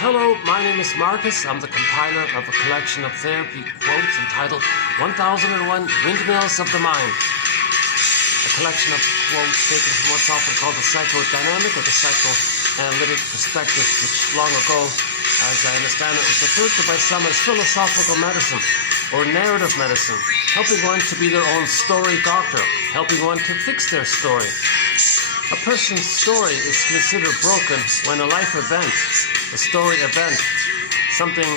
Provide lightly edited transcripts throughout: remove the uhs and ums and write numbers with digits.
Hello, my name is Marcus. I'm the compiler of a collection of therapy quotes entitled 1001 Windmills of the Mind. A collection of quotes taken from what's often called the psychodynamic or the psychoanalytic perspective, which long ago, as I understand it, was referred to by some as philosophical medicine or narrative medicine, helping one to be their own story doctor, helping one to fix their story. A person's story is considered broken when a life event, a story event, something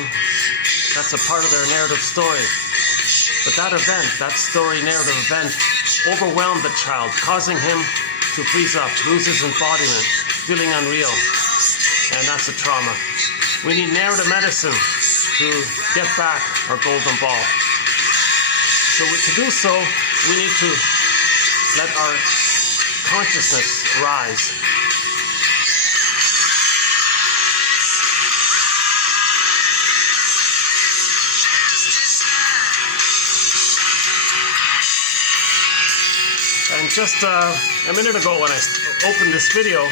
that's a part of their narrative story. But that event, that story narrative event, overwhelmed the child, causing him to freeze up, lose his embodiment, feeling unreal. And that's a trauma. We need narrative medicine to get back our golden ball. So to do so, we need to let our consciousness rise. And just a minute ago when I opened this video,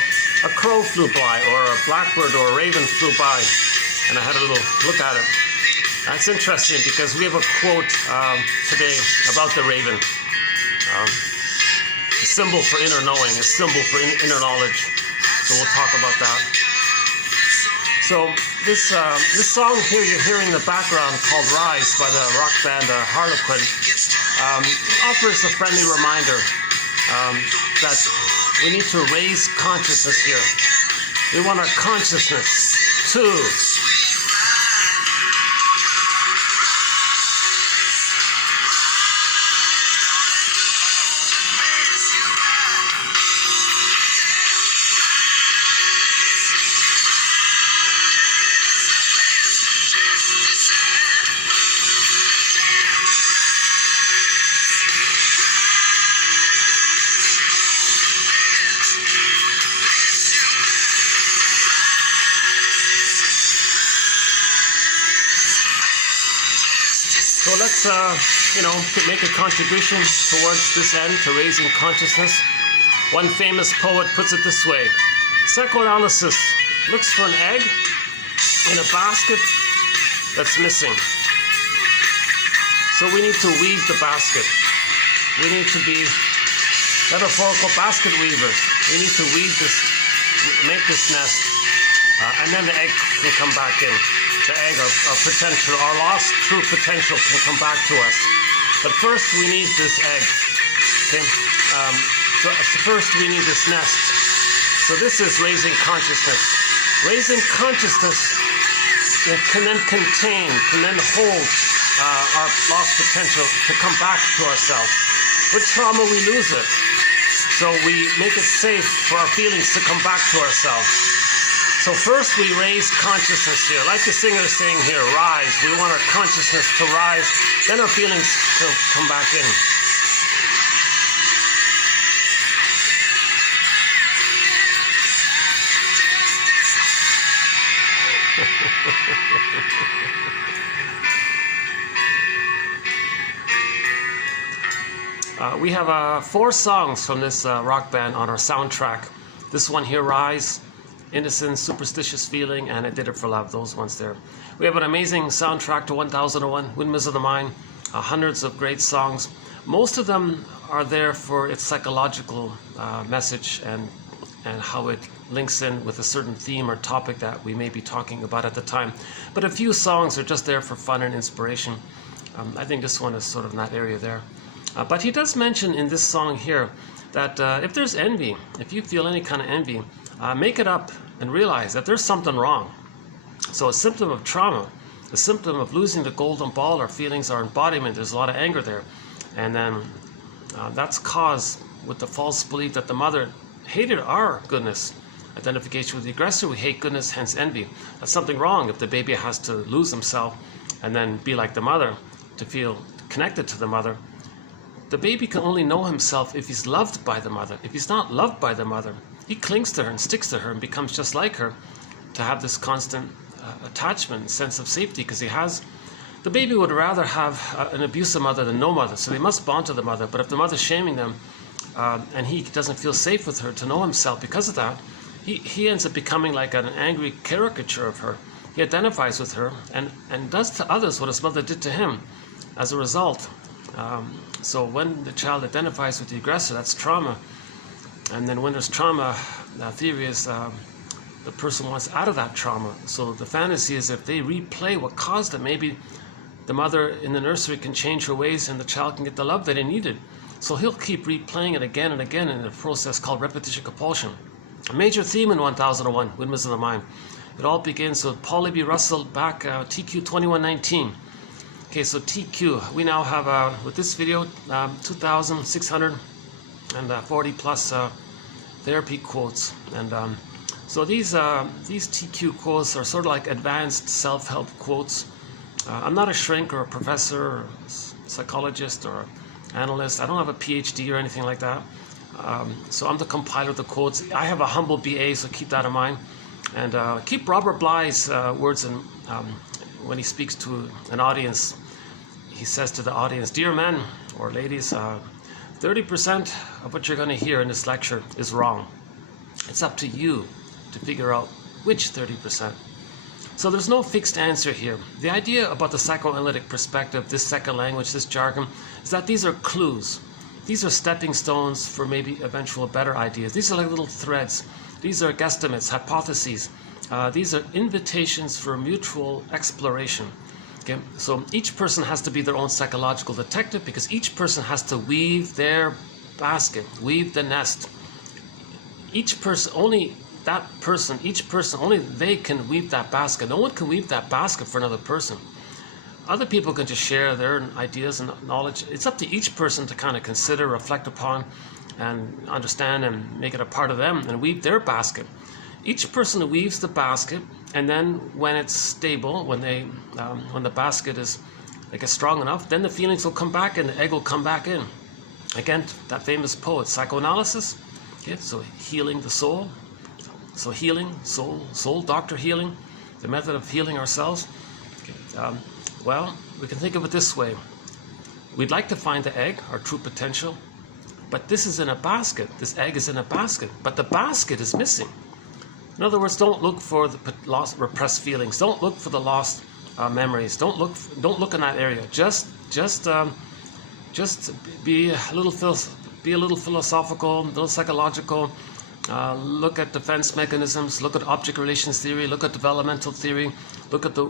a crow flew by, or a blackbird or a raven flew by, and I had a little look at it. That's interesting because we have a quote today about the raven. A symbol for inner knowing, a symbol for inner knowledge. So we'll talk about that. So this song here you're hearing in the background, called Rise by the rock band Harlequin, offers a friendly reminder that we need to raise consciousness here. We want our consciousness to So let's, make a contribution towards this end, to raising consciousness. One famous poet puts it this way: psychoanalysis looks for an egg in a basket that's missing. So we need to weave the basket. We need to be metaphorical basket weavers. We need to weave this, make this nest, and then the egg can come back in. The egg, our potential, our lost true potential can come back to us. But first we need this egg. Okay? So first we need this nest. So this is raising consciousness. Raising consciousness can then contain, can then hold our lost potential to come back to ourselves. With trauma we lose it. So we make it safe for our feelings to come back to ourselves. So first we raise consciousness here. Like the singer is saying here, rise. We want our consciousness to rise. Then our feelings to come back in. We have 4 songs from this rock band on our soundtrack. This one here, Rise, Innocence, Superstitious Feeling, and I Did It for Love, those ones there. We have an amazing soundtrack to 1001 Windmills of the Mind, hundreds of great songs. Most of them are there for its psychological message and how it links in with a certain theme or topic that we may be talking about at the time. But a few songs are just there for fun and inspiration. I think this one is sort of in that area there. But he does mention in this song here that if there's envy, if you feel any kind of envy, make it up and realize that there's something wrong. So a symptom of trauma, a symptom of losing the golden ball, our feelings, our embodiment, there's a lot of anger there. And then that's caused with the false belief that the mother hated our goodness. Identification with the aggressor, we hate goodness, hence envy. That's something wrong if the baby has to lose himself and then be like the mother to feel connected to the mother. The baby can only know himself if he's loved by the mother. If he's not loved by the mother, he clings to her and sticks to her and becomes just like her, to have this constant attachment, sense of safety, because the baby would rather have an abusive mother than no mother, so they must bond to the mother. But if the mother's shaming them and he doesn't feel safe with her to know himself because of that, he ends up becoming like an angry caricature of her, he identifies with her and does to others what his mother did to him as a result. So when the child identifies with the aggressor, that's trauma. And then when there's trauma, the theory is the person wants out of that trauma. So the fantasy is if they replay what caused it, maybe the mother in the nursery can change her ways and the child can get the love that it needed. So he'll keep replaying it again and again in a process called repetition compulsion. A major theme in 1001, Windmills of the Mind. It all begins with Paul B. Russell back, TQ 2119. Okay, so TQ, we now have, with this video, 2,640 plus therapy quotes. And so these TQ quotes are sort of like advanced self-help quotes. I'm not a shrink or a professor or a psychologist or analyst. I don't have a PhD or anything like that. So I'm the compiler of the quotes. I have a humble BA, so keep that in mind. And keep Robert Bly's words in, when he speaks to an audience. He says to the audience, "Dear men or ladies, 30% of what you're going to hear in this lecture is wrong. It's up to you to figure out which 30%. So there's no fixed answer here. The idea about the psychoanalytic perspective, this second language, this jargon, is that these are clues. These are stepping stones for maybe eventual better ideas. These are like little threads. These are guesstimates, hypotheses. These are invitations for mutual exploration. Okay? So each person has to be their own psychological detective because each person has to weave their basket, weave the nest. Each person, only that person, each person, only they can weave that basket. No one can weave that basket for another person. Other people can just share their ideas and knowledge. It's up to each person to kind of consider, reflect upon, and understand and make it a part of them and weave their basket. Each person weaves the basket, and then when it's stable, when the basket is strong enough, then the feelings will come back and the egg will come back in. Again, that famous poet, psychoanalysis. Okay, so healing the soul. So healing, soul doctor healing, the method of healing ourselves. Okay. Well, we can think of it this way. We'd like to find the egg, our true potential, but this is in a basket. This egg is in a basket, but the basket is missing. In other words, don't look for the lost, repressed feelings. Don't look for the lost memories. Don't look in that area. Just be a little philosophical, a little psychological. Look at defense mechanisms, look at object relations theory, look at developmental theory, look at the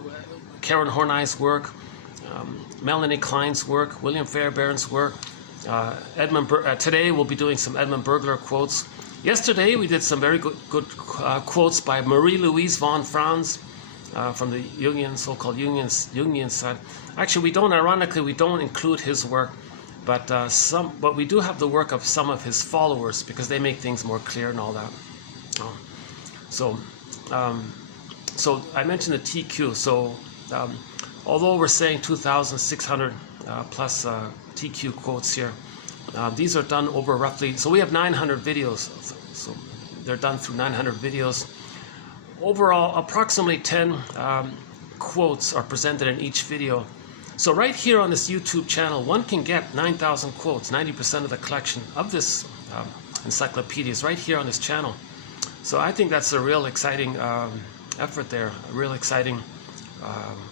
Karen Horney's work, Melanie Klein's work, William Fairbairn's work. Today we'll be doing some Edmund Bergler quotes. Yesterday we did some very good quotes by Marie-Louise von Franz from the Jungian, so-called Jungian side. Actually, ironically, we don't include his work. But we do have the work of some of his followers because they make things more clear and all that. So I mentioned the TQ. So although we're saying 2,600 plus TQ quotes here, these are done over roughly. So we have 900 videos. So they're done through 900 videos. Overall, approximately 10 quotes are presented in each video. So right here on this YouTube channel, one can get 9,000 quotes, 90% of the collection of this encyclopedia is right here on this channel. So I think that's a real exciting effort there, a real exciting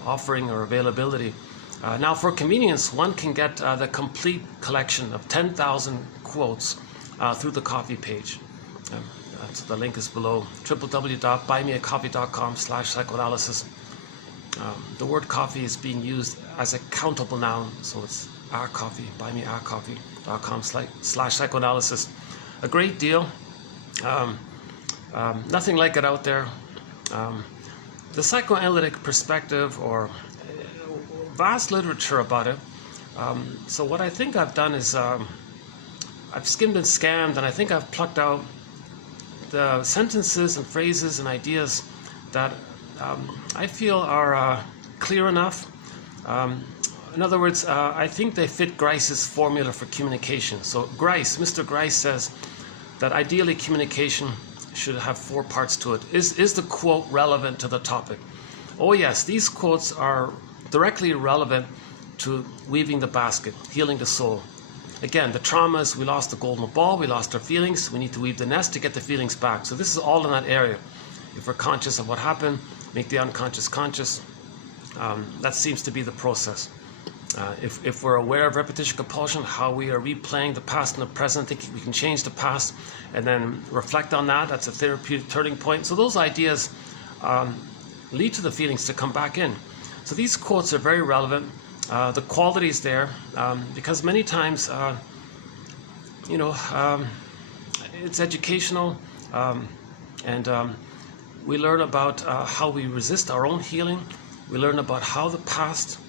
offering or availability. Now for convenience, one can get the complete collection of 10,000 quotes through the coffee page. So the link is below, www.buymeacoffee.com/psychoanalysis. The word coffee is being used as a countable noun, so it's our coffee, buymeacoffee.com/psychoanalysis. A great deal. Nothing like it out there. The psychoanalytic perspective, or vast literature about it. So what I think I've done is I've skimmed and scammed, and I think I've plucked out the sentences and phrases and ideas that I feel are clear enough. In other words, I think they fit Grice's formula for communication. So Mr. Grice says that ideally communication should have 4 parts to it. Is the quote relevant to the topic? Oh yes, these quotes are directly relevant to weaving the basket, healing the soul. Again, the trauma is we lost the golden ball, we lost our feelings, we need to weave the nest to get the feelings back. So this is all in that area. If we're conscious of what happened, make the unconscious conscious. That seems to be the process. If we're aware of repetition compulsion, how we are replaying the past and the present, thinking we can change the past, and then reflect on that, that's a therapeutic turning point. So those ideas lead to the feelings to come back in. So these quotes are very relevant. The quality is there because many times, it's educational, and we learn about how we resist our own healing. We learn about how the past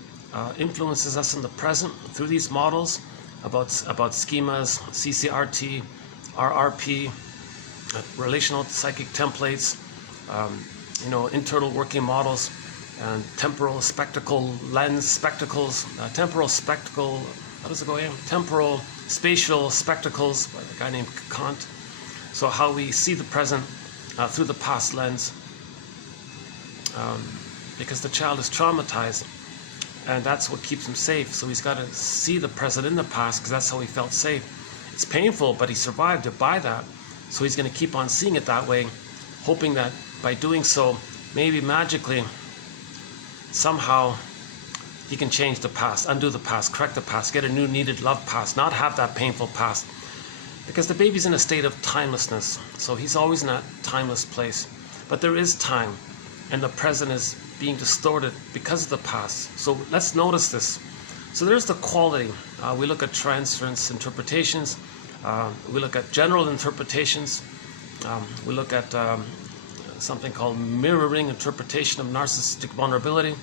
influences us in the present through these models, about schemas, CCRT, RRP, relational psychic templates, internal working models, and temporal spectacle lens spectacles, temporal spectacle, how does it go again? Temporal spatial spectacles by a guy named Kant. So how we see the present through the past lens, because the child is traumatized, and that's what keeps him safe. So he's got to see the present in the past because that's how he felt safe. It's painful, but he survived it by that. So he's going to keep on seeing it that way, hoping that by doing so, maybe magically, somehow he can change the past, undo the past, correct the past, get a new needed love past, not have that painful past. Because the baby's in a state of timelessness. So he's always in that timeless place. But there is time, and the present is being distorted because of the past. So let's notice this. So there's the quality. We look at transference interpretations. We look at general interpretations. We look at something called mirroring interpretation of narcissistic vulnerability,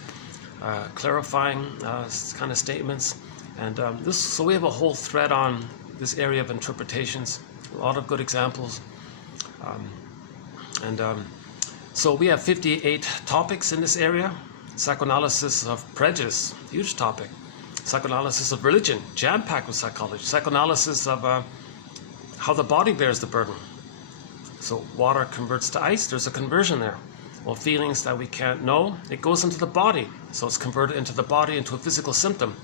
clarifying kind of statements. And so we have a whole thread on this area of interpretations, a lot of good examples. So we have 58 topics in this area. Psychoanalysis of prejudice, huge topic. Psychoanalysis of religion, jam-packed with psychology. Psychoanalysis of how the body bears the burden. So water converts to ice, there's a conversion there. Well, feelings that we can't know, it goes into the body. So it's converted into the body, into a physical symptom.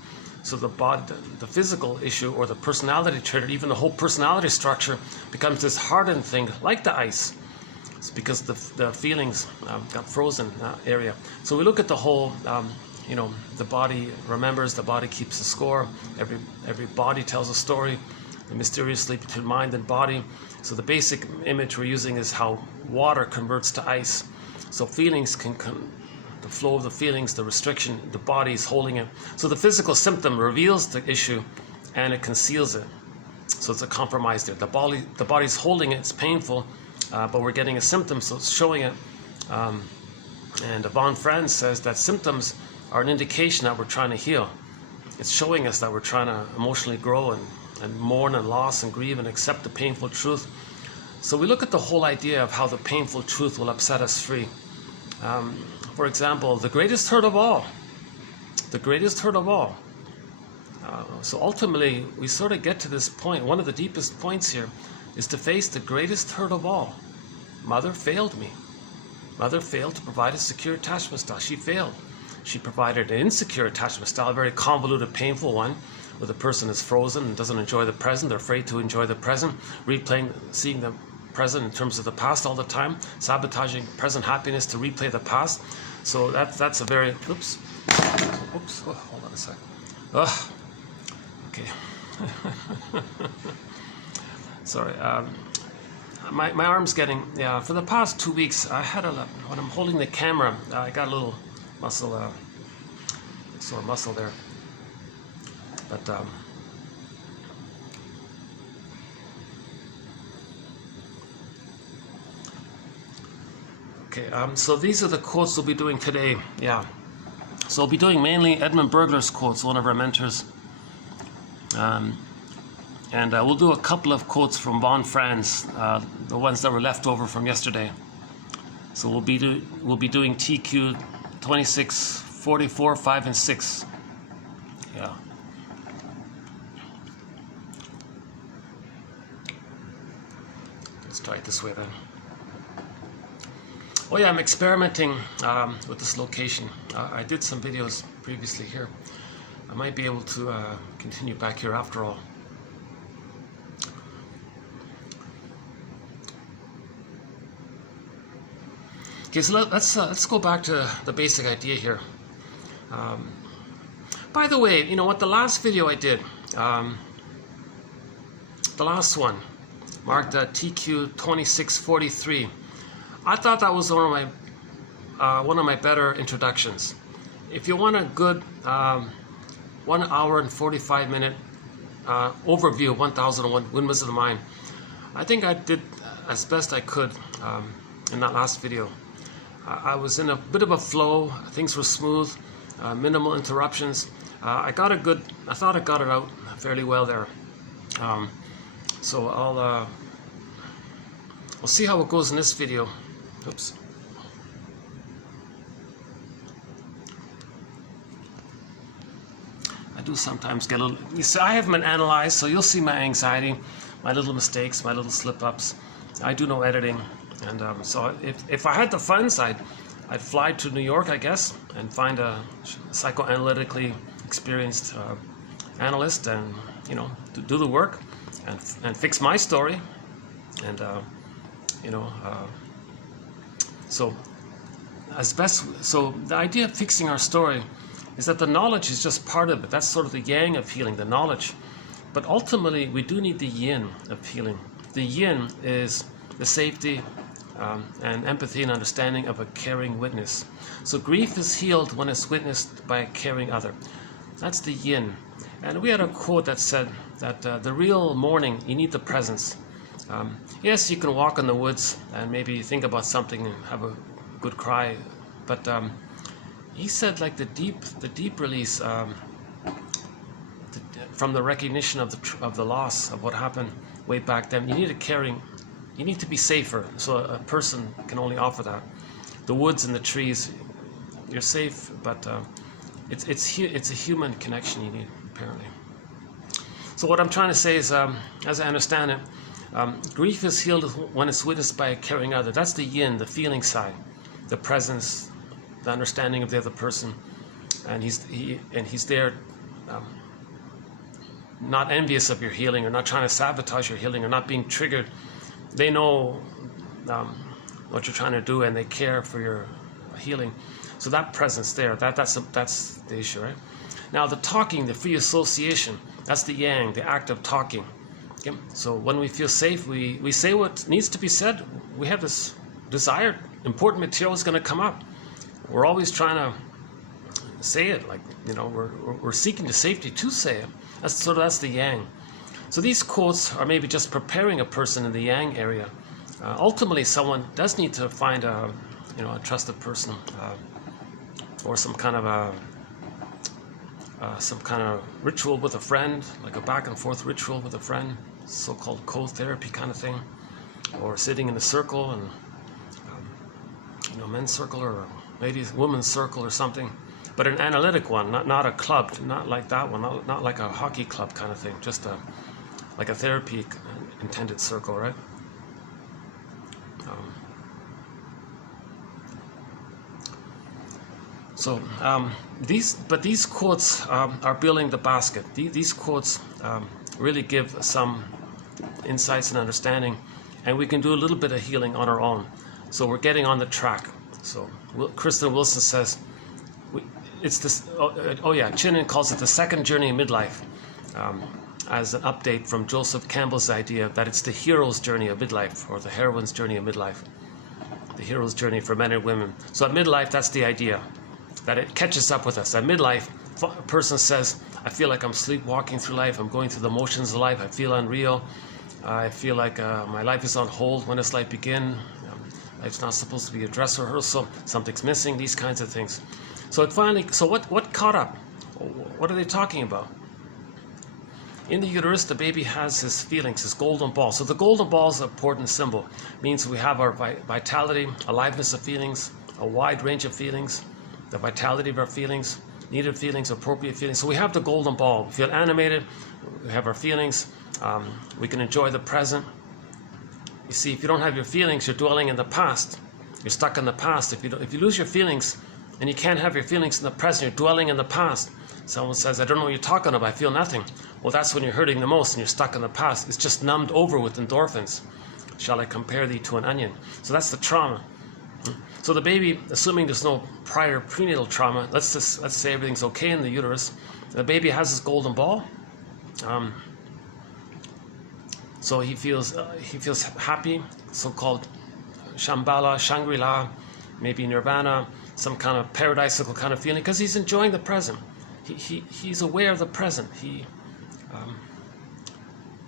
So the body, the physical issue, or the personality trait, or even the whole personality structure becomes this hardened thing like the ice. It's because the feelings got frozen in that area. So we look at the whole, the body remembers, the body keeps the score. Every body tells a story, mysteriously between mind and body. So the basic image we're using is how water converts to ice. So feelings the flow of the feelings, the restriction, the body's holding it. So the physical symptom reveals the issue and it conceals it. So it's a compromise there. The body's holding it, it's painful, but we're getting a symptom, so it's showing it. And Von Franz says that symptoms are an indication that we're trying to heal. It's showing us that we're trying to emotionally grow and mourn and loss and grieve and accept the painful truth. So we look at the whole idea of how the painful truth will upset us free. For example, the greatest hurt of all. The greatest hurt of all. So ultimately, we sort of get to this point. One of the deepest points here is to face the greatest hurt of all. Mother failed me. Mother failed to provide a secure attachment style. She failed. She provided an insecure attachment style, a very convoluted, painful one, where the person is frozen and doesn't enjoy the present. They're afraid to enjoy the present, replaying, seeing the present in terms of the past all the time, sabotaging present happiness to replay the past. So that's a very, oops, hold on a sec. Okay. Sorry, my arm's getting, for the past 2 weeks, I had when I'm holding the camera, I got a little muscle, sore muscle there. But, okay, so these are the quotes we'll be doing today, So we'll be doing mainly Edmund Bergler's quotes, one of our mentors. And we'll do a couple of quotes from Von Franz, the ones that were left over from yesterday. So we'll be doing TQ 26, 44, 5, and 6. Let's try it this way then. Oh yeah, I'm experimenting with this location. I did some videos previously here. I might be able to continue back here after all. Okay, so let's go back to the basic idea here. By the way, you know what, the last video I did, the last one, marked TQ 2643, I thought that was one of my better introductions. If you want a good 1 hour and 45 minute overview of 1001 Windmills of the Mind, I think I did as best I could in that last video. I was in a bit of a flow, things were smooth, minimal interruptions. I thought I got it out fairly well there. So we'll see how it goes in this video. Oops. I do sometimes get a little, you see, I haven't been analyzed, so you'll see my anxiety, my little mistakes, my little slip-ups. I do no editing, and so if I had the funds, I'd fly to New York, I guess, and find a psychoanalytically experienced analyst, and you know, do the work and fix my story, and you know, so the idea of fixing our story is that the knowledge is just part of it. That's sort of the yang of healing, the knowledge. But ultimately, we do need the yin of healing. The yin is the safety and empathy and understanding of a caring witness. So grief is healed when it's witnessed by a caring other. That's the yin. And we had a quote that said that the real mourning, you need the presence. Yes, you can walk in the woods and maybe think about something and have a good cry, but he said, like the deep release from the recognition of the loss of what happened way back then. You need a caring, you need to be safer. So a person can only offer that. The woods and the trees, you're safe, but it's a human connection you need, apparently. So what I'm trying to say is, as I understand it, grief is healed when it's witnessed by a caring other. That's the yin, the feeling side, the presence, the understanding of the other person, and he's there, not envious of your healing, or not trying to sabotage your healing, or not being triggered. They know what you're trying to do, and they care for your healing. So that presence there, that's the issue, right? Now the talking, the free association, that's the yang, the act of talking. Okay? So when we feel safe, we say what needs to be said. We have this desire, important material is going to come up. We're always trying to say it, like, you know, we're seeking the safety to say it. That's the yang. So these quotes are maybe just preparing a person in the yang area. Ultimately, someone does need to find a trusted person, or some kind of ritual with a friend, like a back and forth ritual with a friend, so-called co-therapy kind of thing, or sitting in a circle and men's circle or women's circle or something, but an analytic one, not a club, not like that one, not like a hockey club kind of thing, just like a therapy intended circle, right? These quotes are building the basket. These quotes really give some insights and understanding, and we can do a little bit of healing on our own. So we're getting on the track. So Kristen Wilson says, it's this, Chinnan calls it the second journey of midlife, as an update from Joseph Campbell's idea that it's the hero's journey of midlife, or the heroine's journey of midlife, the hero's journey for men and women. So at midlife, that's the idea, that it catches up with us. At midlife, a person says, I feel like I'm sleepwalking through life, I'm going through the motions of life, I feel unreal, I feel like my life is on hold. When does life begin? Life's not supposed to be a dress rehearsal, something's missing, these kinds of things. So what caught up? What are they talking about? In the uterus, the baby has his feelings, his golden ball. So the golden ball is an important symbol. It means we have our vitality, aliveness of feelings, a wide range of feelings, the vitality of our feelings, needed feelings, appropriate feelings. So we have the golden ball. We feel animated, we have our feelings, we can enjoy the present. You see, if you don't have your feelings, you're dwelling in the past. You're stuck in the past. If you lose your feelings and you can't have your feelings in the present, you're dwelling in the past. Someone says, I don't know what you're talking about, I feel nothing. Well, that's when you're hurting the most and you're stuck in the past. It's just numbed over with endorphins. Shall I compare thee to an onion? So that's the trauma. So the baby, assuming there's no prior prenatal trauma, let's say everything's okay in the uterus. The baby has this golden ball. So he feels happy, so-called Shambhala, Shangri-La, maybe Nirvana, some kind of paradisical kind of feeling, because he's enjoying the present. He's aware of the present.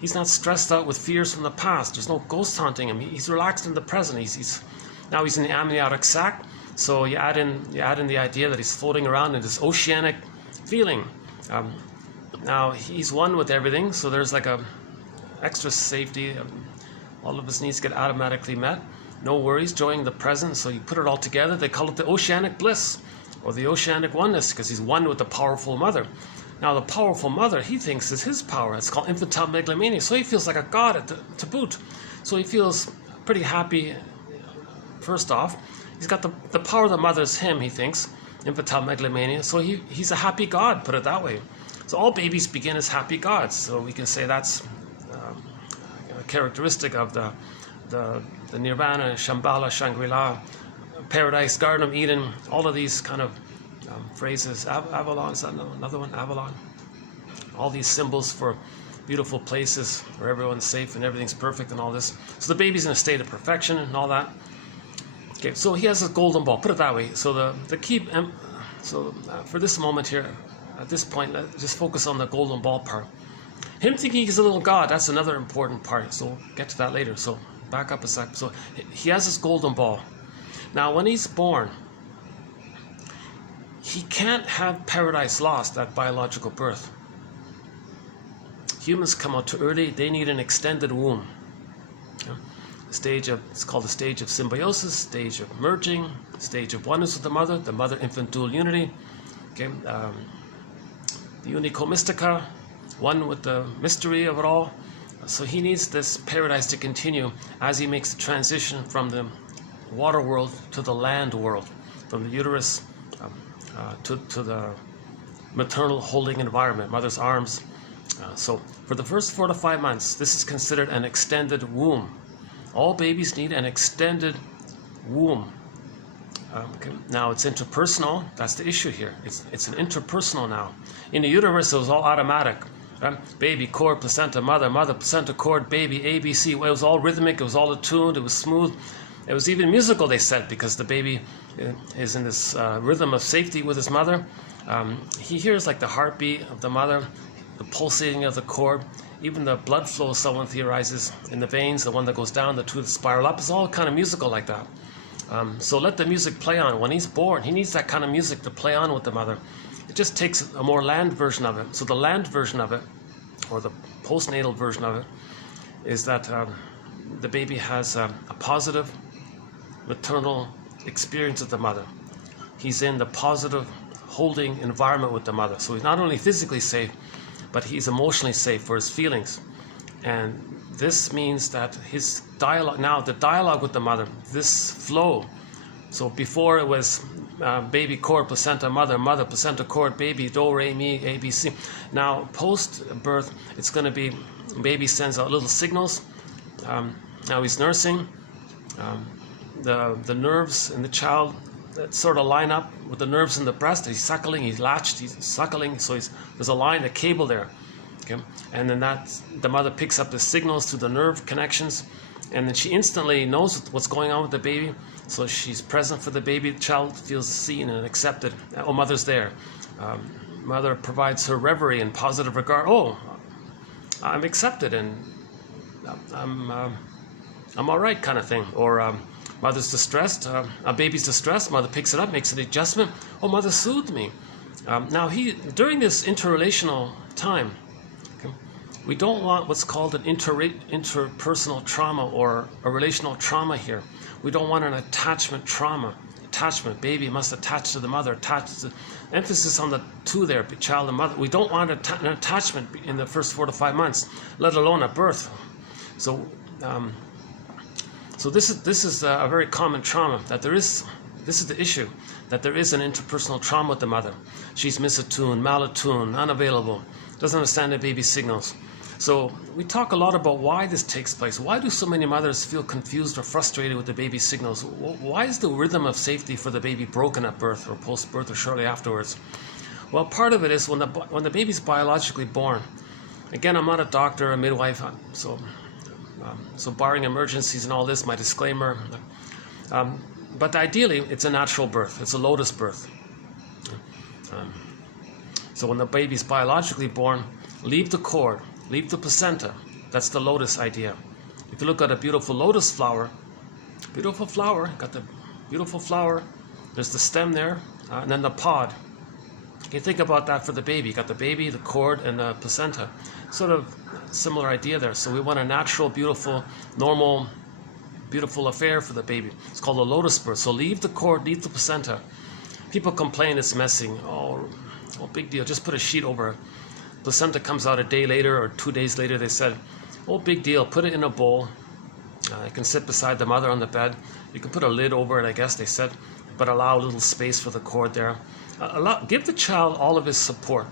He's not stressed out with fears from the past. There's no ghost haunting him. He's relaxed in the present. Now he's in the amniotic sac. So you add in the idea that he's floating around in this oceanic feeling. Now he's one with everything. So there's like a extra safety. All of his needs get automatically met. No worries, enjoying the present. So you put it all together. They call it the oceanic bliss or the oceanic oneness, because he's one with the powerful mother. Now the powerful mother, he thinks, is his power. It's called infantile megalomania. So he feels like a god to boot. So he feels pretty happy. First off, he's got the power of the mother's him, he thinks, infantile megalomania. So he's a happy god, put it that way. So all babies begin as happy gods. So we can say that's a characteristic of the Nirvana, Shambhala, Shangri-La, Paradise, Garden of Eden, all of these kind of phrases. Avalon, is that another one? Avalon. All these symbols for beautiful places where everyone's safe and everything's perfect and all this. So the baby's in a state of perfection and all that. Okay, so he has a golden ball, put it that way. So the key, for this moment here, at this point, let's just focus on the golden ball part. Him thinking he's a little god, that's another important part. So we'll get to that later. So back up a sec. So he has this golden ball. Now when he's born, he can't have paradise lost at biological birth. Humans come out too early. They need an extended womb. It's called the stage of symbiosis, stage of merging, stage of oneness with the mother-infant dual unity. Okay, the unico mystica, one with the mystery of it all. So he needs this paradise to continue as he makes the transition from the water world to the land world, from the uterus to the maternal holding environment, mother's arms. So for the first 4 to 5 months, this is considered an extended womb. All babies need an extended womb. Okay. Now it's interpersonal. That's the issue here. It's an interpersonal now. In the uterus, it was all automatic. Baby, cord, placenta, mother, placenta, cord, baby, ABC. It was all rhythmic. It was all attuned. It was smooth. It was even musical, they said, because the baby is in this rhythm of safety with his mother. He hears like the heartbeat of the mother, the pulsating of the cord, even the blood flow, someone theorizes, in the veins, the one that goes down, the two that spiral up, is all kind of musical like that. So let the music play on. When he's born, he needs that kind of music to play on with the mother. It just takes a more land version of it. So the land version of it, or the postnatal version of it, is that the baby has a positive maternal experience with the mother. He's in the positive holding environment with the mother. So he's not only physically safe, but he's emotionally safe for his feelings. And this means that his dialogue, now the dialogue with the mother, this flow. So before it was baby, cord, placenta, mother, placenta, cord, baby, do, re, mi, A, B, C. Now post-birth, it's going to be, baby sends out little signals. Now he's nursing. The nerves in the child that sort of line up with the nerves in the breast. He's suckling, he's latched, he's suckling, so there's a line, a cable there. Okay? And then the mother picks up the signals to the nerve connections, and then she instantly knows what's going on with the baby, so she's present for the baby. The child feels seen and accepted. Oh, mother's there. Mother provides her reverie and positive regard. Oh, I'm accepted and I'm all right, kind of thing. Or mother's distressed, a baby's distressed, mother picks it up, makes an adjustment. Oh, mother soothed me. Now during this interrelational time, okay, we don't want what's called an interpersonal trauma or a relational trauma here. We don't want an attachment trauma. Attachment, baby must attach to the mother, emphasis on the two there, child and mother. We don't want an attachment in the first 4 to 5 months, let alone at birth. So this is a very common trauma, that this is the issue, that there is an interpersonal trauma with the mother. She's misattuned, malattuned, unavailable, doesn't understand the baby's signals. So we talk a lot about why this takes place. Why do so many mothers feel confused or frustrated with the baby's signals? Why is the rhythm of safety for the baby broken at birth or post-birth or shortly afterwards? Well, part of it is when the baby's biologically born. Again, I'm not a doctor, a midwife, so barring emergencies and all this, my disclaimer. But ideally, it's a natural birth. It's a lotus birth. So when the baby's biologically born, leave the cord, leave the placenta. That's the lotus idea. If you look at a beautiful lotus flower, got the beautiful flower, there's the stem there, and then the pod. You think about that for the baby. You got the baby, the cord, and the placenta. Sort of similar idea there. So we want a natural, beautiful, normal, beautiful affair for the baby. It's called a lotus birth. So leave the cord, leave the placenta. People complain it's messy. Oh, big deal. Just put a sheet over it. Placenta comes out a day later or 2 days later. They said, oh, big deal. Put it in a bowl. It can sit beside the mother on the bed. You can put a lid over it, I guess they said, but allow a little space for the cord there. Give the child all of his support.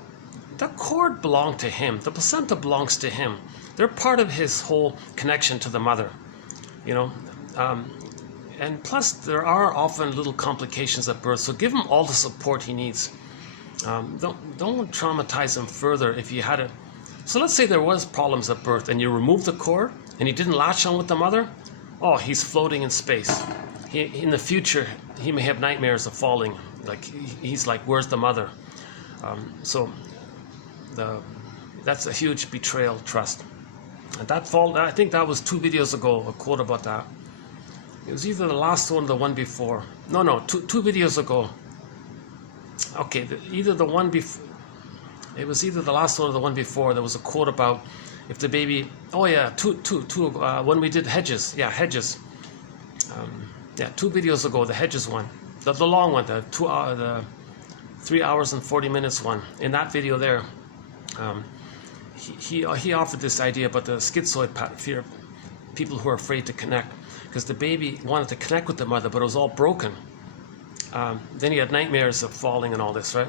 The cord belongs to him. The placenta belongs to him. They're part of his whole connection to the mother, you know. And plus, there are often little complications at birth, so give him all the support he needs. Don't traumatize him further if you had it. So let's say there was problems at birth, and you remove the cord, and he didn't latch on with the mother. Oh, he's floating in space. In the future, he may have nightmares of falling. Like he's like, where's the mother? That's a huge betrayal, trust. And that fall, I think that was 2 videos ago, a quote about that. It was either the last one or the one before. No, two videos ago. Okay, either the one before. It was either the last one or the one before. There was a quote about if the baby. Oh yeah, when we did hedges. Yeah, hedges. 2 videos ago, the hedges one. The long one, the 3 hours and 40 minutes one. In that video there, he offered this idea about the schizoid fear, people who are afraid to connect, because the baby wanted to connect with the mother, but it was all broken. Then he had nightmares of falling and all this, right?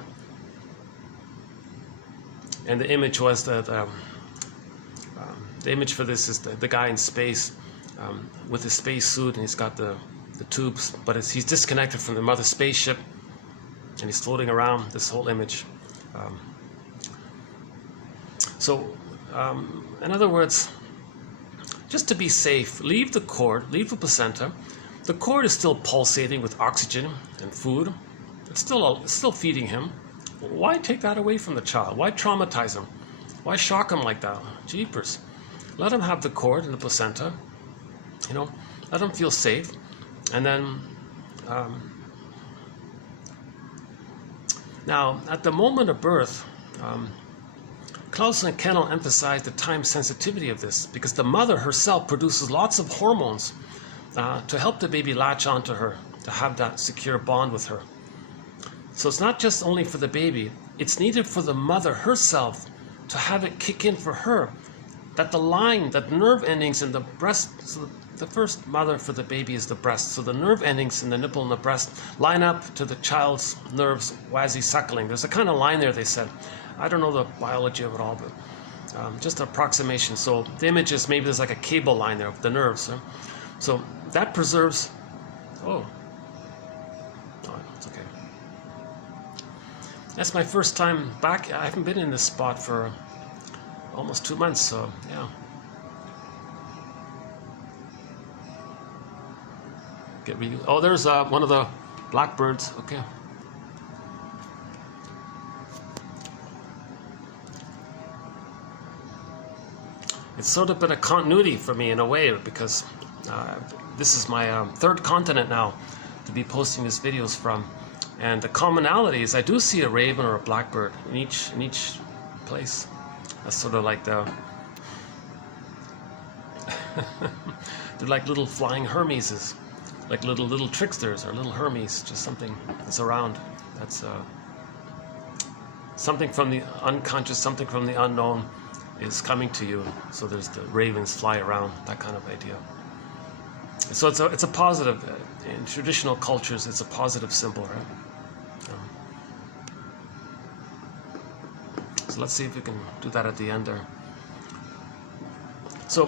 And the image was that the image for this is the guy in space with his space suit, and he's got the tubes, but he's disconnected from the mother's spaceship, and he's floating around. This whole image. In other words, just to be safe, leave the cord, leave the placenta. The cord is still pulsating with oxygen and food. It's still feeding him. Why take that away from the child? Why traumatize him? Why shock him like that? Jeepers. Let him have the cord and the placenta. You know, let him feel safe. And then, now, at the moment of birth, Klaus and Kennel emphasized the time sensitivity of this, because the mother herself produces lots of hormones to help the baby latch onto her, to have that secure bond with her. So it's not just only for the baby, it's needed for the mother herself to have it kick in for her, that that nerve endings in the breast, so the first mother for the baby is the breast, so the nerve endings in the nipple and the breast line up to the child's nerves as he's suckling. There's a kind of line there, they said. I don't know the biology of it all, but just an approximation. So the image is maybe there's like a cable line there of the nerves. So that preserves. Oh, it's okay. That's my first time back. I haven't been in this spot for almost 2 months, so yeah. Oh, there's one of the blackbirds. Okay. It's sort of been a continuity for me in a way, because this is my third continent now to be posting these videos from, and the commonality is I do see a raven or a blackbird in each place. That's sort of like the they're like little flying Hermeses, like little tricksters or little Hermes, just something that's around. That's something from the unconscious, something from the unknown is coming to you. So there's the ravens fly around, that kind of idea. So it's a positive. In traditional cultures, it's a positive symbol, right? So let's see if we can do that at the end there. So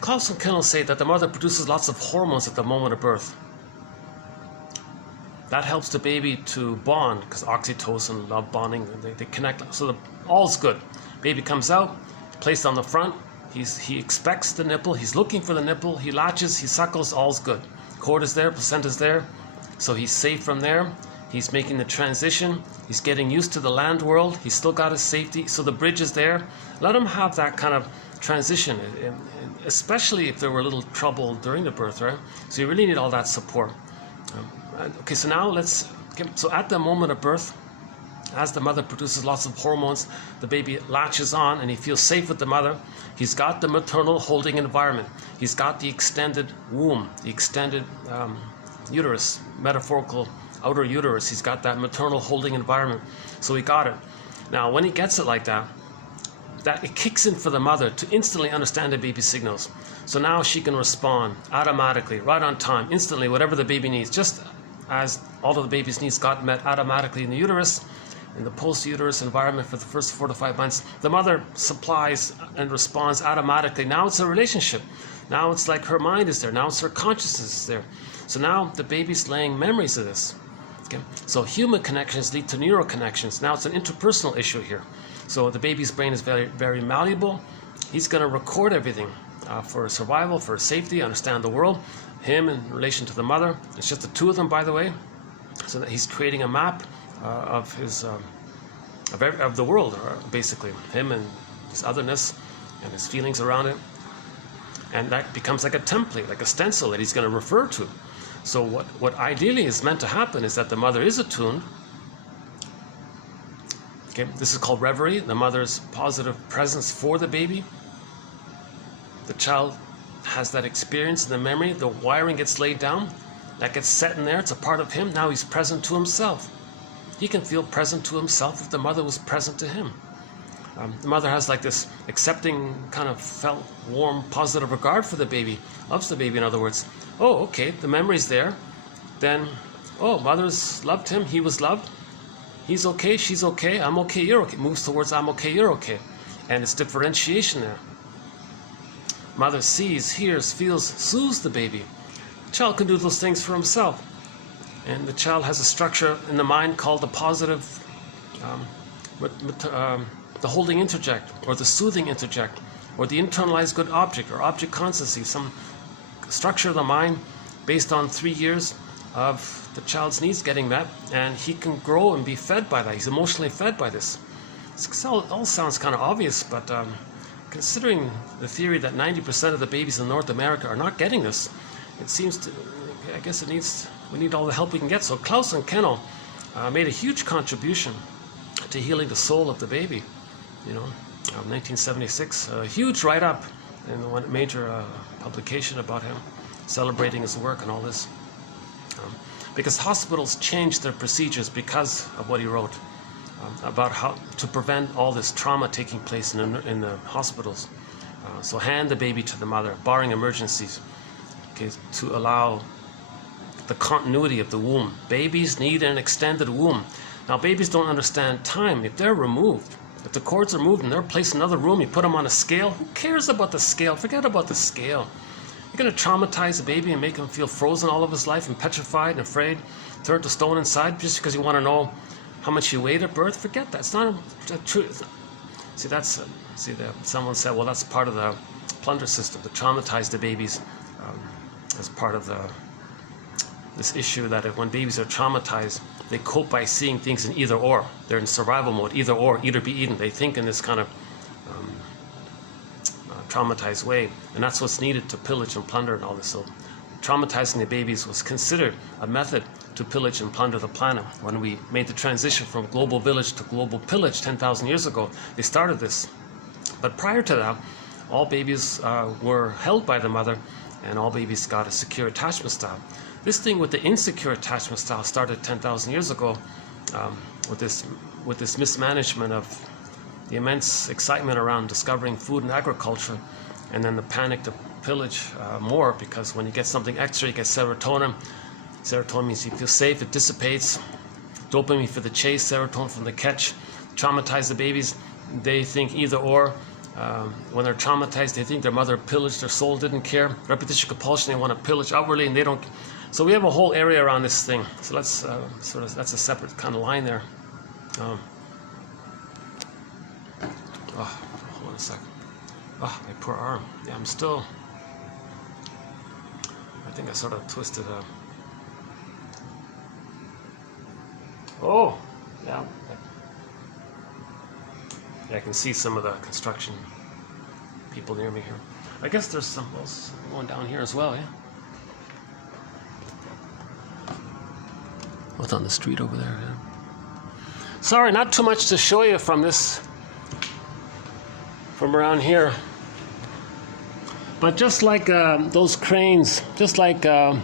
Klaus and Kennel say that the mother produces lots of hormones at the moment of birth. That helps the baby to bond, because oxytocin, love bonding, they connect. So all's good. Baby comes out, placed on the front. He expects the nipple. He's looking for the nipple. He latches, he suckles, all's good. Cord is there, placenta's there. So he's safe from there. He's making the transition. He's getting used to the land world. He's still got his safety. So the bridge is there. Let him have that kind of transition, especially if there were a little trouble during the birth, right? So you really need all that support. Okay, so now so at the moment of birth, as the mother produces lots of hormones, the baby latches on and he feels safe with the mother. He's got the maternal holding environment. He's got the extended womb, the extended uterus, metaphorical outer uterus. He's got that maternal holding environment. So he got it. Now, when he gets it like that it kicks in for the mother to instantly understand the baby's signals. So now she can respond automatically, right on time, instantly, whatever the baby needs, just as all of the baby's needs got met automatically in the uterus, in the post-uterus environment for the first 4 to 5 months. The mother supplies and responds automatically. Now it's a relationship. Now it's like her mind is there. Now it's her consciousness is there. So now the baby's laying memories of this. Okay? So human connections lead to neural connections. Now it's an interpersonal issue here. So the baby's brain is very, very malleable. He's going to record everything for survival, for safety, understand the world. Him in relation to the mother. It's just the two of them, by the way. So that he's creating a map of his of the world, basically. Him and his otherness and his feelings around it. And that becomes like a template, like a stencil that he's going to refer to. So what ideally is meant to happen is that the mother is attuned. Okay, this is called reverie, the mother's positive presence for the baby. The child has that experience in the memory, the wiring gets laid down, that gets set in there, it's a part of him. Now he's present to himself. He can feel present to himself if the mother was present to him. The mother has like this accepting, kind of felt warm, positive regard for the baby, loves the baby in other words. Oh, okay, the memory's there. Then, oh, mother's loved him, he was loved. He's okay, she's okay, I'm okay, you're okay. Moves towards I'm okay, you're okay. And it's differentiation there. Mother sees, hears, feels, soothes the baby. The child can do those things for himself. And the child has a structure in the mind called the positive, the holding interject, or the soothing interject, or the internalized good object, or object consciousness, some structure of the mind based on 3 years of the child's needs getting met, and he can grow and be fed by that. He's emotionally fed by this. It all sounds kind of obvious, but considering the theory that 90% of the babies in North America are not getting this, it seems to, I guess we need all the help we can get. So Klaus and Kennel made a huge contribution to healing the soul of the baby. 1976, a huge write-up in one major publication about him, celebrating his work and all this. Because hospitals changed their procedures because of what he wrote about how to prevent all this trauma taking place in the hospitals. So hand the baby to the mother, barring emergencies, okay, to allow the continuity of the womb. Babies need an extended womb. Now, babies don't understand time. If they're removed, if the cords are moved and they're placed in another room, you put them on a scale, who cares about the scale? Forget about the scale. You're going to traumatize a baby and make him feel frozen all of his life and petrified and afraid, turn to stone inside just because you want to know how much you weighed at birth? Forget that. It's not a truth. See, someone said, well, that's part of the plunder system, to traumatize the babies as part of this issue that when babies are traumatized, they cope by seeing things in either or. They're in survival mode, either or, eat or be eaten. They think in this kind of traumatized way, and that's what's needed to pillage and plunder and all this. So traumatizing the babies was considered a method to pillage and plunder the planet. When we made the transition from global village to global pillage 10,000 years ago, they started this. But prior to that, all babies were held by the mother, and all babies got a secure attachment style. This thing with the insecure attachment style started 10,000 years ago with this mismanagement of the immense excitement around discovering food and agriculture, and then the panic to pillage more, because when you get something extra, you get serotonin. Serotonin means you feel safe, it dissipates. Dopamine for the chase, serotonin from the catch. Traumatize the babies. They think either or. When they're traumatized, they think their mother pillaged their soul, didn't care. Repetition compulsion, they want to pillage outwardly, and they don't. So we have a whole area around this thing. So let's that's a separate kind of line there. Hold on a second. Oh, my poor arm. Yeah, I'm still. I think I sort of twisted. Oh, yeah. Yeah, I can see some of the construction people near me here. I guess there's some else going down here as well, yeah? What's on the street over there, yeah? Sorry, not too much to show you from around here. But just like those cranes, just like how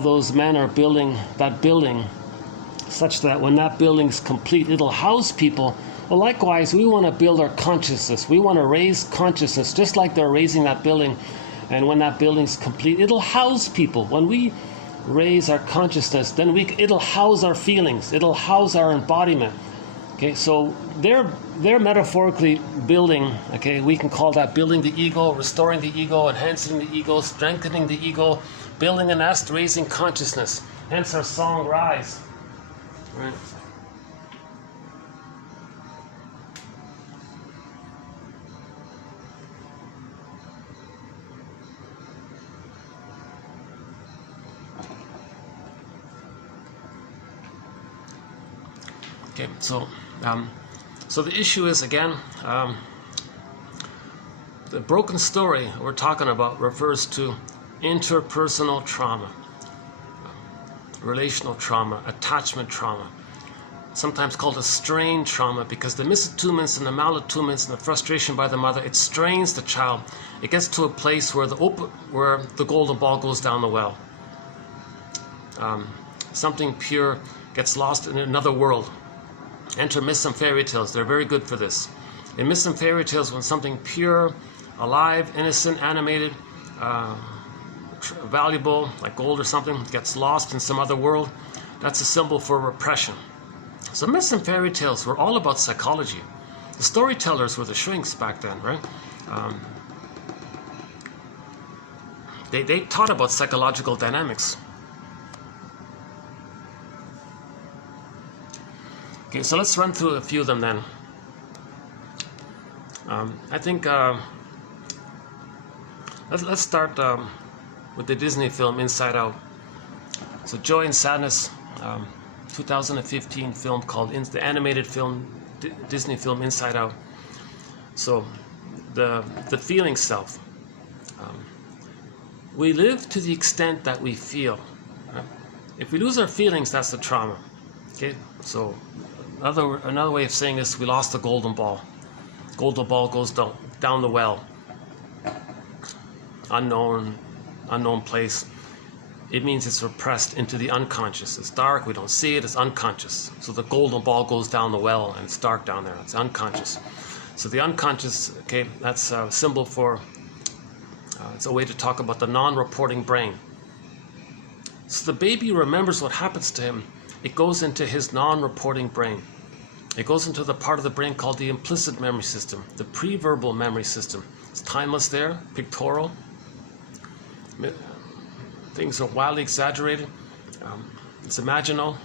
those men are building that building, such that when that building's complete, it'll house people. Well, likewise, we want to build our consciousness. We want to raise consciousness, just like they're raising that building. And when that building's complete, it'll house people. When we raise our consciousness, then it'll house our feelings. It'll house our embodiment. Okay, so they're metaphorically building. Okay, we can call that building the ego, restoring the ego, enhancing the ego, strengthening the ego, building a nest, raising consciousness. Hence our song Rise. Right. Okay, so the issue is, again, the broken story we're talking about refers to interpersonal trauma, relational trauma, attachment trauma, sometimes called a strain trauma, because the misattunements and the malattunements and the frustration by the mother, it strains the child. It gets to a place where the golden ball goes down the well. Something pure gets lost in another world. Enter myths and fairy tales. They're very good for this. In myths and fairy tales, when something pure, alive, innocent, animated, valuable, like gold or something, gets lost in some other world, that's a symbol for repression. So myths and fairy tales were all about psychology. The storytellers were the shrinks back then, right? They taught about psychological dynamics. Okay, so let's run through a few of them then. I think let's start with the Disney film Inside Out. So Joy and Sadness, 2015 film called the animated film, Disney film Inside Out. So the feeling self. We live to the extent that we feel. Right? If we lose our feelings, that's the trauma. Okay, so another way of saying this, we lost the golden ball. Golden ball goes down the well. Unknown place. It means it's repressed into the unconscious. It's dark, we don't see it, it's unconscious. So the golden ball goes down the well and it's dark down there, it's unconscious. So the unconscious, okay, that's a symbol for, it's a way to talk about the non-reporting brain. So the baby remembers what happens to him. It goes into his non-reporting brain. It goes into the part of the brain called the implicit memory system, the pre-verbal memory system. It's timeless there, pictorial. Things are wildly exaggerated. It's imaginal,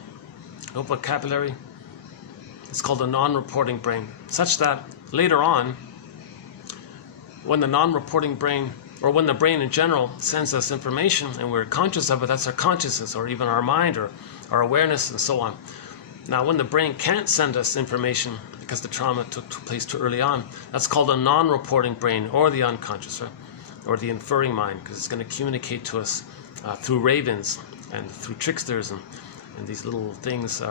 no vocabulary. It's called the non-reporting brain, such that later on, when the non-reporting brain, or when the brain in general sends us information and we're conscious of it, that's our consciousness, or even our mind, or our awareness, and so on. Now, when the brain can't send us information because the trauma took place too early on, that's called a non-reporting brain, or the unconscious, right? Or the inferring mind, because it's going to communicate to us through ravens and through tricksters and these little things,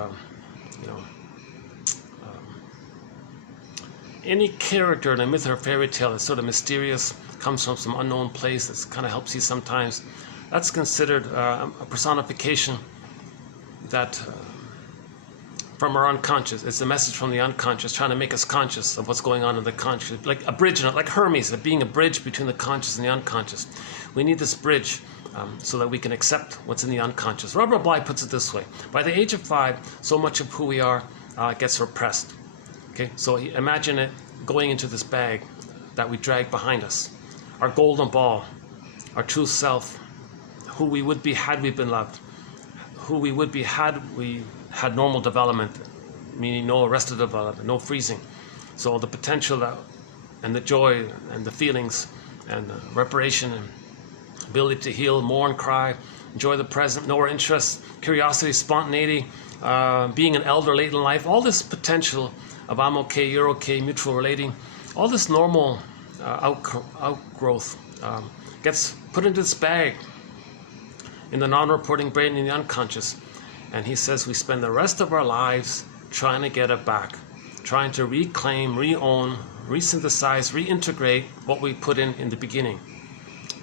any character in a myth or fairy tale that's sort of mysterious, comes from some unknown place, that kind of helps you sometimes, that's considered a personification that from our unconscious. It's a message from the unconscious, trying to make us conscious of what's going on in the conscious, like a bridge, like Hermes, being a bridge between the conscious and the unconscious. We need this bridge so that we can accept what's in the unconscious. Robert Bly puts it this way: by the age of 5, so much of who we are gets repressed. Okay, so imagine it going into this bag that we drag behind us. Our golden ball, our true self, who we would be had we been loved, who we would be had we had normal development, meaning no arrested development, no freezing. So the potential that, and the joy and the feelings and the reparation and ability to heal, mourn, cry, enjoy the present, know our interests, curiosity, spontaneity, being an elder late in life, all this potential of I'm okay, you're okay, mutual relating, all this normal outgrowth gets put into this bag in the non-reporting brain in the unconscious. And he says we spend the rest of our lives trying to get it back, trying to reclaim, re-own, resynthesize, reintegrate what we put in the beginning.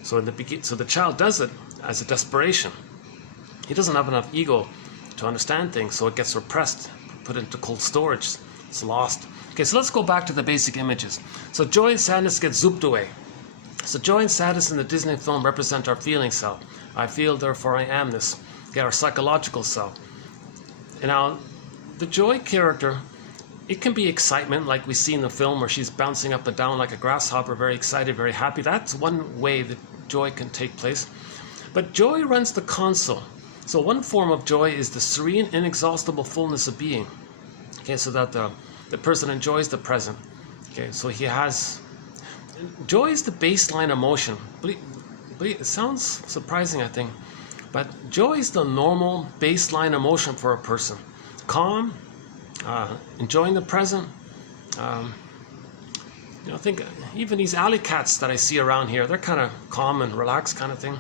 So the child does it as a desperation. He doesn't have enough ego to understand things, so it gets repressed, put into cold storage. It's lost. Okay, so let's go back to the basic images. So joy and sadness get zooped away. So joy and sadness in the Disney film represent our feeling self. I feel, therefore I am this. Okay, our psychological self. And now, the joy character, it can be excitement, like we see in the film where she's bouncing up and down like a grasshopper, very excited, very happy. That's one way that joy can take place. But joy runs the console. So one form of joy is the serene, inexhaustible fullness of being. Okay, so that the person enjoys the present. Okay, so he has... Joy is the baseline emotion. But it sounds surprising, I think. But joy is the normal baseline emotion for a person. Calm, enjoying the present. I think even these alley cats that I see around here, they're kind of calm and relaxed kind of thing.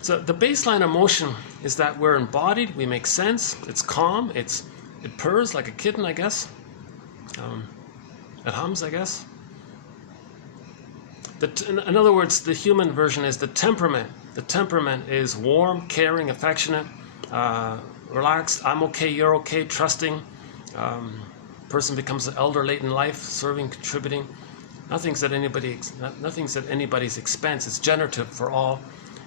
So the baseline emotion is that we're embodied, we make sense, it's calm, it purrs like a kitten, I guess. It hums, I guess. In other words, the human version is the temperament. The temperament is warm, caring, affectionate, relaxed, I'm okay, you're okay, trusting. Person becomes an elder late in life, serving, contributing. Nothing's at anybody's expense. It's generative for all.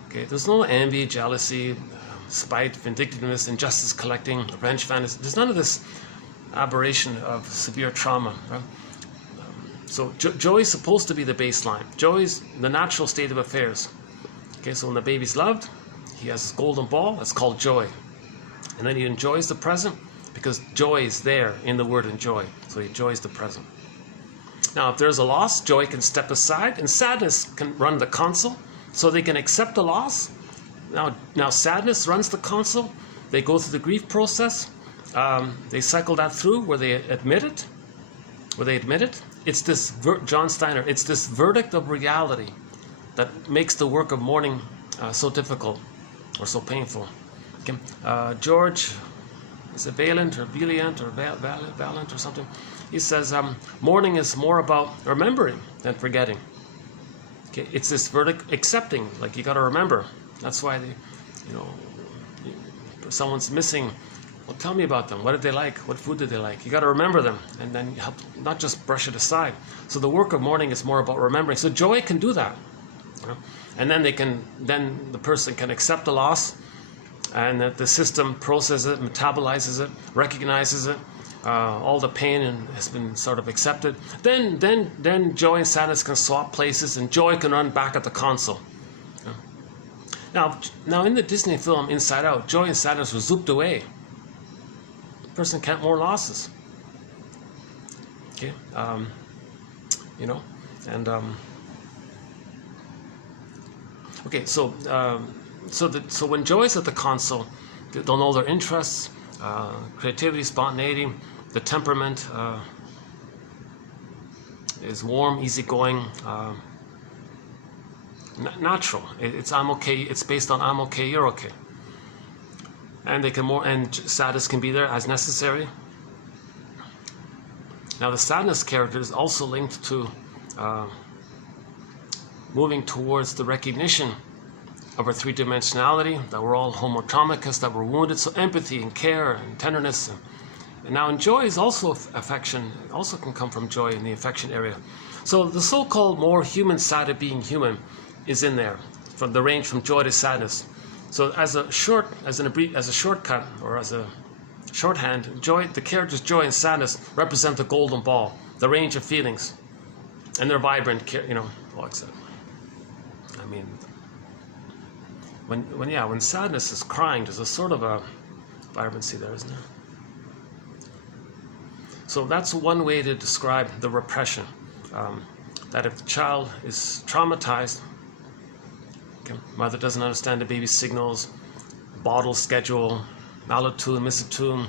Okay, there's no envy, jealousy, spite, vindictiveness, injustice collecting, revenge fantasy. There's none of this aberration of severe trauma. Right? So joy is supposed to be the baseline. Joy is the natural state of affairs. Okay, so when the baby's loved, he has his golden ball. That's called joy. And then he enjoys the present because joy is there in the word enjoy. So he enjoys the present. Now, if there's a loss, joy can step aside, and sadness can run the console. So they can accept the loss. Now sadness runs the console. They go through the grief process. They cycle that through where they admit it. It's this, John Steiner, it's this verdict of reality that makes the work of mourning so difficult or so painful. Okay. George, is it Valent or Valent or something? He says mourning is more about remembering than forgetting. Okay, it's this verdict accepting, like you got to remember. That's why someone's missing. Well, tell me about them. What did they like? What food did they like? You got to remember them, and then you help not just brush it aside. So the work of mourning is more about remembering. So joy can do that, and then the person can accept the loss, and that the system processes it, metabolizes it, recognizes it. All the pain has been sort of accepted. Then joy and sadness can swap places, and joy can run back at the console. Now in the Disney film Inside Out, joy and sadness were zooped away. The person can't mourn losses. Okay, okay. So when joy is at the console, they'll know their interests, creativity, spontaneity. The temperament is warm, easygoing, natural. It's I'm okay. It's based on I'm okay, you're okay. And and sadness can be there as necessary. Now the sadness character is also linked to moving towards the recognition of our three-dimensionality, that we're all homotomicus, that we're wounded. So empathy and care and tenderness. And now joy is also affection. It also can come from joy in the affection area. So the so-called more human side of being human is in there, from the range from joy to sadness. So as a shortcut or as a shorthand, the characters joy and sadness represent the golden ball, the range of feelings, and they're vibrant. I mean, when sadness is crying, there's a sort of a vibrancy there, isn't there? So that's one way to describe the repression. That if the child is traumatized, mother doesn't understand the baby's signals, bottle schedule, malatoon, misatoon,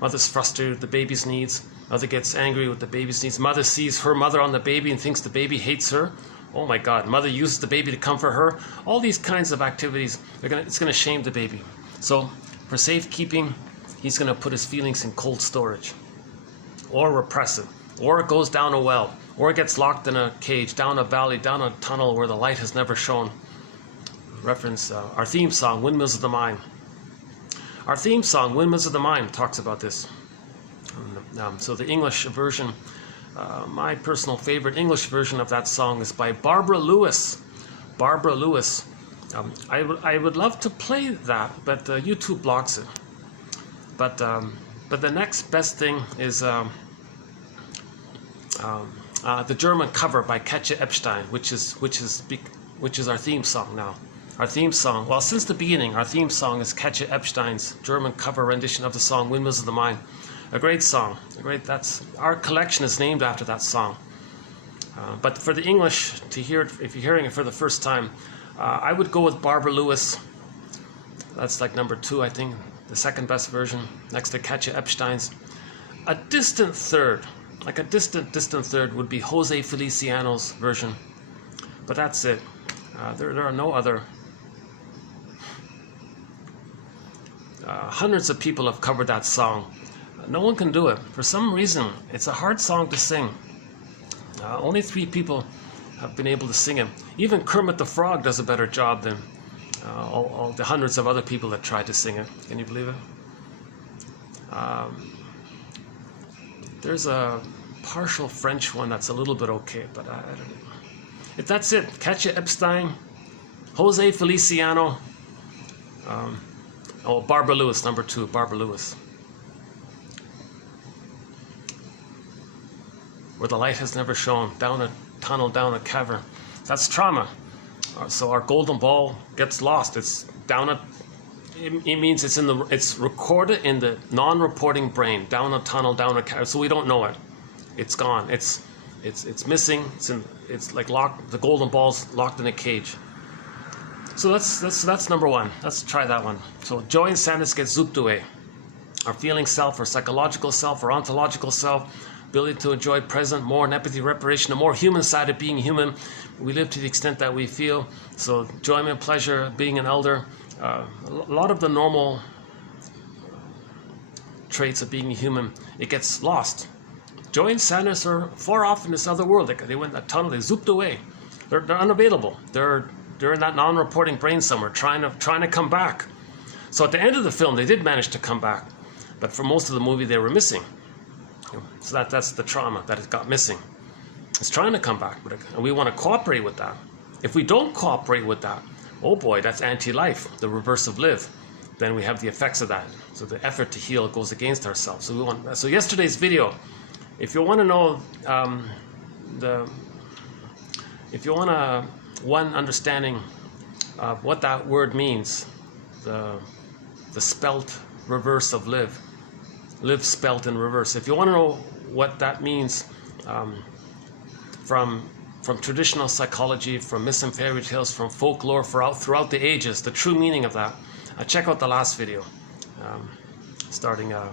mother's frustrated with the baby's needs, mother gets angry with the baby's needs, mother sees her mother on the baby and thinks the baby hates her. Oh my God, mother uses the baby to comfort her. All these kinds of activities, it's going to shame the baby. So for safekeeping, he's going to put his feelings in cold storage, or repress it, or it goes down a well, or it gets locked in a cage, down a valley, down a tunnel where the light has never shone. Reference our theme song, Windmills of the Mind. Our theme song, Windmills of the Mind, talks about this. So the English version, my personal favorite English version of that song is by Barbara Lewis. Barbara Lewis. I would love to play that, but YouTube blocks it. But the next best thing is the German cover by Katja Epstein, which is our theme song now. Our theme song, well, since the beginning, our theme song is Katja Epstein's German cover rendition of the song Windmills of the Mind. A great song. Our collection is named after that song. But for the English, to hear it, if you're hearing it for the first time, I would go with Barbara Lewis. That's like number 2, I think, the second best version, next to Katja Epstein's. A distant third, like a distant third, would be Jose Feliciano's version. But that's it. There are no other. Hundreds of people have covered that song. No one can do it. For some reason, it's a hard song to sing. Only 3 people have been able to sing it. Even Kermit the Frog does a better job than all the hundreds of other people that tried to sing it. Can you believe it? There's a partial French one that's a little bit okay, but I don't know. If that's it, Katja Epstein, Jose Feliciano, Barbara Lewis, number 2, Barbara Lewis. Where the light has never shone, down a tunnel, down a cavern. That's trauma. So our golden ball gets lost. It's down a. It means it's recorded in the non-reporting brain, down a tunnel, down a cavern. So we don't know it. It's gone. It's missing. It's like locked. The golden ball's locked in a cage. So that's number 1. Let's try that one. So joy and sadness get zooped away. Our feeling self, our psychological self, our ontological self, ability to enjoy present, more and empathy, reparation, the more human side of being human. We live to the extent that we feel. So enjoyment, pleasure, being an elder, a lot of the normal traits of being human, it gets lost. Joy and sadness are far off in this other world. They went in that tunnel, they zooped away. They're unavailable. They're in that non-reporting brain somewhere, trying to come back. So at the end of the film, they did manage to come back, but for most of the movie, they were missing. So that's the trauma that it got missing. It's trying to come back, and we want to cooperate with that. If we don't cooperate with that, oh boy, that's anti-life, the reverse of live. Then we have the effects of that. So the effort to heal goes against ourselves. So yesterday's video, if you want to know if you want one understanding of what that word means, the spelt reverse of live spelt in reverse. If you want to know what that means from traditional psychology, from myths and fairy tales, from folklore throughout the ages, the true meaning of that, check out the last video, starting at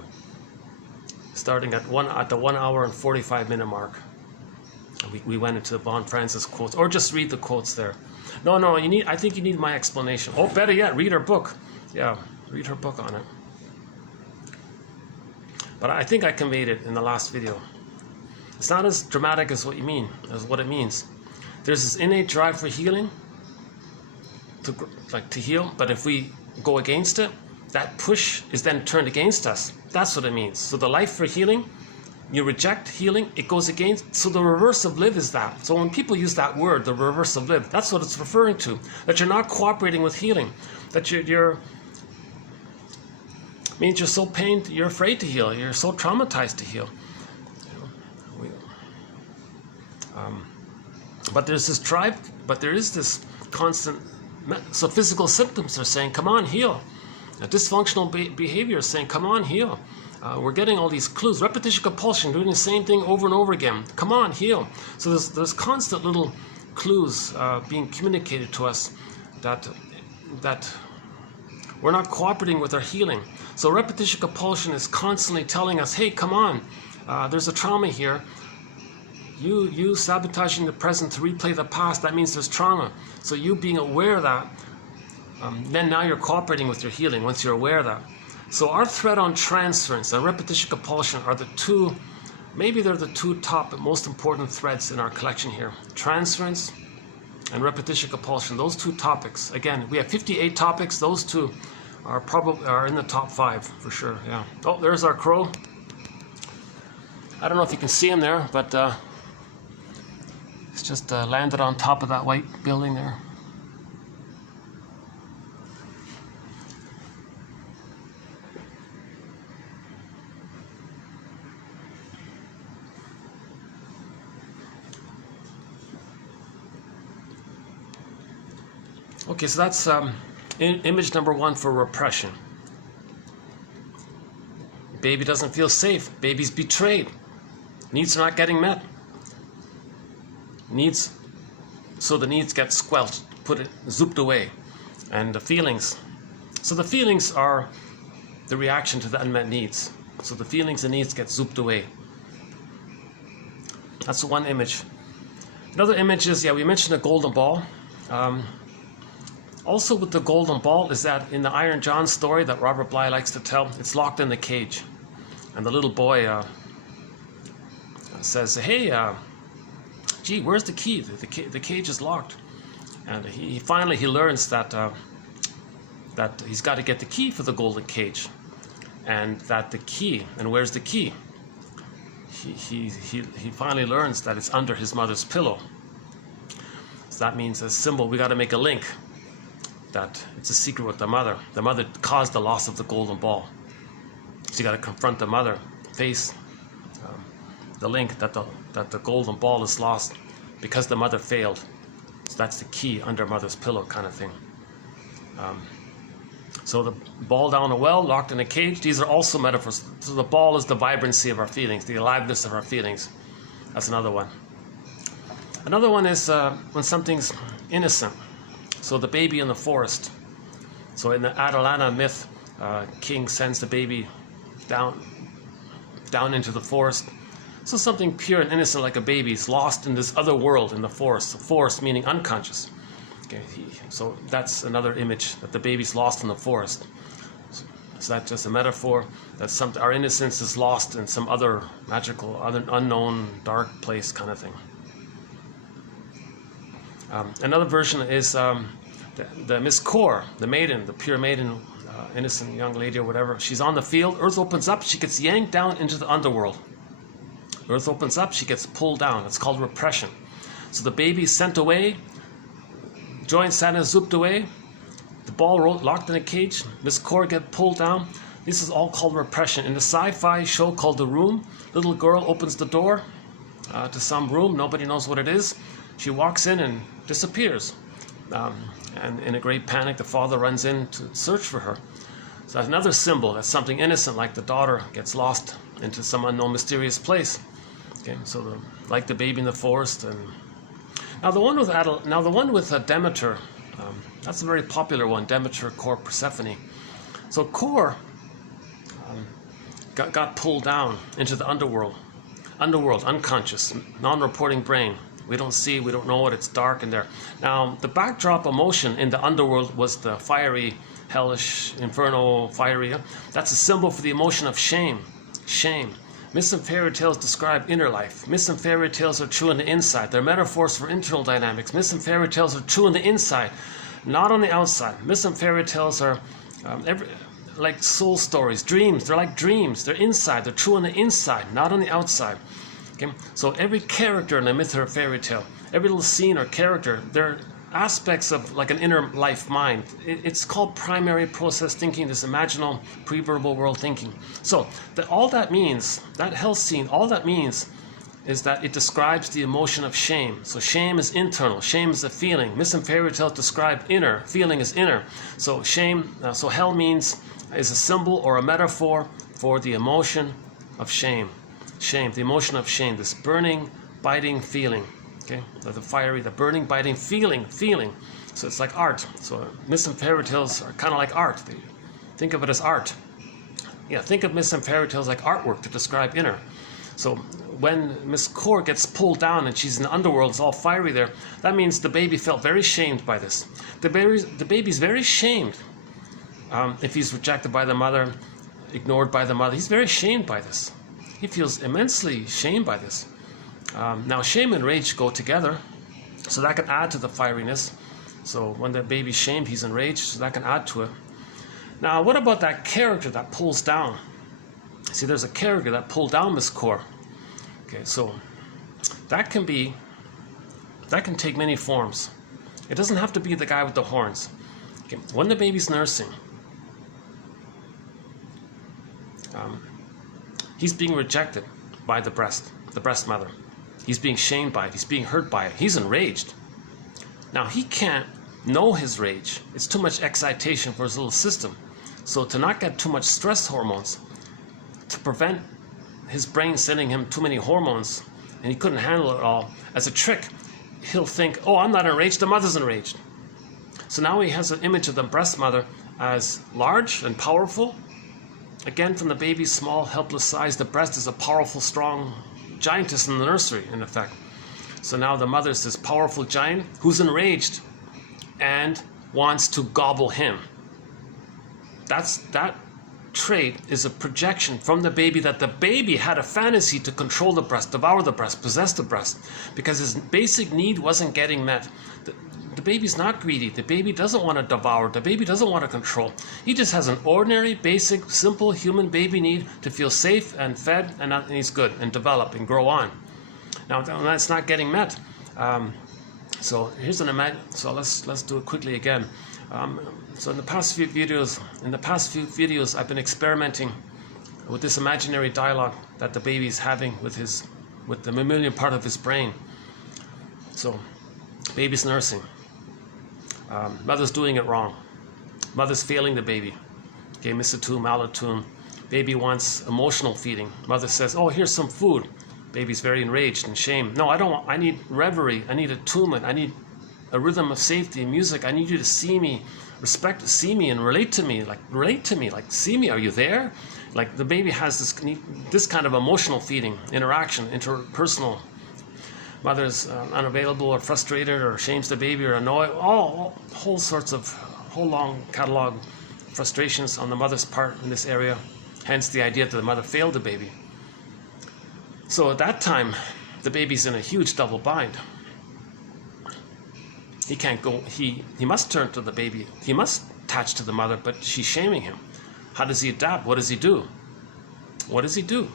the 1 hour and 45-minute mark. We went into the Bon Francis quotes, or just read the quotes there. No, I think you need my explanation. Oh, better yet, read her book. Yeah, read her book on it. But I think I conveyed it in the last video. It's not as dramatic as what it means. There's this innate drive for healing, to heal, but if we go against it, that push is then turned against us. That's what it means. So the life for healing, you reject healing, it goes against. So the reverse of live is that. So when people use that word, the reverse of live, that's what it's referring to. That you're not cooperating with healing. That you're means you're so pained, you're afraid to heal. You're so traumatized to heal. But there's this drive, but there is this constant. So physical symptoms are saying, come on, heal. Dysfunctional behavior is saying, come on, heal. We're getting all these clues. Repetition compulsion, doing the same thing over and over again. Come on, heal. So there's constant little clues being communicated to us that we're not cooperating with our healing. So repetition compulsion is constantly telling us, hey, come on, there's a trauma here. You sabotaging the present to replay the past, that means there's trauma. So you being aware of that, then now you're cooperating with your healing once you're aware of that. So our thread on transference and repetition compulsion are the two, maybe they're the two top most important threads in our collection here. Transference and repetition compulsion, those two topics. Again, we have 58 topics. Those two are in the top 5 for sure. Yeah. Oh, there's our crow. I don't know if you can see him there, but it's just landed on top of that white building there. Okay, so that's image number 1 for repression. Baby doesn't feel safe. Baby's betrayed. Needs are not getting met. Needs, so the needs get squelched, zooped away. And the feelings. So the feelings are the reaction to the unmet needs. So the feelings and needs get zooped away. That's one image. Another image is, we mentioned the golden ball. Also with the golden ball is that in the Iron John story that Robert Bly likes to tell, it's locked in the cage. And the little boy says, hey, gee, where's the key? The cage is locked. And he finally learns that he's got to get the key for the golden cage. And that the key, and where's the key? He finally learns that it's under his mother's pillow. So that means a symbol, we got to make a link. That it's a secret with the mother. The mother caused the loss of the golden ball. So you got to confront the mother, face the link that the golden ball is lost because the mother failed. So that's the key under mother's pillow kind of thing. So the ball down a well, locked in a cage, these are also metaphors. So the ball is the vibrancy of our feelings, the aliveness of our feelings. That's another one. Another one is when something's innocent. So the baby in the forest. So in the Atalanta myth, king sends the baby down into the forest. So something pure and innocent like a baby is lost in this other world in the forest. The forest meaning unconscious. Okay, so that's another image, that the baby's lost in the forest. So that's just a metaphor that our innocence is lost in some other magical, other unknown, dark place kind of thing. Another version is the Miss Core, the maiden, the pure maiden, innocent young lady or whatever. She's on the field, earth opens up, she gets yanked down into the underworld. Earth opens up, she gets pulled down. It's called repression. So the baby's sent away, Joy and sadness zooped away, the ball locked in a cage, Miss Core get pulled down. This is all called repression. In the sci-fi show called The Room, little girl opens the door to some room, nobody knows what it is. She walks in and disappears. And in a great panic, the father runs in to search for her. So that's another symbol. That's something innocent, like the daughter gets lost into some unknown, mysterious place. Okay, so like the baby in the forest. And now the one with Demeter, that's a very popular one. Demeter, Core, Persephone. So Core got pulled down into the underworld, unconscious, non-reporting brain. We don't see, we don't know it, it's dark in there. Now, the backdrop emotion in the underworld was the fiery, hellish, inferno, fiery. That's a symbol for the emotion of shame. Shame. Myths and fairy tales describe inner life. Myths and fairy tales are true on the inside. They're metaphors for internal dynamics. Myths and fairy tales are true on the inside, not on the outside. Myths and fairy tales are like soul stories, dreams. They're like dreams. They're inside. They're true on the inside, not on the outside. Okay? So every character in a myth or a fairy tale, every little scene or character, they're aspects of like an inner life mind. It's called primary process thinking, this imaginal pre-verbal world thinking. So all that means, that hell scene, all that means is that it describes the emotion of shame. So shame is internal. Shame is a feeling. Myths and fairy tales describe inner. Feeling is inner. So shame, so hell means, is a symbol or a metaphor for the emotion of shame. Shame, the emotion of shame, this burning, biting feeling. Okay, the fiery, the burning, biting feeling. So it's like art. So myths and fairy tales are kind of like art. Think of it as art. Yeah, think of myths and fairy tales like artwork to describe inner. So when Miss Core gets pulled down and she's in the underworld, it's all fiery there, that means the baby felt very shamed by this. The baby's very shamed. If he's rejected by the mother, ignored by the mother, he's very shamed by this. He feels immensely shamed by this. Now shame and rage go together, so that can add to the fieriness. So when the baby's shamed, he's enraged, so that can add to it. Now what about that character that pulls down? See, there's a character that pulled down Miss Core. Okay, so that can take many forms. It doesn't have to be the guy with the horns. Okay, when the baby's nursing, he's being rejected by the breast mother. He's being shamed by it. He's being hurt by it. He's enraged. Now, he can't know his rage. It's too much excitation for his little system. So to not get too much stress hormones, to prevent his brain sending him too many hormones, and he couldn't handle it all, as a trick, he'll think, oh, I'm not enraged, the mother's enraged. So now he has an image of the breast mother as large and powerful. Again, from the baby's small, helpless size, the breast is a powerful, strong giantess in the nursery, in effect. So now the mother's this powerful giant who's enraged and wants to gobble him. That trait is a projection from the baby, that the baby had a fantasy to control the breast, devour the breast, possess the breast, because his basic need wasn't getting met. The baby's not greedy. The baby doesn't want to devour. The baby doesn't want to control. He just has an ordinary, basic, simple human baby need to feel safe and fed, and he's good and develop and grow on. Now that's not getting met. So here's an imagine. So let's do it quickly again. So in the past few videos, I've been experimenting with this imaginary dialogue that the baby's having with the mammalian part of his brain. So, baby's nursing. Mother's doing it wrong. Mother's failing the baby. Okay, misattuned, malattuned. Baby wants emotional feeding. Mother says, "Oh, here's some food." Baby's very enraged and shamed. "No, I don't want. I need reverie. I need attunement. I need a rhythm of safety and music. I need you to see me, see me, and relate to me. Like see me. Are you there?" Like the baby has this kind of emotional feeding, interaction, interpersonal. Mother's unavailable or frustrated or shames the baby or annoyed. All whole sorts of whole long catalog frustrations on the mother's part in this area. Hence the idea that the mother failed the baby. So at that time, the baby's in a huge double bind. He can't go, he must turn to the baby. He must attach to the mother, but she's shaming him. How does he adapt? What does he do? What does he do?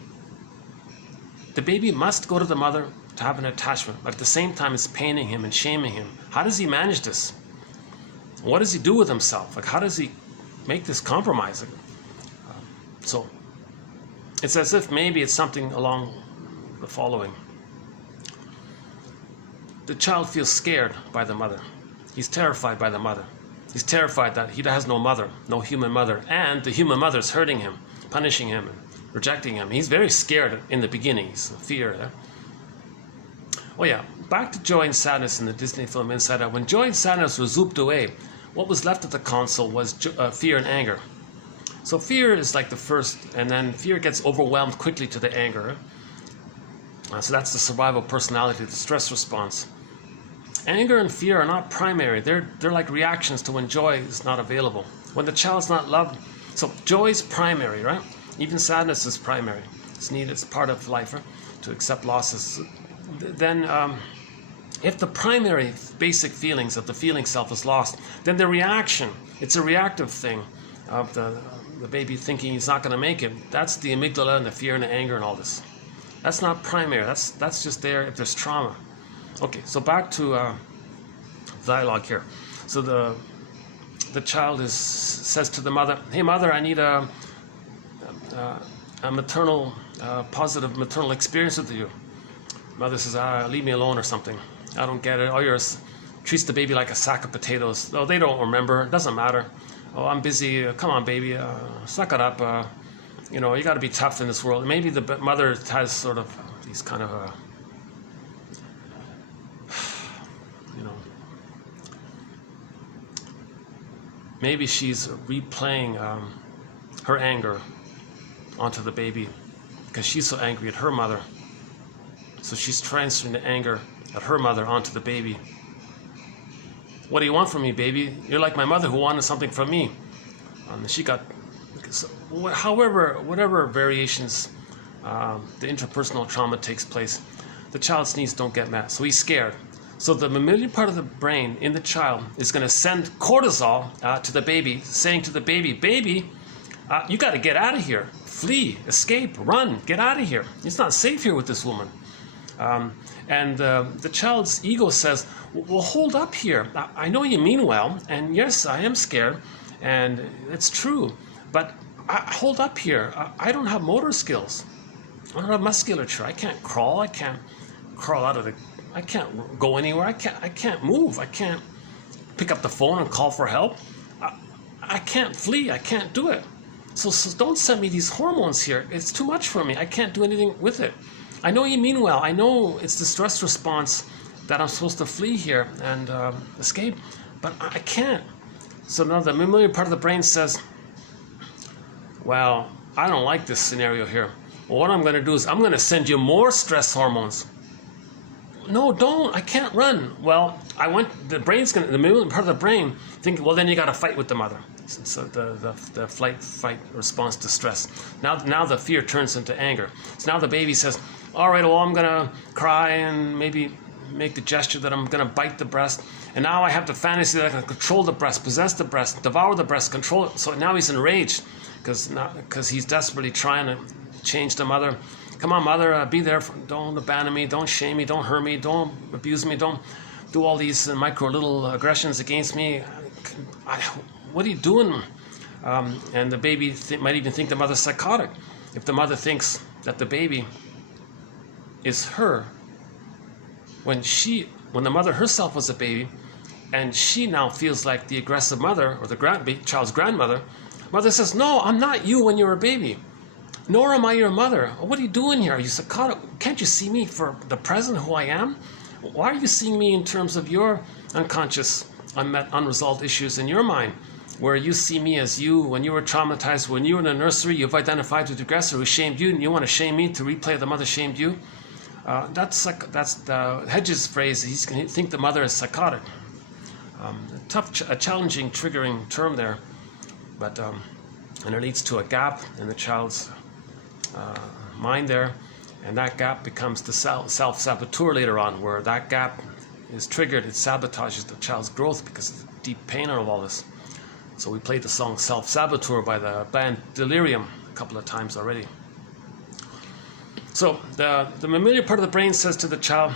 The baby must go to the mother to have an attachment, but at the same time it's paining him and shaming him. How does he manage this? What does he do with himself? Like, how does he make this compromise? So it's as if maybe it's something along the following. The child feels scared by the mother. He's terrified by the mother. He's terrified that he has no mother, no human mother, and the human mother is hurting him, punishing him, rejecting him. He's very scared in the beginning. He's fear there. Oh yeah, back to joy and sadness in the Disney film Inside Out. When joy and sadness were zooped away, what was left of the console was fear and anger. So fear is like the first, and then fear gets overwhelmed quickly to the anger. So that's the survival personality, the stress response. Anger and fear are not primary. They're like reactions to when joy is not available. When the child's not loved. So joy is primary, right? Even sadness is primary. It's needed, it's part of life, right? To accept losses. Then if the primary basic feelings of the feeling self is lost, then the reaction, it's a reactive thing. of the baby thinking he's not going to make it. That's the amygdala and the fear and the anger and all this. That's not primary. That's just there if there's trauma. Okay, so back to dialogue here. So the child says to the mother, "Hey mother, I need a maternal, positive maternal experience with you." Mother says, "Leave me alone," or something. "I don't get it." "Oh, treats the baby like a sack of potatoes." "Oh, they don't remember. It doesn't matter." "Oh, I'm busy. Come on, baby. Suck it up. You got to be tough in this world." Maybe the mother has sort of these kind of, maybe she's replaying her anger onto the baby because she's so angry at her mother. So she's transferring the anger at her mother onto the baby. "What do you want from me, baby? You're like my mother who wanted something from me." She got, whatever variations the interpersonal trauma takes place, the child's needs don't get met. So he's scared. So the mammalian part of the brain in the child is going to send cortisol to the baby, saying to the baby, "Baby, you got to get out of here. Flee, escape, run, get out of here. It's not safe here with this woman." And the child's ego says, "Well, hold up here. I know you mean well, and yes, I am scared, and it's true, but hold up here. I don't have motor skills. I don't have musculature. I can't crawl. I can't crawl out of the... I can't go anywhere. I can't move. I can't pick up the phone and call for help. I can't flee. I can't do it. So don't send me these hormones here. It's too much for me. I can't do anything with it. I know you mean well. I know it's the stress response that I'm supposed to flee here and escape, but I can't." So now the mammalian part of the brain says, "Well, I don't like this scenario here. Well, what I'm going to do is I'm going to send you more stress hormones." "No, don't. I can't run." Well, the mammalian part of the brain think, well, then you got to fight with the mother. So the fight response to stress. Now the fear turns into anger. So now the baby says, "All right, well, I'm going to cry and maybe make the gesture that I'm going to bite the breast. And now I have the fantasy that I can control the breast, possess the breast, devour the breast, control it." So now he's enraged because he's desperately trying to change the mother. "Come on, mother, be there. Don't abandon me. Don't shame me. Don't hurt me. Don't abuse me. Don't do all these micro little aggressions against me. What are you doing?" And the baby might even think the mother's psychotic. If the mother thinks that the baby is her, when the mother herself was a baby, and she now feels like the aggressive mother or the child's grandmother, mother says, "No, I'm not you when you're a baby. Nor am I your mother. What are you doing here? Are you psychotic? Can't you see me for the present, who I am? Why are you seeing me in terms of your unconscious, unmet, unresolved issues in your mind, where you see me as you when you were traumatized, when you were in the nursery, you've identified with the aggressor who shamed you, and you want to shame me to replay the mother shamed you?" That's the Hedges phrase. He's going to think the mother is psychotic. A challenging, triggering term there, but and it leads to a gap in the child's mind there, and that gap becomes the self-saboteur later on, where that gap is triggered. It sabotages the child's growth because of the deep pain of all this. So we played the song "Self-Saboteur" by the band Delirium a couple of times already. So the mammalian part of the brain says to the child,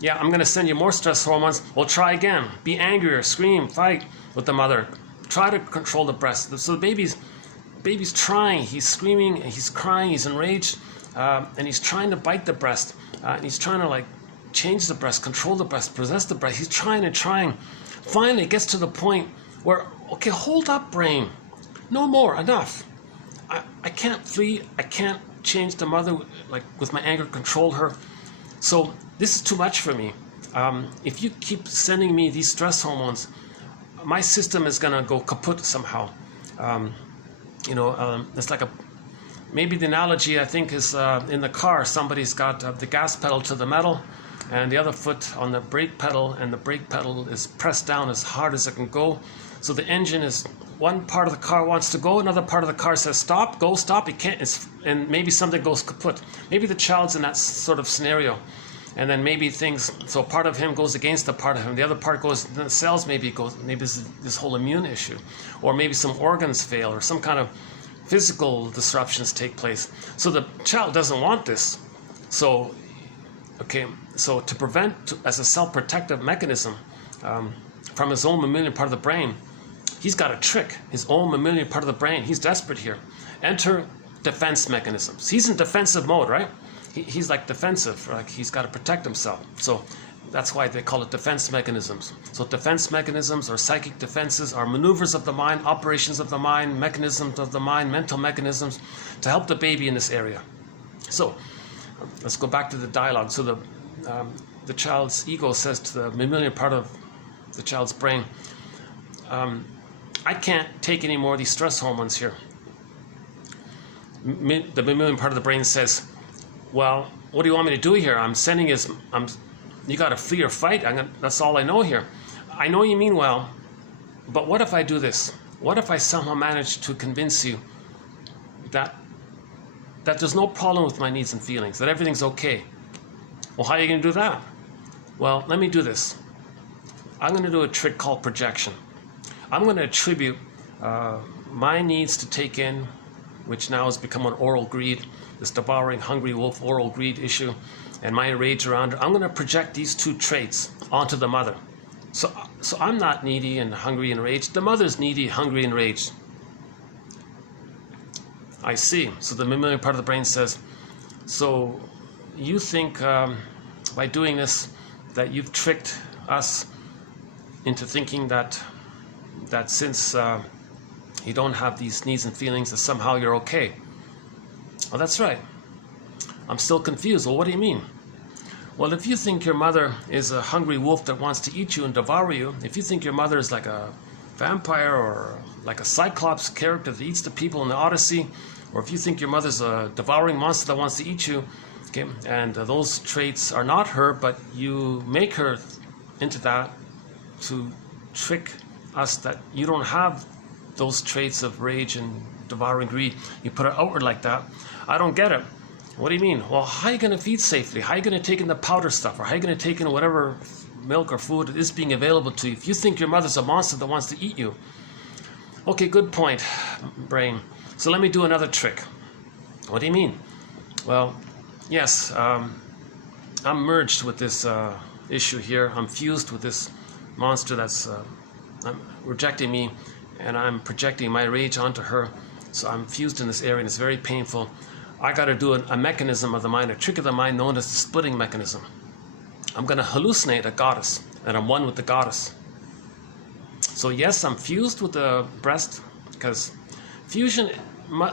"Yeah, I'm going to send you more stress hormones. Well, try again. Be angrier, scream, fight with the mother. Try to control the breast." So the baby's trying. He's screaming, he's crying, he's enraged, and he's trying to bite the breast. And he's trying to change the breast, control the breast, possess the breast. He's trying and trying. Finally, it gets to the point where, okay, hold up, brain. No more, enough. I can't flee. I can't change the mother, with my anger, control her. So this is too much for me. If you keep sending me these stress hormones, my system is gonna go kaput somehow. It's like maybe the analogy I think is in the car. Somebody's got the gas pedal to the metal and the other foot on the brake pedal, and the brake pedal is pressed down as hard as it can go. So the engine is, one part of the car wants to go, another part of the car says stop, go, stop, it can't, and maybe something goes kaput. Maybe the child's in that sort of scenario. and then maybe things, so part of him goes against the part of him, the other part goes, the cells maybe this whole immune issue, or maybe some organs fail, or some kind of physical disruptions take place. So the child doesn't want this. So, okay, so to prevent, as a self-protective mechanism from his own mammalian part of the brain, he's got a trick, his own mammalian part of the brain. He's desperate here. Enter defense mechanisms. He's in defensive mode, right? He's like defensive, like he's got to protect himself. So that's why they call it defense mechanisms. So defense mechanisms or psychic defenses are maneuvers of the mind, operations of the mind, mechanisms of the mind, mental mechanisms to help the baby in this area. So let's go back to the dialogue. So the child's ego says to the mammalian part of the child's brain, I can't take any more of these stress hormones here. The mammalian part of the brain says, well, what do you want me to do here? You got to flee or fight. That's all I know here. I know you mean well, but what if I do this? What if I somehow manage to convince you that there's no problem with my needs and feelings, that everything's okay? Well, how are you going to do that? Well, let me do this. I'm going to do a trick called projection. I'm going to attribute my needs to take in, which now has become an oral greed, this devouring, hungry wolf oral greed issue, and my rage around her. I'm going to project these two traits onto the mother. So I'm not needy and hungry and raged. The mother's needy, hungry, and raged. I see. So the mammalian part of the brain says, so you think by doing this that you've tricked us into thinking that since you don't have these needs and feelings, that somehow you're okay. Well, that's right. I'm still confused. Well, what do you mean? Well, if you think your mother is a hungry wolf that wants to eat you and devour you, if you think your mother is like a vampire or like a cyclops character that eats the people in the Odyssey, or if you think your mother's a devouring monster that wants to eat you, okay, and those traits are not her, but you make her into that to trick us that you don't have those traits of rage and devouring greed. You put it outward like that. I don't get it. What do you mean? Well, how are you going to feed safely? How are you going to take in the powder stuff? Or how are you going to take in whatever milk or food is being available to you if you think your mother's a monster that wants to eat you? Okay, good point, brain. So let me do another trick. What do you mean? Well, yes, I'm merged with this issue here. I'm fused with this monster that's rejecting me, and I'm projecting my rage onto her. So I'm fused in this area, and it's very painful. I got to do a mechanism of the mind, a trick of the mind known as the splitting mechanism. I'm going to hallucinate a goddess, and I'm one with the goddess. So yes, I'm fused with the breast, because fusion,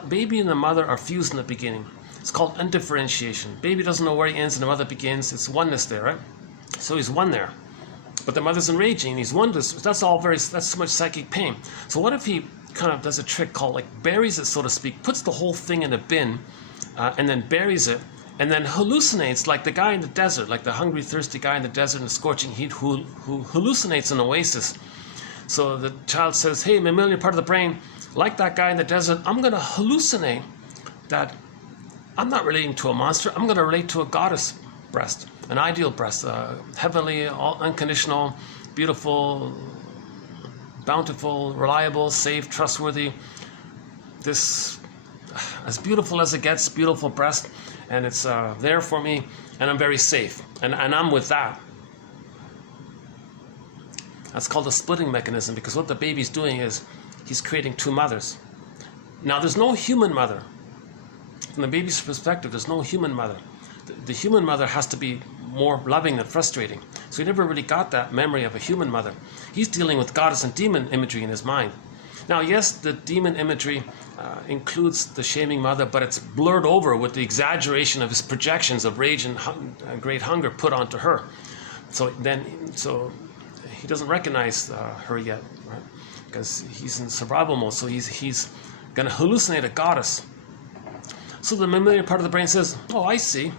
baby and the mother are fused in the beginning. It's called undifferentiation. Baby doesn't know where he ends and the mother begins. It's oneness there, right? So he's one there. But the mother's enraging, and he's one. That's so much psychic pain. So what if he kind of does a trick called, like, buries it, so to speak, puts the whole thing in a bin, and then buries it, and then hallucinates like the guy in the desert, like the hungry, thirsty guy in the desert in the scorching heat who hallucinates an oasis. So the child says, hey, mammalian part of the brain, like that guy in the desert, I'm going to hallucinate that I'm not relating to a monster. I'm going to relate to a goddess breast, an ideal breast, heavenly, unconditional, beautiful, bountiful, reliable, safe, trustworthy. This, as beautiful as it gets, beautiful breast, and it's there for me, and I'm very safe, and I'm with that. That's called a splitting mechanism, because what the baby's doing is he's creating two mothers. Now, there's no human mother. From the baby's perspective, there's no human mother. The human mother has to be more loving than frustrating. So he never really got that memory of a human mother. He's dealing with goddess and demon imagery in his mind. Now, yes, the demon imagery includes the shaming mother, but it's blurred over with the exaggeration of his projections of rage and great hunger put onto her. So he doesn't recognize her yet, right? Because he's in survival mode. So he's going to hallucinate a goddess. So the mammalian part of the brain says, oh, I see.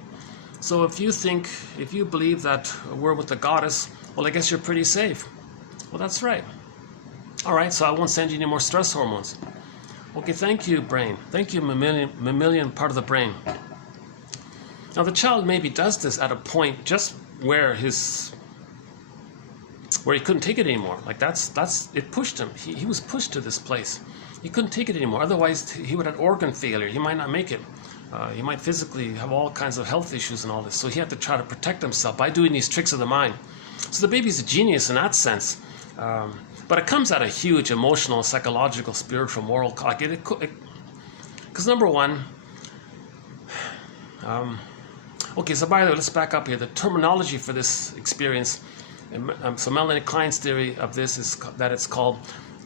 So if you believe that we're with the goddess, well, I guess you're pretty safe. Well, that's right. All right, so I won't send you any more stress hormones. Okay, thank you, brain. Thank you, mammalian part of the brain. Now the child maybe does this at a point just where where he couldn't take it anymore. Like that's it pushed him. He was pushed to this place. He couldn't take it anymore. Otherwise, he would have organ failure. He might not make it. He might physically have all kinds of health issues and all this. So he had to try to protect himself by doing these tricks of the mind. So the baby's a genius in that sense. But it comes at a huge emotional, psychological, spiritual, moral cost. Because number one, okay, so by the way, let's back up here. The terminology for this experience, so Melanie Klein's theory of this is that it's called,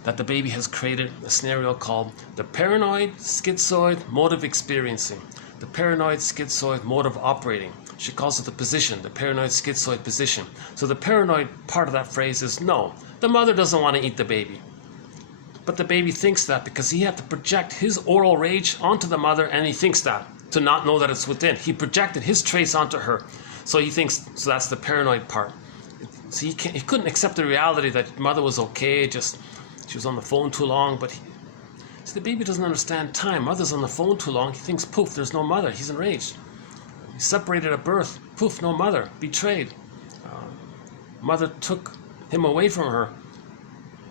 that the baby has created a scenario called the paranoid schizoid mode of experiencing, the paranoid schizoid mode of operating. She calls it the position, the paranoid schizoid position. So the paranoid part of that phrase is no, the mother doesn't want to eat the baby. But the baby thinks that because he had to project his oral rage onto the mother, and he thinks that to not know that it's within. He projected his trace onto her. So he thinks, so that's the paranoid part. So he couldn't accept the reality that mother was okay, just she was on the phone too long. But see, the baby doesn't understand time. Mother's on the phone too long. He thinks, poof, there's no mother. He's enraged. He's separated at birth. Poof, no mother. Betrayed. Mother took him away from her.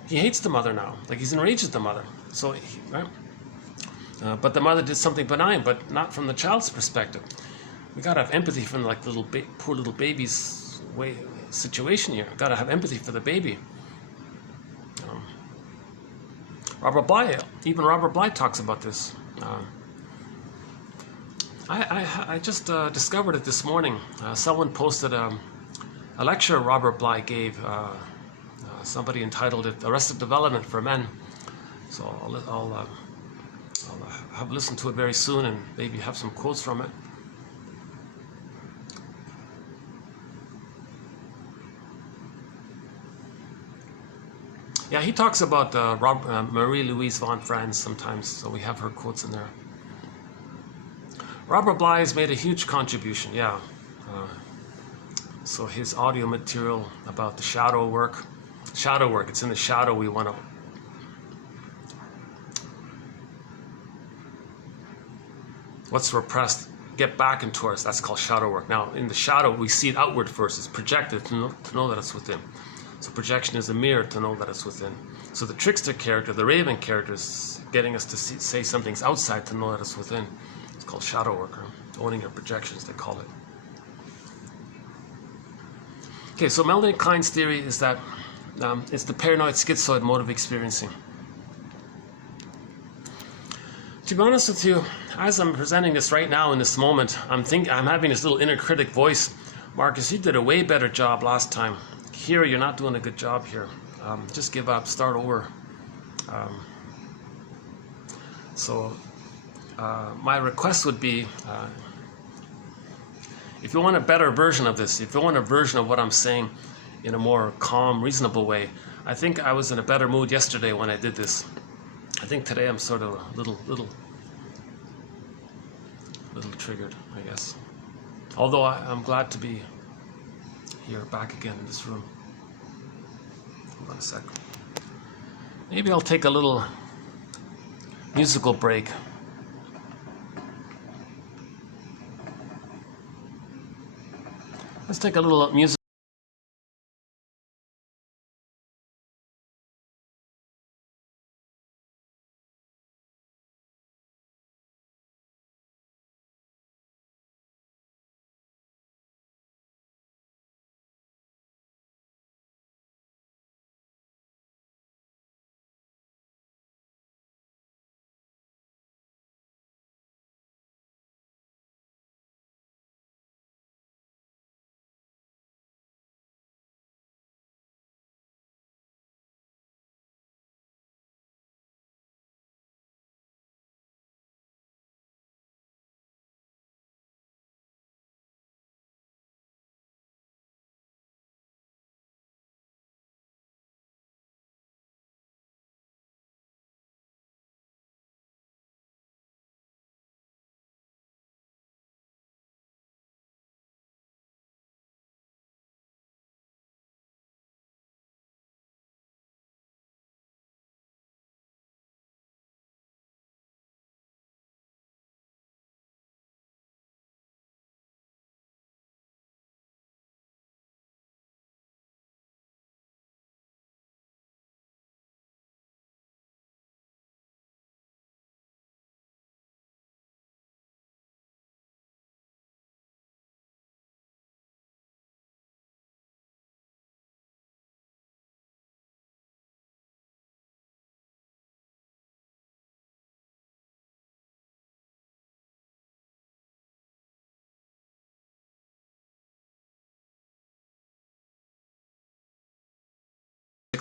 He hates the mother now. Like he's enraged at the mother. So, right? But the mother did something benign, but not from the child's perspective. We gotta have empathy from like poor little baby's situation here. Gotta have empathy for the baby. Robert Bly talks about this. I just discovered it this morning. Someone posted a lecture Robert Bly gave. Somebody entitled it "Arrested Development for Men." So I'll have listened to it very soon and maybe have some quotes from it. Yeah, he talks about Marie-Louise von Franz sometimes, so we have her quotes in there. Robert Bly has made a huge contribution, yeah. So his audio material about the shadow work, it's in the shadow we want to. What's repressed, get back into us, that's called shadow work. Now, in the shadow, we see it outward first, it's projected to know that it's within. So projection is a mirror to know that it's within. So the trickster character, the raven character, is getting us to say something's outside to know that it's within. It's called shadow work, or owning your projections, they call it. Okay, so Melanie Klein's theory is that it's the paranoid schizoid mode of experiencing. To be honest with you, as I'm presenting this right now in this moment, I'm having this little inner critic voice. Marcus, you did a way better job last time. Here, you're not doing a good job here. Just give up, start over. My request would be, if you want a better version of this, if you want a version of what I'm saying in a more calm, reasonable way, I think I was in a better mood yesterday when I did this. I think today I'm sort of a little triggered, I guess. Although I'm glad to be here, back again in this room. Hold on a sec. Maybe I'll take a little musical break. Let's take a little music.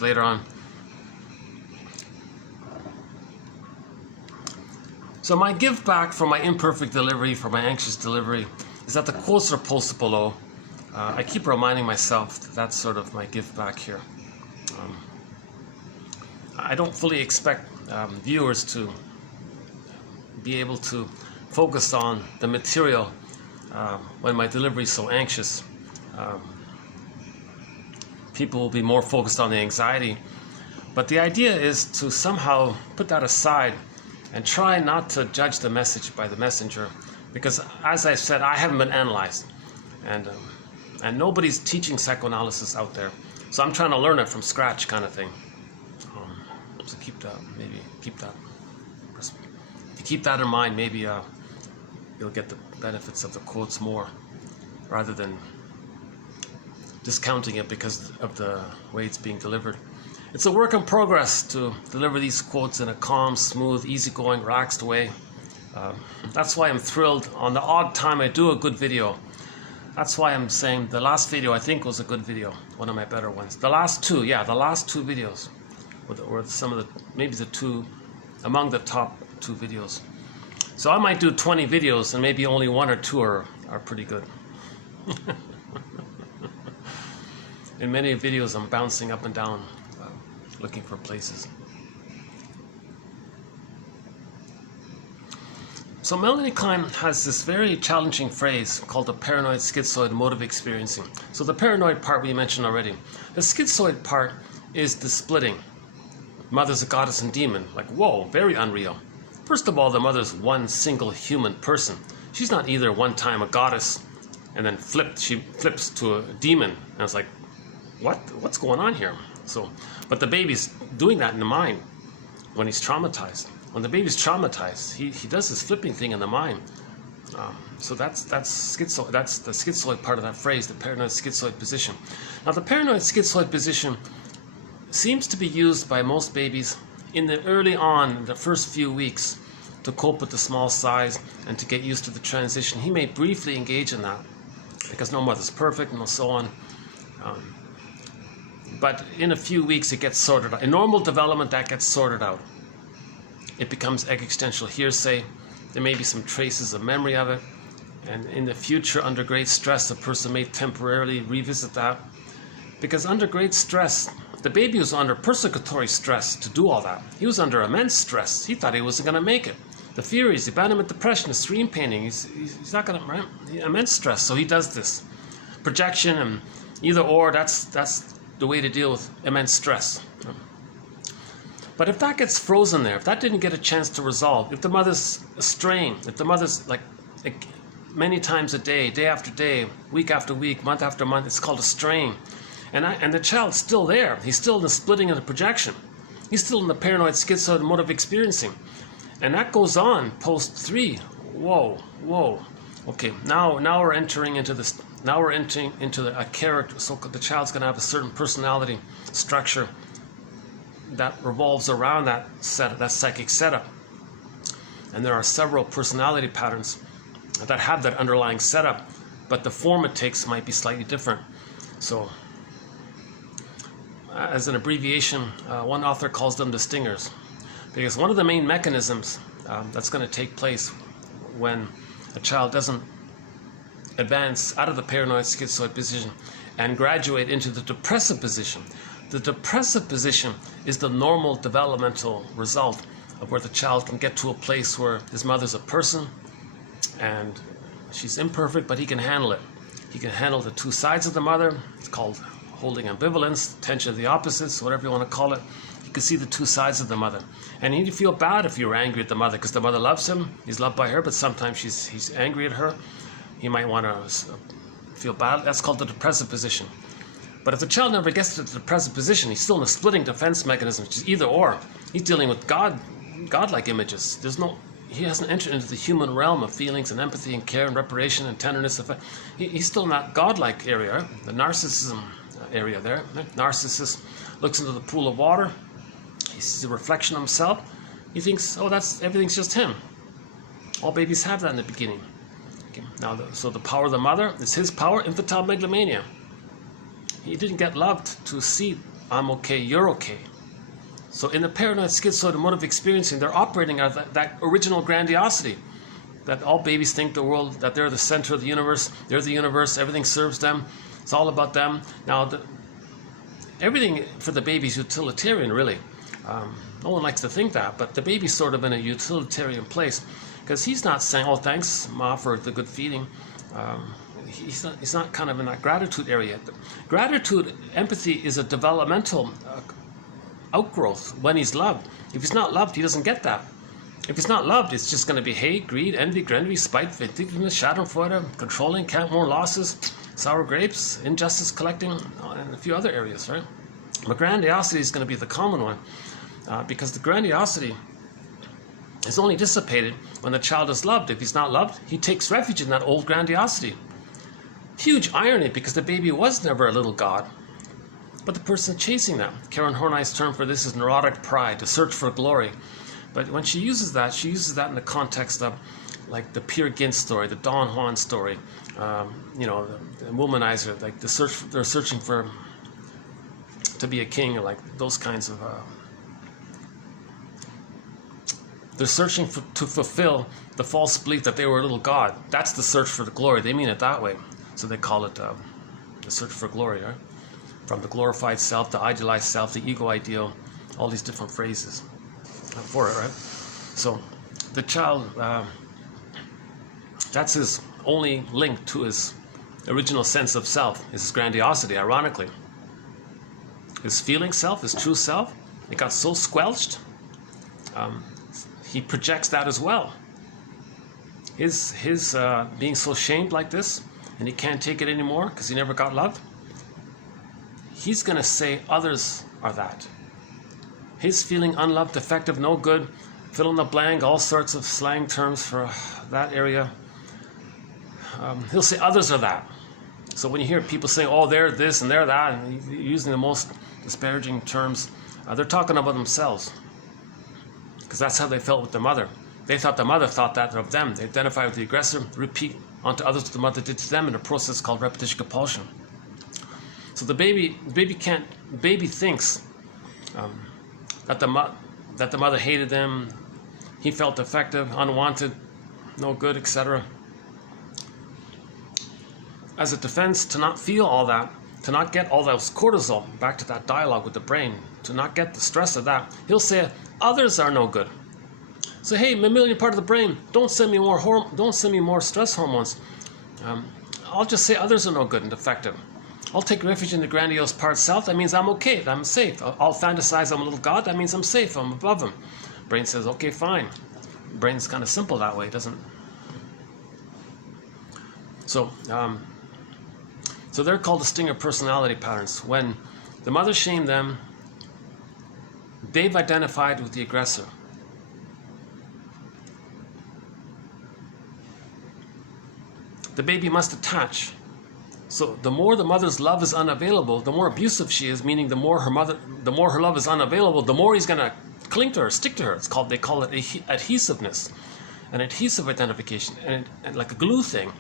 later on. So my give back for my imperfect delivery, for my anxious delivery, is that the quotes are posted below. I keep reminding myself that that's sort of my give back here. I don't fully expect viewers to be able to focus on the material when my delivery is so anxious. People will be more focused on the anxiety. But the idea is to somehow put that aside and try not to judge the message by the messenger. Because as I said, I haven't been analyzed. And nobody's teaching psychoanalysis out there. So I'm trying to learn it from scratch kind of thing. So keep that if you keep that in mind, maybe you'll get the benefits of the quotes more, rather than discounting it because of the way it's being delivered. It's a work in progress to deliver these quotes in a calm, smooth, easygoing, relaxed way. That's why I'm thrilled on the odd time I do a good video. That's why I'm saying the last video I think was a good video, one of my better ones. The last two videos were some of the, maybe the two, among the top 2 videos. So I might do 20 videos and maybe only 1 or 2 are pretty good. In many videos I'm bouncing up and down, looking for places. So Melanie Klein has this very challenging phrase called the paranoid schizoid mode of experiencing. So the paranoid part we mentioned already. The schizoid part is the splitting. Mother's a goddess and demon. Like, whoa, very unreal. First of all, the mother's one single human person. She's not either one time a goddess and then she flips to a demon. And it's like, what's going on here? So, but the baby's doing that in the mind when he's traumatized. When the baby's traumatized, he does this flipping thing in the mind. So that's the schizoid part of that phrase, the paranoid schizoid position. Now the paranoid schizoid position seems to be used by most babies in the early on, the first few weeks, to cope with the small size and to get used to the transition. He may briefly engage in that because no mother's perfect and so on. But in a few weeks it gets sorted out. In normal development, that gets sorted out. It becomes existential hearsay. There may be some traces of memory of it. And in the future, under great stress, the person may temporarily revisit that. Because under great stress, the baby was under persecutory stress to do all that. He was under immense stress. He thought he wasn't going to make it. The furies, the abandonment, depression, the stream painting, he's not going to, right? Immense stress. So he does this. Projection and either or, that's the way to deal with immense stress. But if that gets frozen there, if that didn't get a chance to resolve, if the mother's straying, if the mother's like many times a day, day after day, week after week, month after month, it's called a strain. And the child's still there. He's still in the splitting of the projection. He's still in the paranoid schizoid mode of experiencing. And that goes on post 3. Whoa. Okay, now we're entering into this. Now we're entering into a character. So the child's going to have a certain personality structure that revolves around that psychic setup. And there are several personality patterns that have that underlying setup, but the form it takes might be slightly different. So, as an abbreviation, one author calls them the stingers, because one of the main mechanisms that's going to take place when a child doesn't advance out of the paranoid schizoid position and graduate into the depressive position. The depressive position is the normal developmental result of where the child can get to a place where his mother's a person and she's imperfect, but he can handle it. He can handle the 2 sides of the mother. It's called holding ambivalence, tension of the opposites, whatever you want to call it. You can see the 2 sides of the mother. And you feel bad if you're angry at the mother because the mother loves him. He's loved by her, but sometimes he's angry at her. He might want to feel bad. That's called the depressive position. But if the child never gets to the depressive position, he's still in a splitting defense mechanism, which is either or. He's dealing with godlike images. He hasn't entered into the human realm of feelings and empathy and care and reparation and tenderness. He's still in that godlike area, the narcissism area there. Narcissist looks into the pool of water. He sees a reflection of himself. He thinks, oh, everything's just him. All babies have that in the beginning. Okay. Now, so the power of the mother is his power, infantile megalomania. He didn't get loved to see I'm okay, you're okay. So in the paranoid schizoid mode of experiencing, they're operating at that original grandiosity, that all babies think the world, that they're the center of the universe, they're the universe, everything serves them, it's all about them. Now, everything for the baby is utilitarian, really. No one likes to think that, but the baby's sort of in a utilitarian place, because he's not saying, oh, thanks, Ma, for the good feeding. He's not kind of in that gratitude area yet. Gratitude, empathy is a developmental outgrowth when he's loved. If he's not loved, he doesn't get that. If he's not loved, it's just going to be hate, greed, envy, grenvy, spite, vindictiveness, schadenfreude, controlling, count more losses, sour grapes, injustice collecting, and a few other areas, right? But grandiosity is going to be the common one, because the grandiosity is only dissipated when the child is loved. If he's not loved, he takes refuge in that old grandiosity. Huge irony, because the baby was never a little god, but the person chasing that. Karen Horney's term for this is neurotic pride, the search for glory. But when she uses that in the context of like the Peer Gynt story, the Don Juan story, you know, the womanizer, like they're searching for to be a king, or like those kinds of. They're searching to fulfill the false belief that they were a little god. That's the search for the glory. They mean it that way, so they call it the search for glory, right? From the glorified self, the idealized self, the ego ideal, all these different phrases for it, right? So the child, that's his only link to his original sense of self, is his grandiosity, ironically. His feeling self, his true self, it got so squelched, he projects that as well. His being so shamed like this, and he can't take it anymore because he never got loved, he's going to say others are that. His feeling unloved, defective, no good, fill in the blank, all sorts of slang terms for that area. He'll say others are that. So when you hear people saying, oh, they're this and they're that, and using the most disparaging terms, they're talking about themselves. Because that's how they felt with their mother. They thought the mother thought that of them. They identify with the aggressor, repeat onto others what the mother did to them in a process called repetition compulsion. So the baby thinks that the mother hated them, he felt defective, unwanted, no good, etc. As a defense to not feel all that, to not get all those cortisol, back to that dialogue with the brain, to not get the stress of that, he'll say others are no good. So hey, mammalian part of the brain, don't send me more stress hormones. I'll just say others are no good and defective. I'll take refuge in the grandiose part self. That means I'm okay, I'm safe. I'll fantasize I'm a little god. That means I'm safe, I'm above him. Brain says, okay, fine. Brain's kind of simple that way, doesn't. So they're called the stinger personality patterns. When the mother shamed them, they've identified with the aggressor. The baby must attach. So the more the mother's love is unavailable, the more abusive she is, meaning the more her love is unavailable, the more he's going to cling to her, stick to her. They call it adhesiveness, an adhesive identification, and like a glue thing.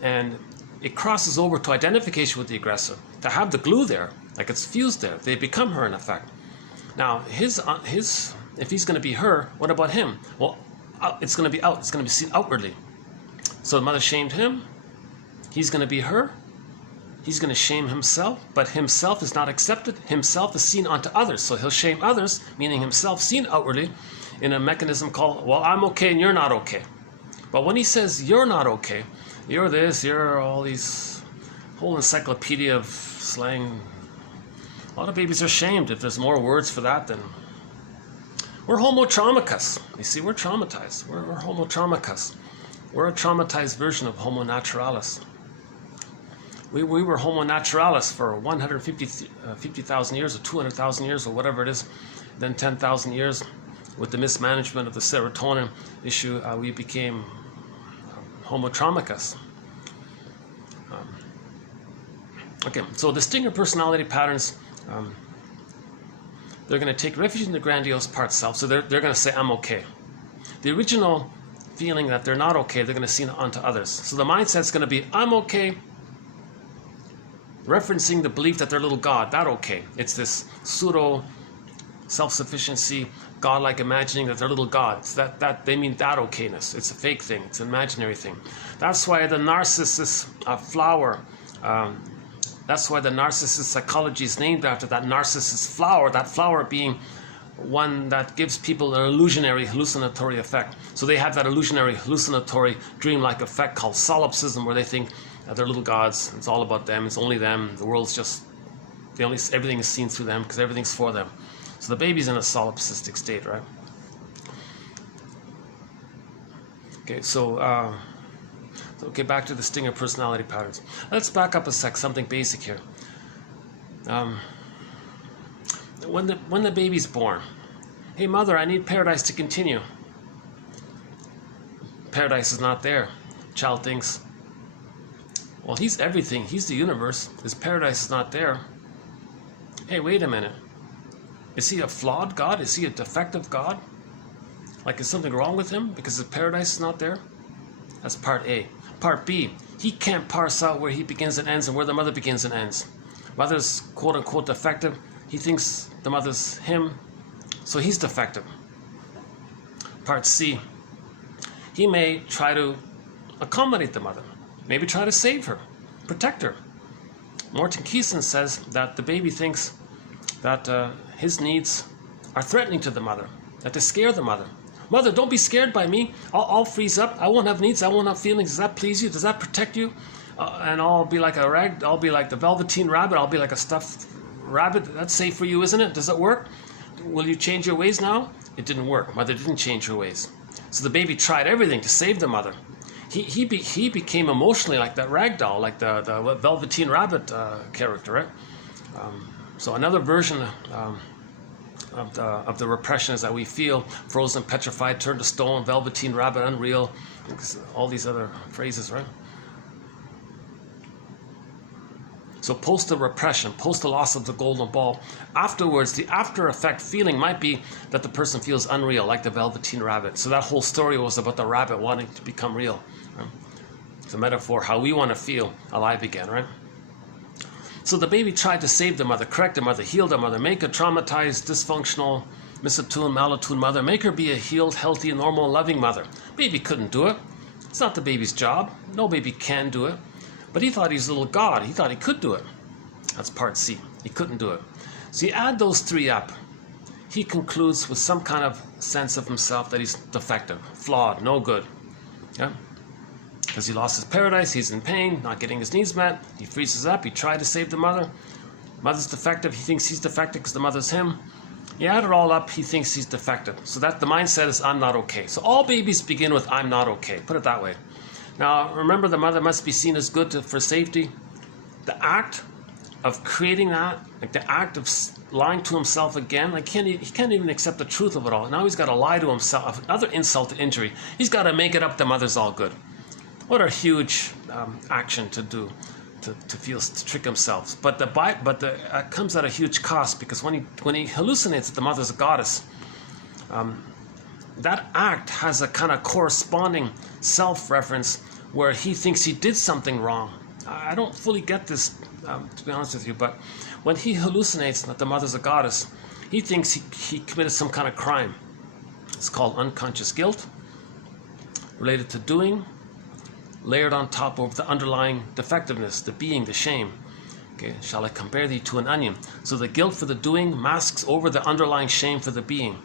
And it crosses over to identification with the aggressor. To have the glue there, like it's fused there, they become her in effect. Now, if he's going to be her, what about him? Well, it's going to be out. It's going to be seen outwardly. So the mother shamed him. He's going to be her. He's going to shame himself, but himself is not accepted. Himself is seen onto others. So he'll shame others, meaning himself seen outwardly, in a mechanism called, well, I'm okay and you're not okay. But when he says you're not okay, you're this, you're all these, whole encyclopedia of slang. A lot of babies are shamed. If there's more words for that, then we're homotraumicus. You see, we're traumatized. We're homotraumicus. We're a traumatized version of homo naturalis. We were homo naturalis for 150,000 years or 200,000 years or whatever it is. Then 10,000 years with the mismanagement of the serotonin issue, we became homo traumicus. Okay, so the stinger personality patterns, they're going to take refuge in the grandiose part self, so they're going to say, I'm okay. The original feeling that they're not okay, they're going to see it onto others. So the mindset's going to be, I'm okay, referencing the belief that they're a little god. That okay. It's this pseudo self-sufficiency, godlike imagining that they're little gods. That they mean that okayness. It's a fake thing. It's an imaginary thing. That's why the narcissist flower. That's why the narcissist psychology is named after that narcissist flower. That flower being one that gives people an illusionary, hallucinatory effect. So they have that illusionary, hallucinatory, dreamlike effect called solipsism, where they think that they're little gods. It's all about them. It's only them. The world's just everything is seen through them because everything's for them. So the baby's in a solipsistic state, right? Okay, so okay, back to the stinger personality patterns. Let's back up a sec, something basic here. When the baby's born, hey mother, I need paradise to continue. Paradise is not there. Child thinks, well, he's everything. He's the universe. His paradise is not there. Hey, wait a minute. Is he a flawed God? Is he a defective God? Like, is something wrong with him because his paradise is not there? That's part A. Part B, he can't parse out where he begins and ends and where the mother begins and ends. Mother's quote-unquote defective. He thinks the mother's him, so he's defective. Part C, he may try to accommodate the mother, maybe try to save her, protect her. Morton Keeson says that the baby thinks that his needs are threatening to the mother, that they scare the mother. Mother, don't be scared by me. I'll freeze up. I won't have needs. I won't have feelings. Does that please you? Does that protect you? And I'll be like a rag. I'll be like the Velveteen Rabbit. I'll be like a stuffed rabbit. That's safe for you, isn't it? Does it work? Will you change your ways now? It didn't work. Mother didn't change her ways. So the baby tried everything to save the mother. He became emotionally like that rag doll, like the Velveteen Rabbit character, right? So another version of the repression is that we feel frozen, petrified, turned to stone, Velveteen Rabbit, unreal, all these other phrases, right? So post the repression, post the loss of the golden ball, afterwards, the after effect feeling might be that the person feels unreal, like the Velveteen Rabbit. So that whole story was about the rabbit wanting to become real. Right? It's a metaphor how we want to feel alive again, right? So the baby tried to save the mother, correct the mother, heal the mother, make a traumatized, dysfunctional, misattuned, malattuned mother, make her be a healed, healthy, normal, loving mother. Baby couldn't do it. It's not the baby's job. No baby can do it. But he thought he's a little god. He thought he could do it. That's part C. He couldn't do it. So you add those three up. He concludes with some kind of sense of himself that he's defective, flawed, no good. Yeah? Because he lost his paradise, he's in pain, not getting his needs met. He freezes up. He tried to save the mother. Mother's defective. He thinks he's defective because the mother's him. You add it all up, he thinks he's defective. So that the mindset is, I'm not okay. So all babies begin with, I'm not okay. Put it that way. Now, remember, the mother must be seen as good for safety. The act of creating that, like the act of lying to himself again, like he can't even accept the truth of it all. Now he's got to lie to himself, another insult to injury. He's got to make it up the mother's all good. What a huge action to do, to trick himself. But it comes at a huge cost, because when he hallucinates that the mother's a goddess, that act has a kind of corresponding self-reference where he thinks he did something wrong. I don't fully get this, to be honest with you, but when he hallucinates that the mother's a goddess, he thinks he committed some kind of crime. It's called unconscious guilt, related to doing, layered on top of the underlying defectiveness, the being, the shame. Okay, shall I compare thee to an onion? So the guilt for the doing masks over the underlying shame for the being.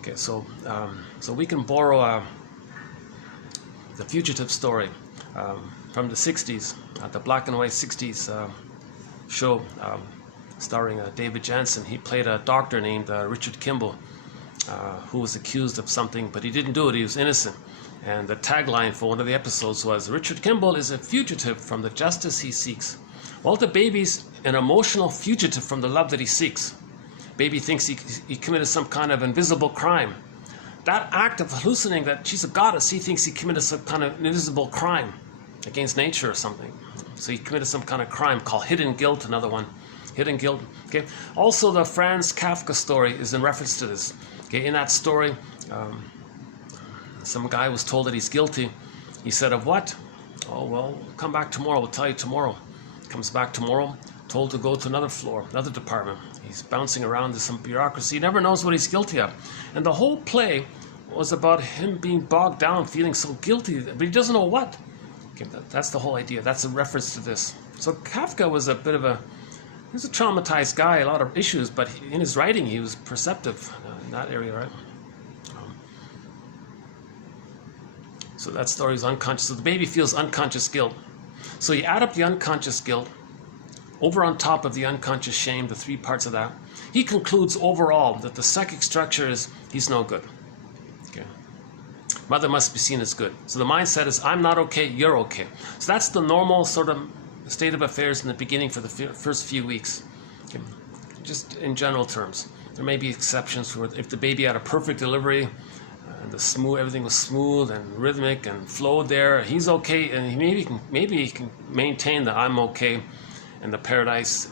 Okay, so we can borrow the fugitive story from the 60s, the black and white 60s show starring David Jansen. He played a doctor named Richard Kimball, who was accused of something, but he didn't do it, he was innocent. And the tagline for one of the episodes was, Richard Kimball is a fugitive from the justice he seeks. Well, the baby's an emotional fugitive from the love that he seeks. Baby thinks he committed some kind of invisible crime. That act of hallucinating that she's a goddess, he thinks he committed some kind of invisible crime against nature or something. So he committed some kind of crime called hidden guilt, another one. Hidden guilt. Okay. Also, the Franz Kafka story is in reference to this. Okay. In that story, some guy was told that he's guilty. He said, of what? Oh, well, come back tomorrow. We'll tell you tomorrow. Comes back tomorrow, told to go to another floor, another department. He's bouncing around to some bureaucracy. He never knows what he's guilty of. And the whole play was about him being bogged down, feeling so guilty, but he doesn't know what. Okay, that's the whole idea. That's a reference to this. So Kafka was a bit of a, he was a traumatized guy, a lot of issues, but in his writing he was perceptive in that area, right? So that story is unconscious. So the baby feels unconscious guilt. So you add up the unconscious guilt, over on top of the unconscious shame, the three parts of that. He concludes overall that the psychic structure is he's no good. Okay. Mother must be seen as good. So the mindset is I'm not okay, you're okay. So that's the normal sort of state of affairs in the beginning for the first few weeks. Okay. Just in general terms. There may be exceptions for if the baby had a perfect delivery, and everything was smooth and rhythmic and flowed there. He's okay, and maybe he can maintain that I'm okay in the paradise.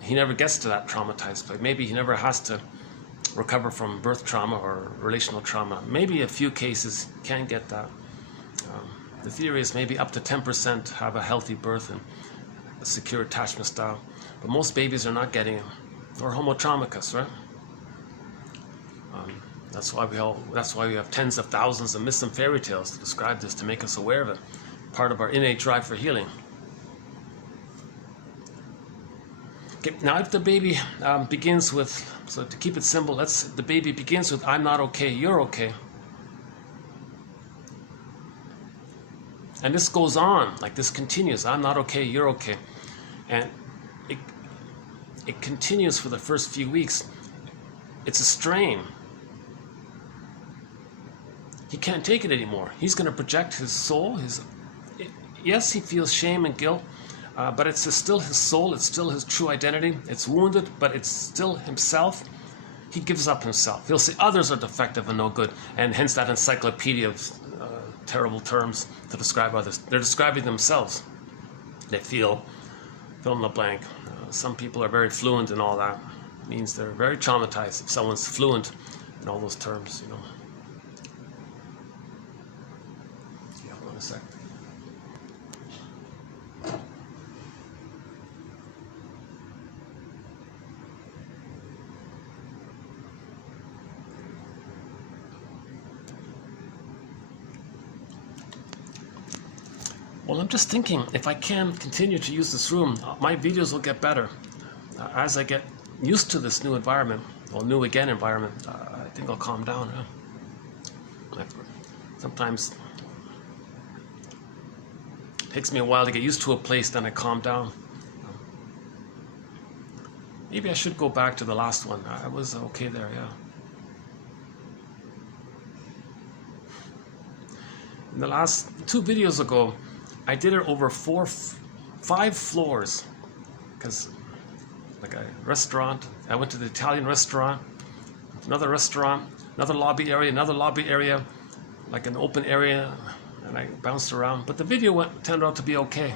He never gets to that traumatized place. Maybe he never has to recover from birth trauma or relational trauma. Maybe a few cases can get that. The theory is maybe up to 10% have a healthy birth and a secure attachment style, but most babies are not getting it, or homotraumicus, right? That's why we have tens of thousands of myths and fairy tales to describe this, to make us aware of it. Part of our innate drive for healing. Okay, now if the baby begins with, so to keep it simple, the baby begins with I'm not okay, you're okay. And this goes on, like this continues, I'm not okay, you're okay. And it continues for the first few weeks. It's a strain. He can't take it anymore. He's going to project his soul. Yes, he feels shame and guilt, but it's still his soul. It's still his true identity. It's wounded, but it's still himself. He gives up himself. He'll say others are defective and no good, and hence that encyclopedia of terrible terms to describe others. They're describing themselves. They feel, fill in the blank. Some people are very fluent in all that. It means they're very traumatized if someone's fluent in all those terms, you know. A sec. Well, I'm just thinking, if I can continue to use this room, my videos will get better. As I get used to this new environment, or new again environment, I think I'll calm down. Sometimes it takes me a while to get used to a place, then I calm down. Maybe I should go back to the last one. I was okay there, yeah. In the last 2 videos ago, I did it over 5 floors. Because, like a restaurant, I went to the Italian restaurant, another lobby area, like an open area, and I bounced around, but the video turned out to be okay.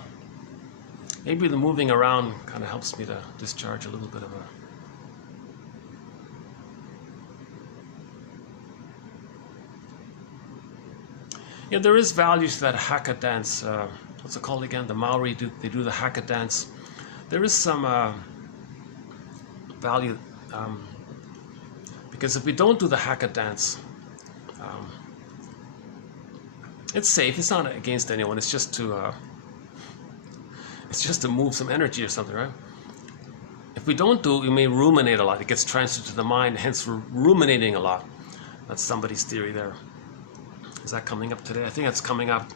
Maybe the moving around kind of helps me to discharge a little bit of a... Yeah, there is value to that haka dance. What's it called again? The Maori, they do the haka dance. There is some value, because if we don't do the haka dance, it's safe. It's not against anyone. It's just to move some energy or something, right? If we don't do it, we may ruminate a lot. It gets transferred to the mind. Hence, we're ruminating a lot. That's somebody's theory there. Is that coming up today? I think that's coming up.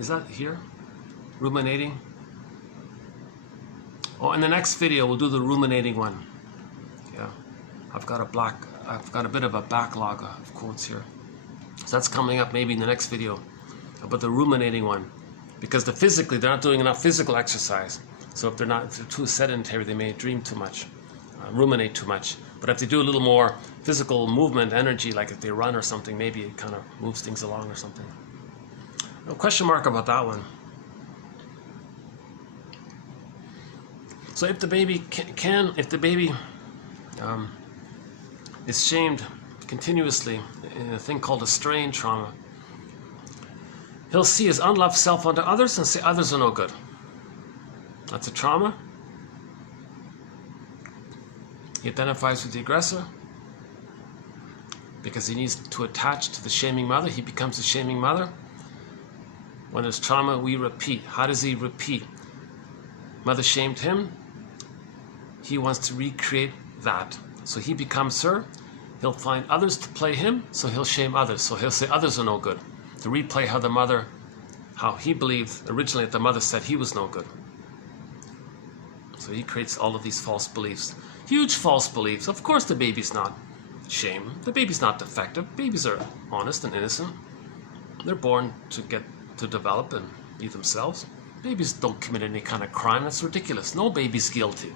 Is that here? Ruminating. Oh, in the next video, we'll do the ruminating one. Yeah, I've got a bit of a backlog of quotes here. So that's coming up maybe in the next video, but the ruminating one, because they're not doing enough physical exercise. So if they're too sedentary, they may dream too much, ruminate too much. But if they do a little more physical movement, energy, like if they run or something, maybe it kind of moves things along or something. No question mark about that one. So if the baby is shamed continuously in a thing called a strain trauma, he'll see his unloved self unto others and say others are no good. That's a trauma. He identifies with the aggressor because he needs to attach to the shaming mother. He becomes the shaming mother. When there's trauma, we repeat. How does he repeat? Mother shamed him. He wants to recreate that. So he becomes her. He'll find others to play him, so he'll shame others. So he'll say others are no good. To replay how he believed originally that the mother said he was no good. So he creates all of these false beliefs. Huge false beliefs. Of course the baby's not shame. The baby's not defective. Babies are honest and innocent. They're born to develop and be themselves. Babies don't commit any kind of crime. That's ridiculous. No baby's guilty.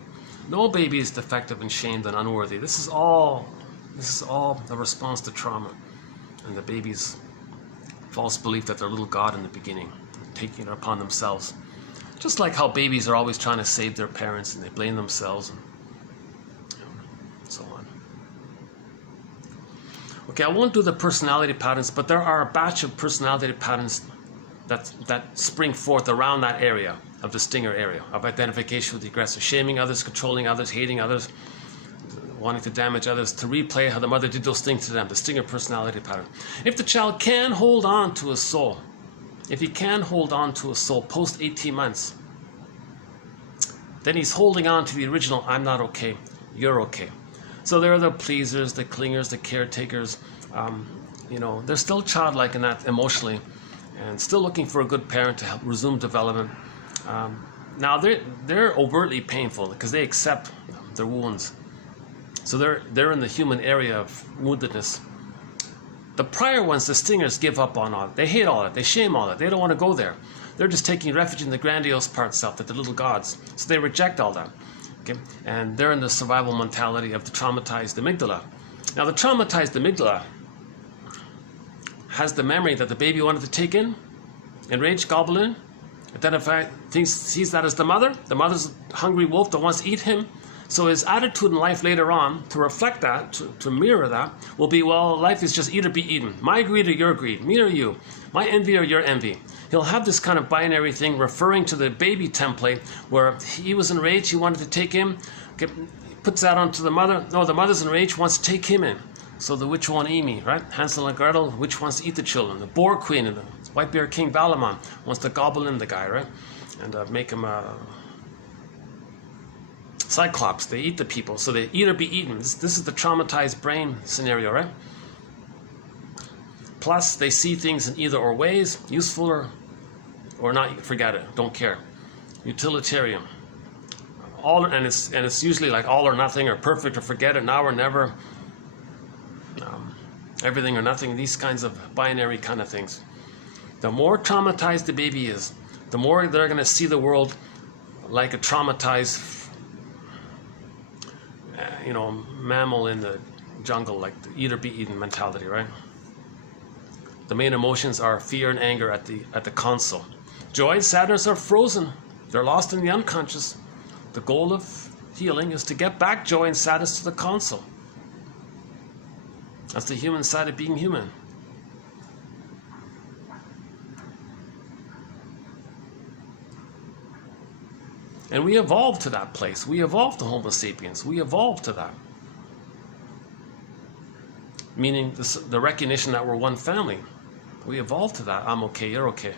No baby is defective and shamed and unworthy. This is all a response to trauma and the baby's false belief that they're a little God in the beginning, taking it upon themselves. Just like how babies are always trying to save their parents and they blame themselves and so on. Okay, I won't do the personality patterns, but there are a batch of personality patterns that spring forth around that area of the stinger area of identification with the aggressor, shaming others, controlling others, hating others, wanting to damage others, to replay how the mother did those things to them, the stinger personality pattern. If the child can hold on to a soul, if he can hold on to a soul post 18 months, then he's holding on to the original I'm not okay, you're okay. So there are the pleasers, the clingers, the caretakers, they're still childlike in that emotionally and still looking for a good parent to help resume development. Now they're overtly painful because they accept their wounds. So they're in the human area of woundedness. The prior ones, the stingers, give up on all that. They hate all that. They shame all that. They don't want to go there. They're just taking refuge in the grandiose part self, that the little gods. So they reject all that. Okay? And they're in the survival mentality of the traumatized amygdala. Now the traumatized amygdala has the memory that the baby wanted to take in, enrage, gobble in, sees that as the mother. The mother's a hungry wolf that wants to eat him. So his attitude in life later on, to reflect that, to mirror that, will be, well, life is just eat or be eaten. My greed or your greed, me or you, my envy or your envy. He'll have this kind of binary thing referring to the baby template where he was enraged, he wanted to take him, puts that onto the mother. No, the mother's enraged, wants to take him in. So the which won't eat me, right? Hansel and Gretel, which wants to eat the children? The Boar Queen and the White Bear King Balaman wants to gobble in the guy, right? And make him a Cyclops. They eat the people, so they eat or be eaten. This is the traumatized brain scenario, right? Plus, they see things in either or ways, useful or not. Forget it. Don't care. Utilitarian. And it's usually like all or nothing, or perfect or forget it, now or never. Everything or nothing. These kinds of binary kind of things. The more traumatized the baby is, the more they're going to see the world like a traumatized mammal in the jungle, like the eat or be eaten mentality, right? The main emotions are fear and anger at the console. Joy and sadness are frozen. They're lost in the unconscious. The goal of healing is to get back joy and sadness to the console. That's the human side of being human. And we evolved to that place. We evolved to Homo sapiens. We evolved to that. Meaning the recognition that we're one family. We evolved to that. I'm okay, you're okay.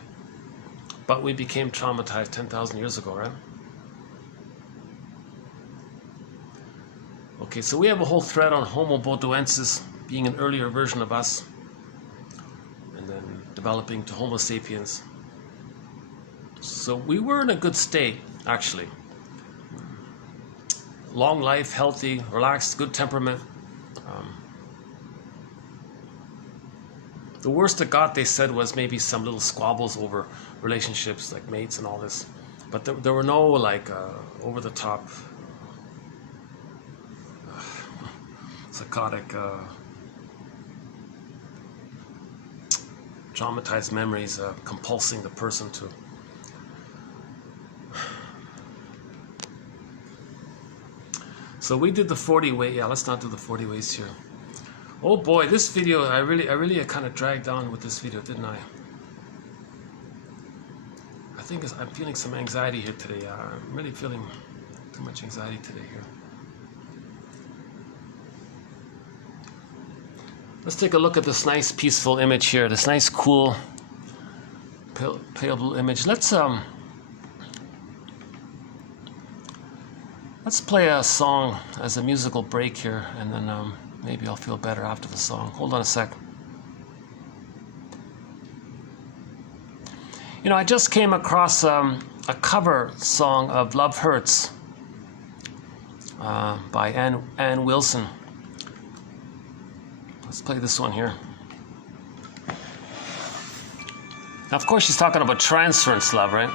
But we became traumatized 10,000 years ago, right? Okay, so we have a whole thread on Homo bodoensis being an earlier version of us, and then developing to Homo sapiens. So we were in a good state, actually. Long life, healthy, relaxed, good temperament. The worst it got, they said, was maybe some little squabbles over relationships, like mates and all this. But there were no over-the-top psychotic traumatized memories compulsing the person to So we did the 40 way. Yeah, let's not do the 40 ways here. Oh boy, this video, I really kind of dragged on with this video, didn't I? I thing is, I'm feeling some anxiety here today. I'm really feeling too much anxiety today here. Let's take a look at this nice peaceful image here. This nice cool pale blue image. Let's play a song as a musical break here, and then maybe I'll feel better after the song. Hold on a sec. You know, I just came across a cover song of Love Hurts by Ann Wilson. Let's play this one here. Now, of course, she's talking about transference love, right?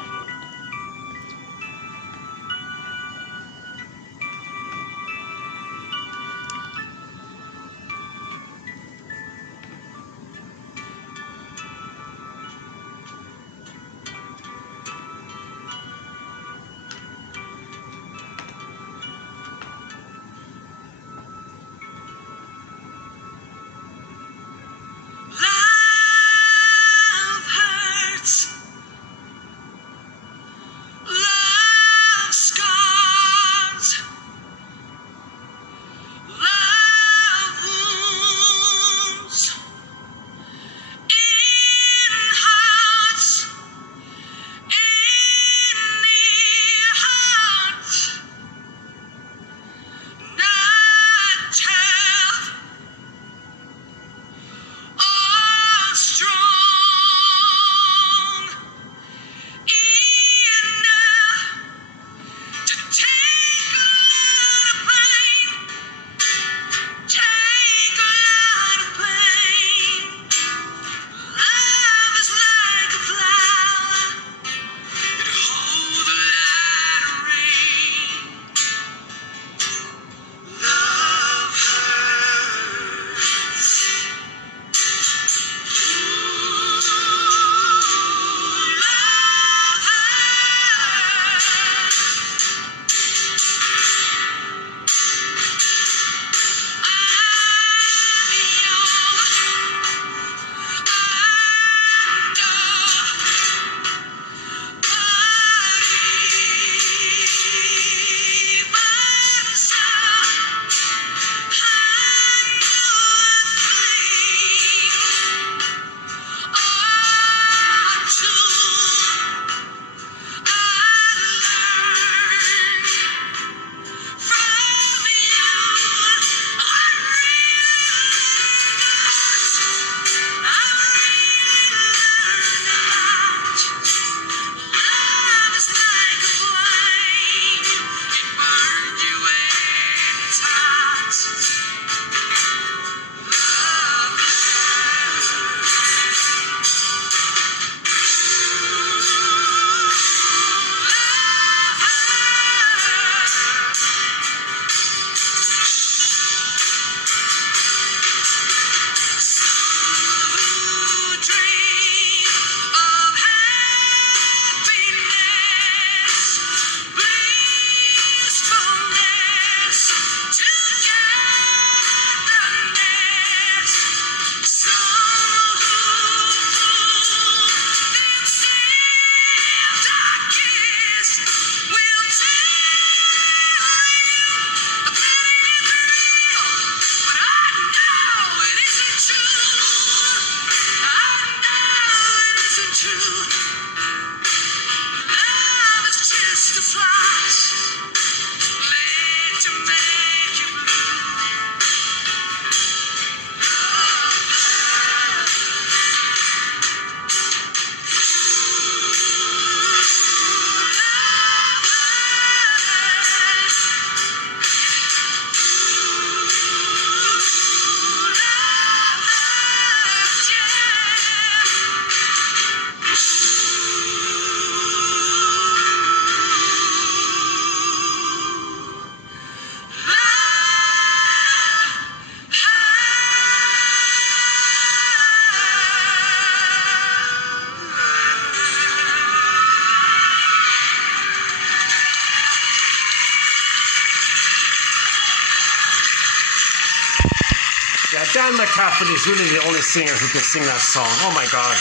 Dan McCaffrey is really the only singer who can sing that song. Oh my God.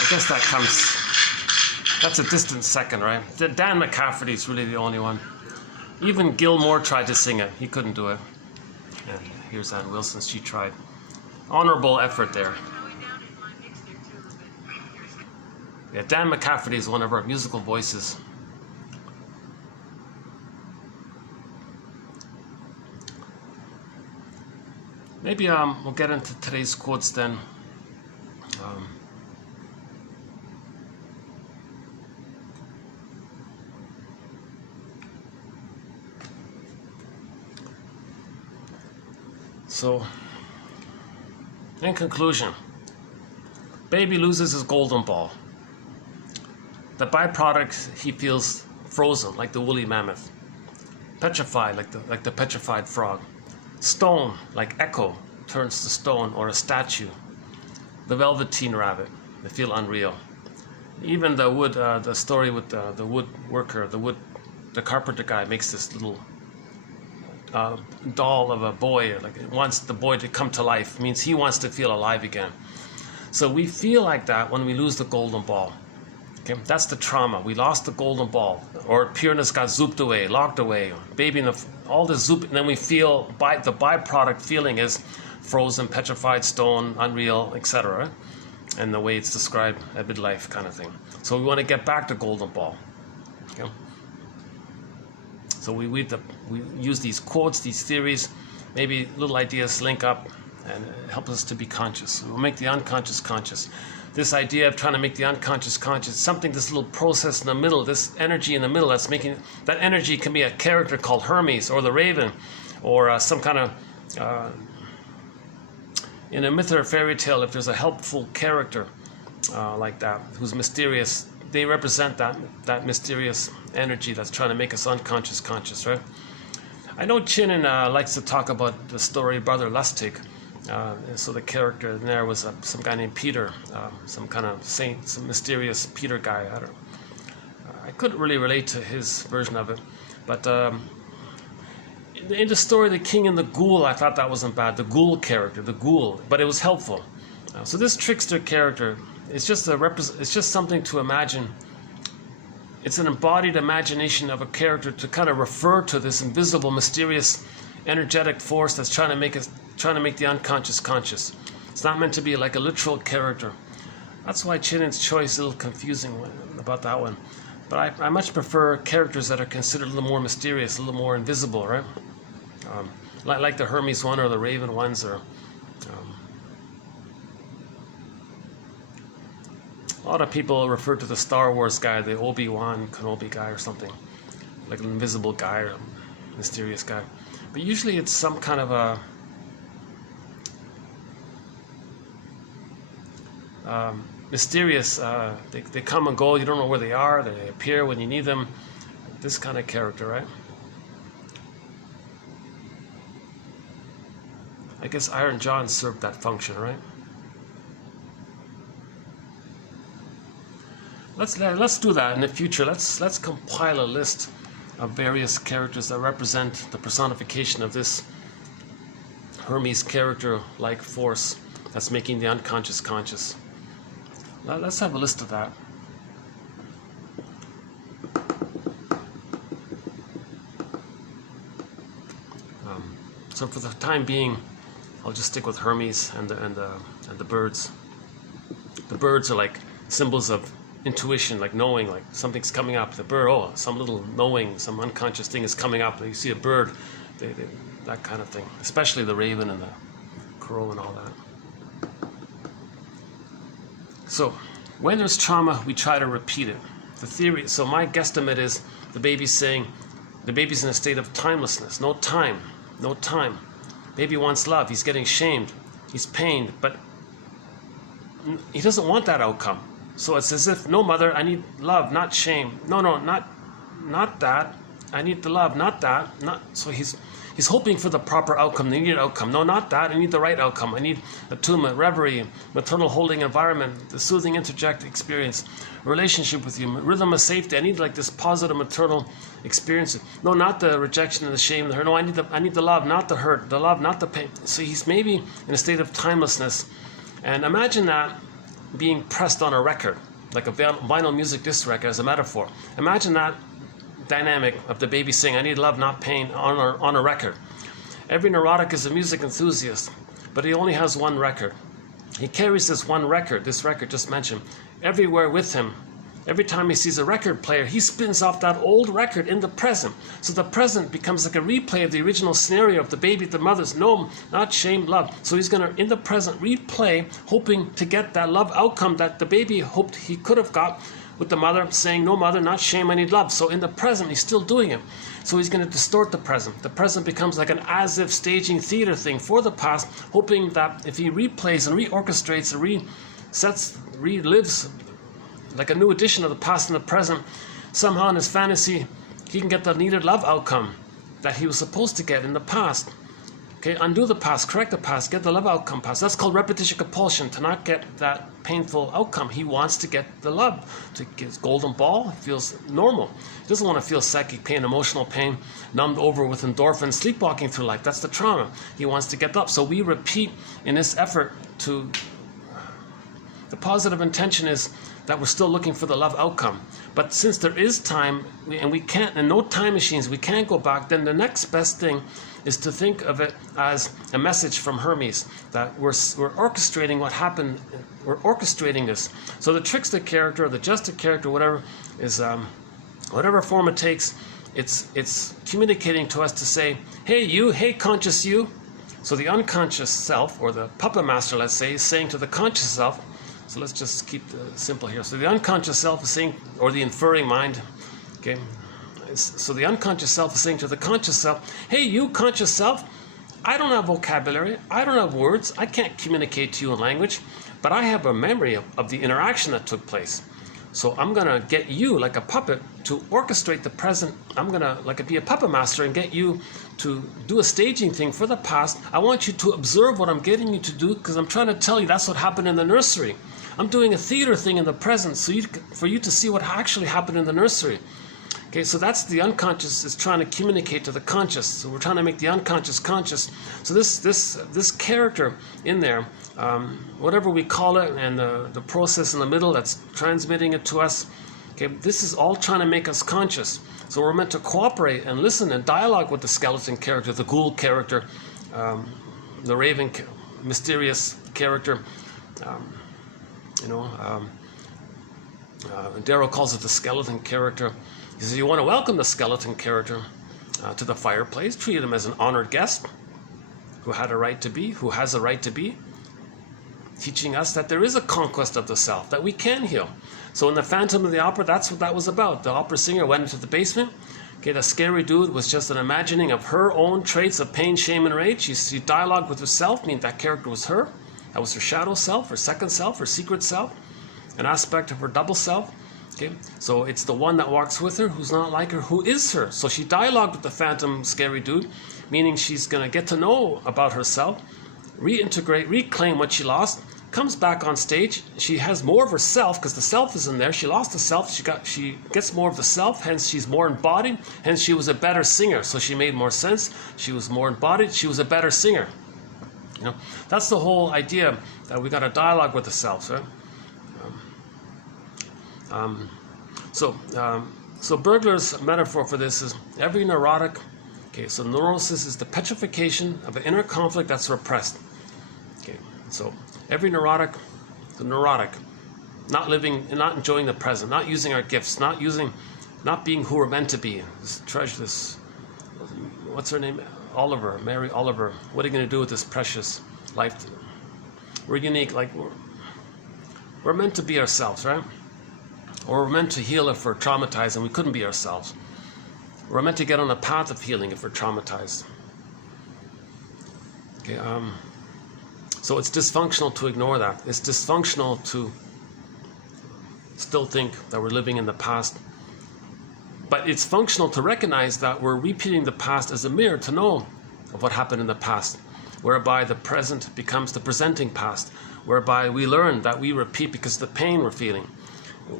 I guess that comes, that's a distant second, right? Dan McCafferty's really the only one. Even Gilmore tried to sing it. He couldn't do it. And here's Ann Wilson. She tried. Honorable effort there. Yeah, Dan McCafferty is one of our musical voices. Maybe we'll get into today's quotes then. So, in conclusion, baby loses his golden ball. The byproduct, he feels frozen like the woolly mammoth, petrified like the petrified frog, stone like echo turns to stone or a statue, the velveteen rabbit, they feel unreal. Even the wood, the story with the woodworker, the carpenter guy makes this little doll of a boy, like it wants the boy to come to life, means he wants to feel alive again. So we feel like that when we lose the golden ball. Okay, that's the trauma. We lost the golden ball, or pureness got zooped away, locked away, baby, all the zoop, and then we feel the byproduct feeling is frozen, petrified, stone, unreal, etc. And the way it's described at midlife kind of thing. So we want to get back to golden ball. Okay? So we use these quotes, these theories, maybe little ideas link up and help us to be conscious. We'll make the unconscious conscious. This idea of trying to make the unconscious conscious, something, this little process in the middle, this energy in the middle that's making, that energy can be a character called Hermes or the Raven, or some kind of, in a myth or a fairy tale, if there's a helpful character like that, who's mysterious, they represent that mysterious energy that's trying to make us unconscious conscious, right? I know Chinnen likes to talk about the story Brother Lustig. So the character in there was some guy named Peter, some kind of saint, some mysterious Peter guy. I couldn't really relate to his version of it, but in the story The King and the Ghoul, I thought that wasn't bad. The ghoul character, the ghoul, but it was helpful. So this trickster character, it's just something to imagine. It's an embodied imagination of a character to kind of refer to this invisible, mysterious, energetic force that's trying to make the unconscious conscious. It's not meant to be like a literal character. That's why Chinnen's choice is a little confusing about that one. But I much prefer characters that are considered a little more mysterious, a little more invisible, right? Like the Hermes one or the Raven ones, or a lot of people refer to the Star Wars guy, the Obi-Wan Kenobi guy or something, like an invisible guy or mysterious guy. But usually it's some kind of a mysterious, they come and go, you don't know where they are, they appear when you need them. This kind of character, right? I guess Iron John served that function, right? Let's do that in the future. Let's compile a list of various characters that represent the personification of this Hermes character-like force that's making the unconscious conscious. Let's have a list of that. So for the time being, I'll just stick with Hermes and the birds. The birds are like symbols of intuition, like knowing, like something's coming up. The bird, oh, some little knowing, some unconscious thing is coming up. You see a bird, that kind of thing. Especially the raven and the crow and all that. So, when there's trauma, we try to repeat it. The theory, so my guesstimate is the baby's saying, the baby's in a state of timelessness, no time, no time. Baby wants love, he's getting shamed, he's pained, but he doesn't want that outcome. So it's as if, no mother, I need love, not shame. No, not that. I need the love, not that. So he's hoping for the proper outcome, the needed outcome. No, not that. I need the right outcome. I need attunement, reverie, maternal holding environment, the soothing interject experience, relationship with you, rhythm of safety. I need like this positive maternal experience. No, not the rejection and the shame and the hurt. No, I need the love, not the hurt. The love, not the pain. So he's maybe in a state of timelessness. And imagine that being pressed on a record, like a vinyl music disc record as a metaphor. Imagine that dynamic of the baby saying, I need love, not pain, on a record. Every neurotic is a music enthusiast, but he only has one record. He carries this one record, this record just mentioned, everywhere with him. Every time he sees a record player, he spins off that old record in the present. So the present becomes like a replay of the original scenario of the baby, the mother's no, not shame, love. So he's going to, in the present, replay, hoping to get that love outcome that the baby hoped he could have got, with the mother saying, no mother, not shame, I need love. So in the present, he's still doing it. So he's going to distort the present. The present becomes like an as-if staging theater thing for the past, hoping that if he replays and reorchestrates and relives like a new edition of the past and the present, somehow in his fantasy, he can get the needed love outcome that he was supposed to get in the past. Okay, undo the past, correct the past, get the love outcome past. That's called repetition compulsion, to not get that painful outcome. He wants to get the love, to get his golden ball. He feels normal. He doesn't want to feel psychic pain, emotional pain, numbed over with endorphins, sleepwalking through life. That's the trauma. He wants to get up. So we repeat in this effort to, the positive intention is that we're still looking for the love outcome. But since there is time, and we can't, and no time machines, we can't go back, then the next best thing is to think of it as a message from Hermes, that we're orchestrating what happened, we're orchestrating this. So the trickster character, or the jester character, whatever, is whatever form it takes, it's communicating to us to say, hey you, hey conscious you. So the unconscious self, or the puppet master, let's say, is saying to the conscious self, so let's just keep it simple here. So the unconscious self is saying, or the inferring mind, okay? So the unconscious self is saying to the conscious self, hey, you conscious self, I don't have vocabulary, I don't have words, I can't communicate to you in language, but I have a memory of the interaction that took place. So I'm gonna get you, like a puppet, to orchestrate the present. I'm gonna be a puppet master and get you to do a staging thing for the past. I want you to observe what I'm getting you to do, because I'm trying to tell you that's what happened in the nursery. I'm doing a theater thing in the present for you to see what actually happened in the nursery. Okay, so that's the unconscious is trying to communicate to the conscious. So we're trying to make the unconscious conscious. So this character in there, whatever we call it, and the process in the middle that's transmitting it to us, okay, this is all trying to make us conscious. So we're meant to cooperate and listen and dialogue with the skeleton character, the ghoul character, the raven, mysterious character. Darrow calls it the skeleton character. He says you want to welcome the skeleton character to the fireplace, treat him as an honored guest who had a right to be, who has a right to be, teaching us that there is a conquest of the self, that we can heal. So in the Phantom of the Opera, that's what that was about. The opera singer went into the basement. Okay, the scary dude was just an imagining of her own traits of pain, shame, and rage. She dialogued with herself, meaning that character was her. That was her shadow self, her second self, her secret self, an aspect of her double self. Okay, so it's the one that walks with her, who's not like her, who is her. So she dialogued with the phantom scary dude, meaning she's going to get to know about herself, reintegrate, reclaim what she lost, comes back on stage. She has more of herself because the self is in there. She lost the self. She gets more of the self, hence she's more embodied. Hence she was a better singer. So she made more sense. She was more embodied. She was a better singer. You know, that's the whole idea, that we got a dialogue with the self, right? So Bergler's metaphor for this is every neurotic. Okay, so neurosis is the petrification of an inner conflict that's repressed. Okay, so every neurotic, the neurotic, not living, not enjoying the present, not using our gifts, not being who we're meant to be. This treasure, this, what's her name? Oliver, Mary Oliver. What are you going to do with this precious life? We're unique, like we're meant to be ourselves, right? Or we're meant to heal if we're traumatized and we couldn't be ourselves. We're meant to get on a path of healing if we're traumatized. Okay, so it's dysfunctional to ignore that. It's dysfunctional to still think that we're living in the past. But it's functional to recognize that we're repeating the past as a mirror to know of what happened in the past, whereby the present becomes the presenting past, whereby we learn that we repeat because of the pain we're feeling,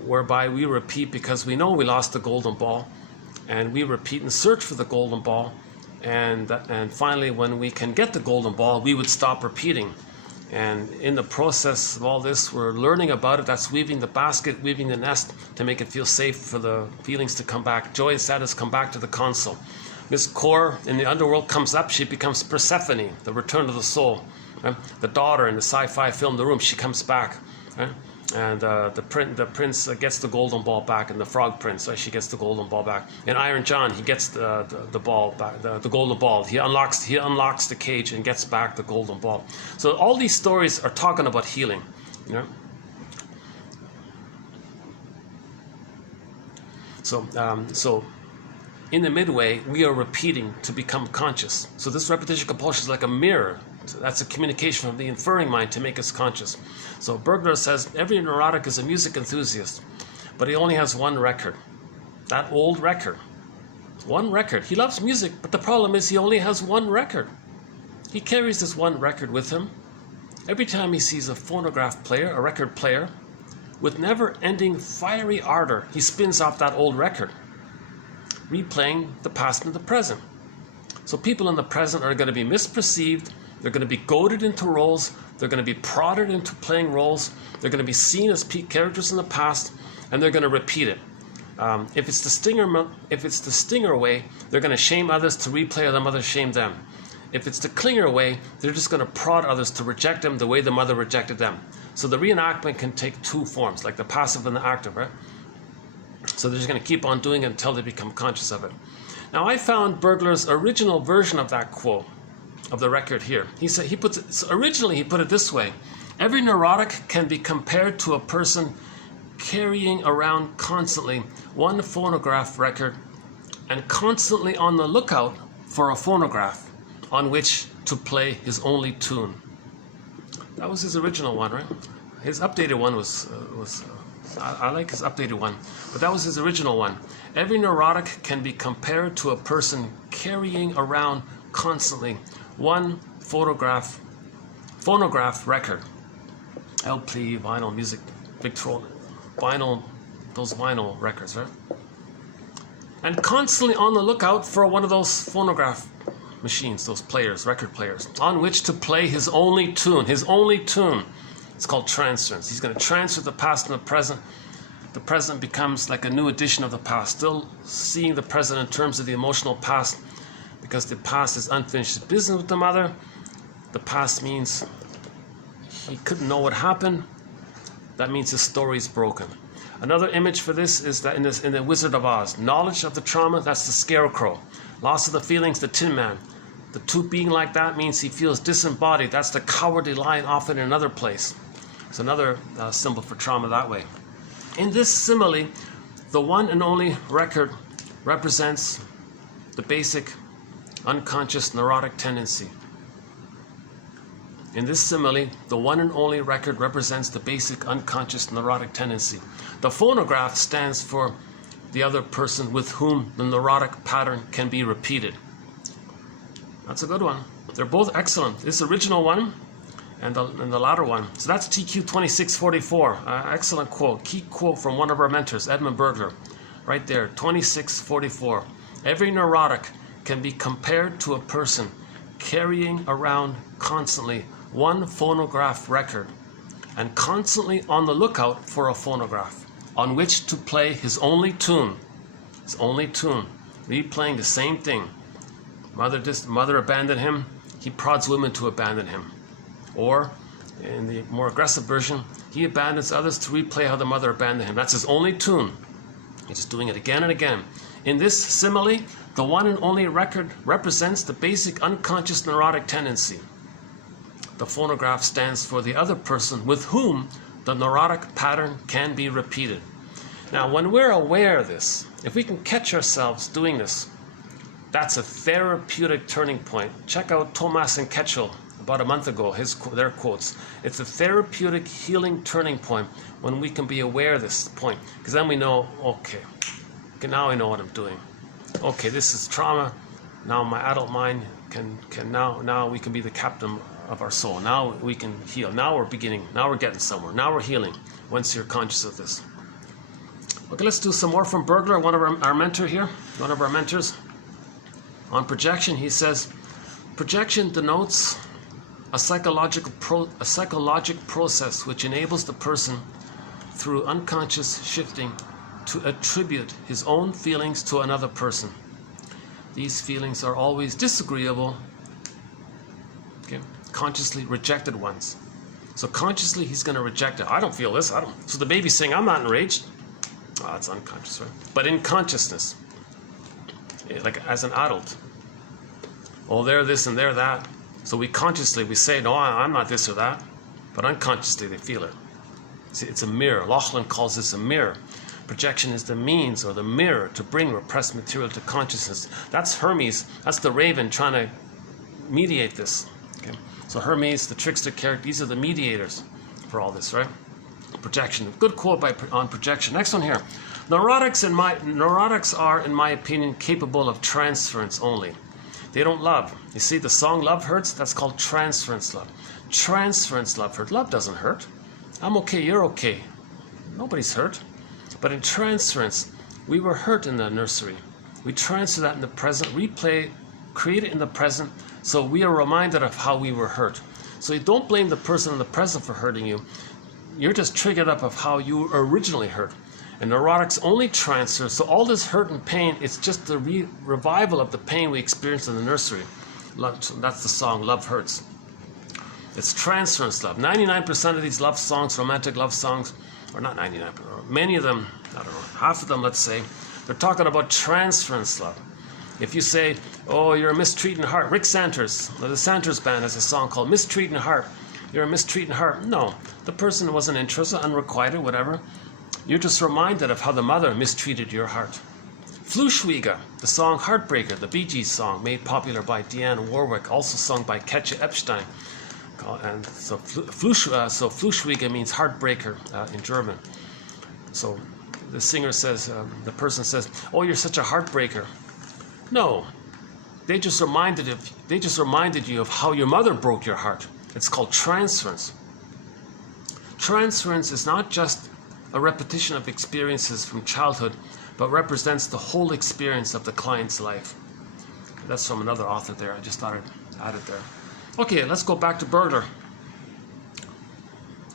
whereby we repeat because we know we lost the golden ball, and we repeat and search for the golden ball, and finally when we can get the golden ball, we would stop repeating. And in the process of all this, we're learning about it. That's weaving the basket, weaving the nest to make it feel safe for the feelings to come back. Joy and sadness come back to the console. Miss Core in the underworld comes up. She becomes Persephone, the return of the soul. Right? The daughter in the sci-fi film The Room, she comes back. Right? And the prince gets the golden ball back, and the frog prince, she gets the golden ball back. And Iron John, he gets the ball back, the golden ball. He unlocks the cage and gets back the golden ball. So all these stories are talking about healing. You know? So in the midway, we are repeating to become conscious. So this repetition compulsion is like a mirror. So that's a communication from the inferring mind to make us conscious. So Bergler says every neurotic is a music enthusiast, but he only has one record. That old record. One record. He loves music, but the problem is he only has one record. He carries this one record with him. Every time he sees a phonograph player, a record player, with never-ending fiery ardor, he spins off that old record, replaying the past and the present. So people in the present are going to be misperceived. They're going to be goaded into roles. They're going to be prodded into playing roles. They're going to be seen as peak characters in the past, and they're going to repeat it. If it's the stinger way, they're going to shame others to replay how the mother shamed them. If it's the clinger way, they're just going to prod others to reject them the way the mother rejected them. So the reenactment can take two forms, like the passive and the active, right? So they're just going to keep on doing it until they become conscious of it. Now I found Bergler's original version of that quote, of the record here. Originally he put it this way: every neurotic can be compared to a person carrying around constantly one phonograph record and constantly on the lookout for a phonograph on which to play his only tune. That was his original one, right? His updated one was I like his updated one, but that was his original one. Every neurotic can be compared to a person carrying around constantly one phonograph record, LP, vinyl, music, Victrola, vinyl, those vinyl records, right? And constantly on the lookout for one of those phonograph machines, those players, record players, on which to play his only tune. His only tune. It's called transference. He's going to transfer the past and the present. The present becomes like a new edition of the past, still seeing the present in terms of the emotional past, because the past is unfinished business with the mother. The past means he couldn't know what happened. That means his story is broken. Another image for this is that in the Wizard of Oz, knowledge of the trauma, that's the scarecrow. Loss of the feelings, the Tin Man. The two being like that means he feels disembodied. That's the cowardly lion off in another place. It's another symbol for trauma that way. In this simile, the one and only record represents the basic unconscious neurotic tendency. In this simile, the one and only record represents the basic unconscious neurotic tendency. The phonograph stands for the other person with whom the neurotic pattern can be repeated. That's a good one. They're both excellent. This original one and the latter one. So that's TQ 2644. Excellent quote. Key quote from one of our mentors, Edmund Bergler. Right there, 2644. Every neurotic can be compared to a person carrying around constantly one phonograph record and constantly on the lookout for a phonograph on which to play his only tune. His only tune. Replaying the same thing. Mother abandoned him. He prods women to abandon him. Or, in the more aggressive version, he abandons others to replay how the mother abandoned him. That's his only tune. He's just doing it again and again. In this simile, the one and only record represents the basic unconscious neurotic tendency. The phonograph stands for the other person with whom the neurotic pattern can be repeated. Now, when we're aware of this, if we can catch ourselves doing this, that's a therapeutic turning point. Check out Thomas and Ketchel about a month ago, their quotes. It's a therapeutic healing turning point when we can be aware of this point, because then we know, okay, now I know what I'm doing. Okay, this is trauma. Now my adult mind can now we can be the captain of our soul. Now we can heal. Now we're beginning. Now we're getting somewhere. Now we're healing once you're conscious of this. Okay, let's do some more from Bergler, one of our mentor here, one of our mentors. On projection, he says, projection denotes a psychologic process which enables the person, through unconscious shifting, to attribute his own feelings to another person. These feelings are always disagreeable, okay, consciously rejected ones. So consciously he's going to reject it. I don't feel this. I don't. So the baby's saying, I'm not enraged. Oh, that's unconscious, right? But in consciousness, like as an adult, oh, they're this and they're that. So we say, no, I'm not this or that. But unconsciously they feel it. See, it's a mirror. Laughlin calls this a mirror. Projection is the means or the mirror to bring repressed material to consciousness. That's Hermes. That's the raven trying to mediate this. Okay? So Hermes, the trickster character, these are the mediators for all this, right? Projection. Good quote on projection. Next one here. Neurotics are, in my opinion, capable of transference only. They don't love. You see the song Love Hurts? That's called transference love. Transference love hurt. Love doesn't hurt. I'm okay, you're okay. Nobody's hurt. But in transference, we were hurt in the nursery. We transfer that in the present, replay, create it in the present, so we are reminded of how we were hurt. So you don't blame the person in the present for hurting you. You're just triggered up of how you were originally hurt. And neurotics only transfer, so all this hurt and pain, it's just the revival of the pain we experienced in the nursery. That's the song, Love Hurts. It's transference love. 99% of these love songs, romantic love songs, or not 99%, many of them, I don't know, half of them, let's say, they're talking about transference love. If you say, oh, you're a mistreating heart, Rick Santers, the Santers band has a song called Mistreating Heart. You're a mistreating heart. No, the person wasn't interested, unrequited, whatever. You're just reminded of how the mother mistreated your heart. Fluschweiger, the song Heartbreaker, the Bee Gees song, made popular by Dionne Warwick, also sung by Katja Epstein. And so Fluschweiger means heartbreaker in German. So the singer says, the person says, oh, you're such a heartbreaker. No, they just reminded you of how your mother broke your heart. It's called transference. Transference is not just a repetition of experiences from childhood, but represents the whole experience of the client's life. That's from another author there. I just thought I'd add it there. Okay, let's go back to Bergler.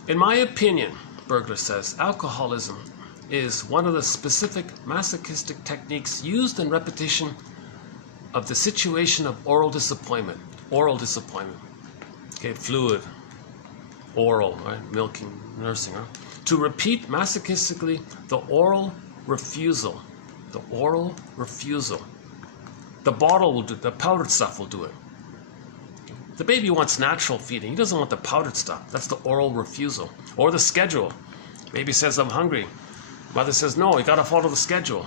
In my opinion, Bergler says, alcoholism is one of the specific masochistic techniques used in repetition of the situation of oral disappointment. Oral disappointment. Okay, fluid, oral, right? Milking, nursing, right? To repeat masochistically the oral refusal. The oral refusal. The bottle will do it. The powdered stuff will do it. The baby wants natural feeding. He doesn't want the powdered stuff. That's the oral refusal. Or the schedule. Baby says, I'm hungry. Mother says, no, you got to follow the schedule.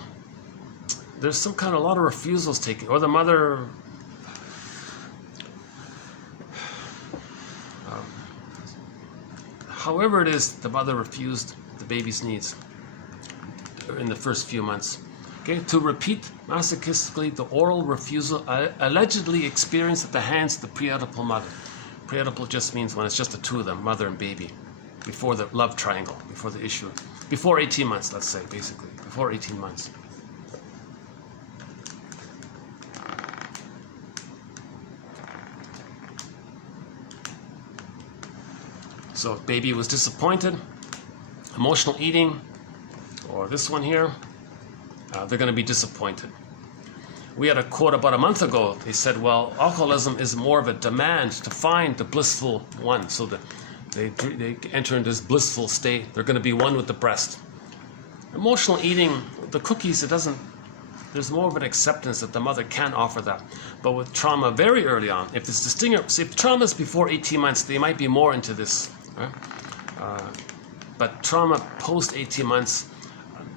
There's some kind of a lot of refusals taken. Or the mother... however it is, the mother refused the baby's needs in the first few months. Okay, to repeat masochistically the oral refusal allegedly experienced at the hands of the pre-oedipal mother. Pre-oedipal just means when it's just the two of them, mother and baby, before the love triangle, before the issue. Before 18 months, let's say, basically. Before 18 months. So baby was disappointed, emotional eating, or this one here, they're going to be disappointed. We had a quote about a month ago. They said, well, alcoholism is more of a demand to find the blissful one. So that they enter into this blissful state. They're going to be one with the breast. Emotional eating, the cookies, there's more of an acceptance that the mother can offer that. But with trauma very early on, if trauma is before 18 months, they might be more into this. Right? But trauma post 18 months,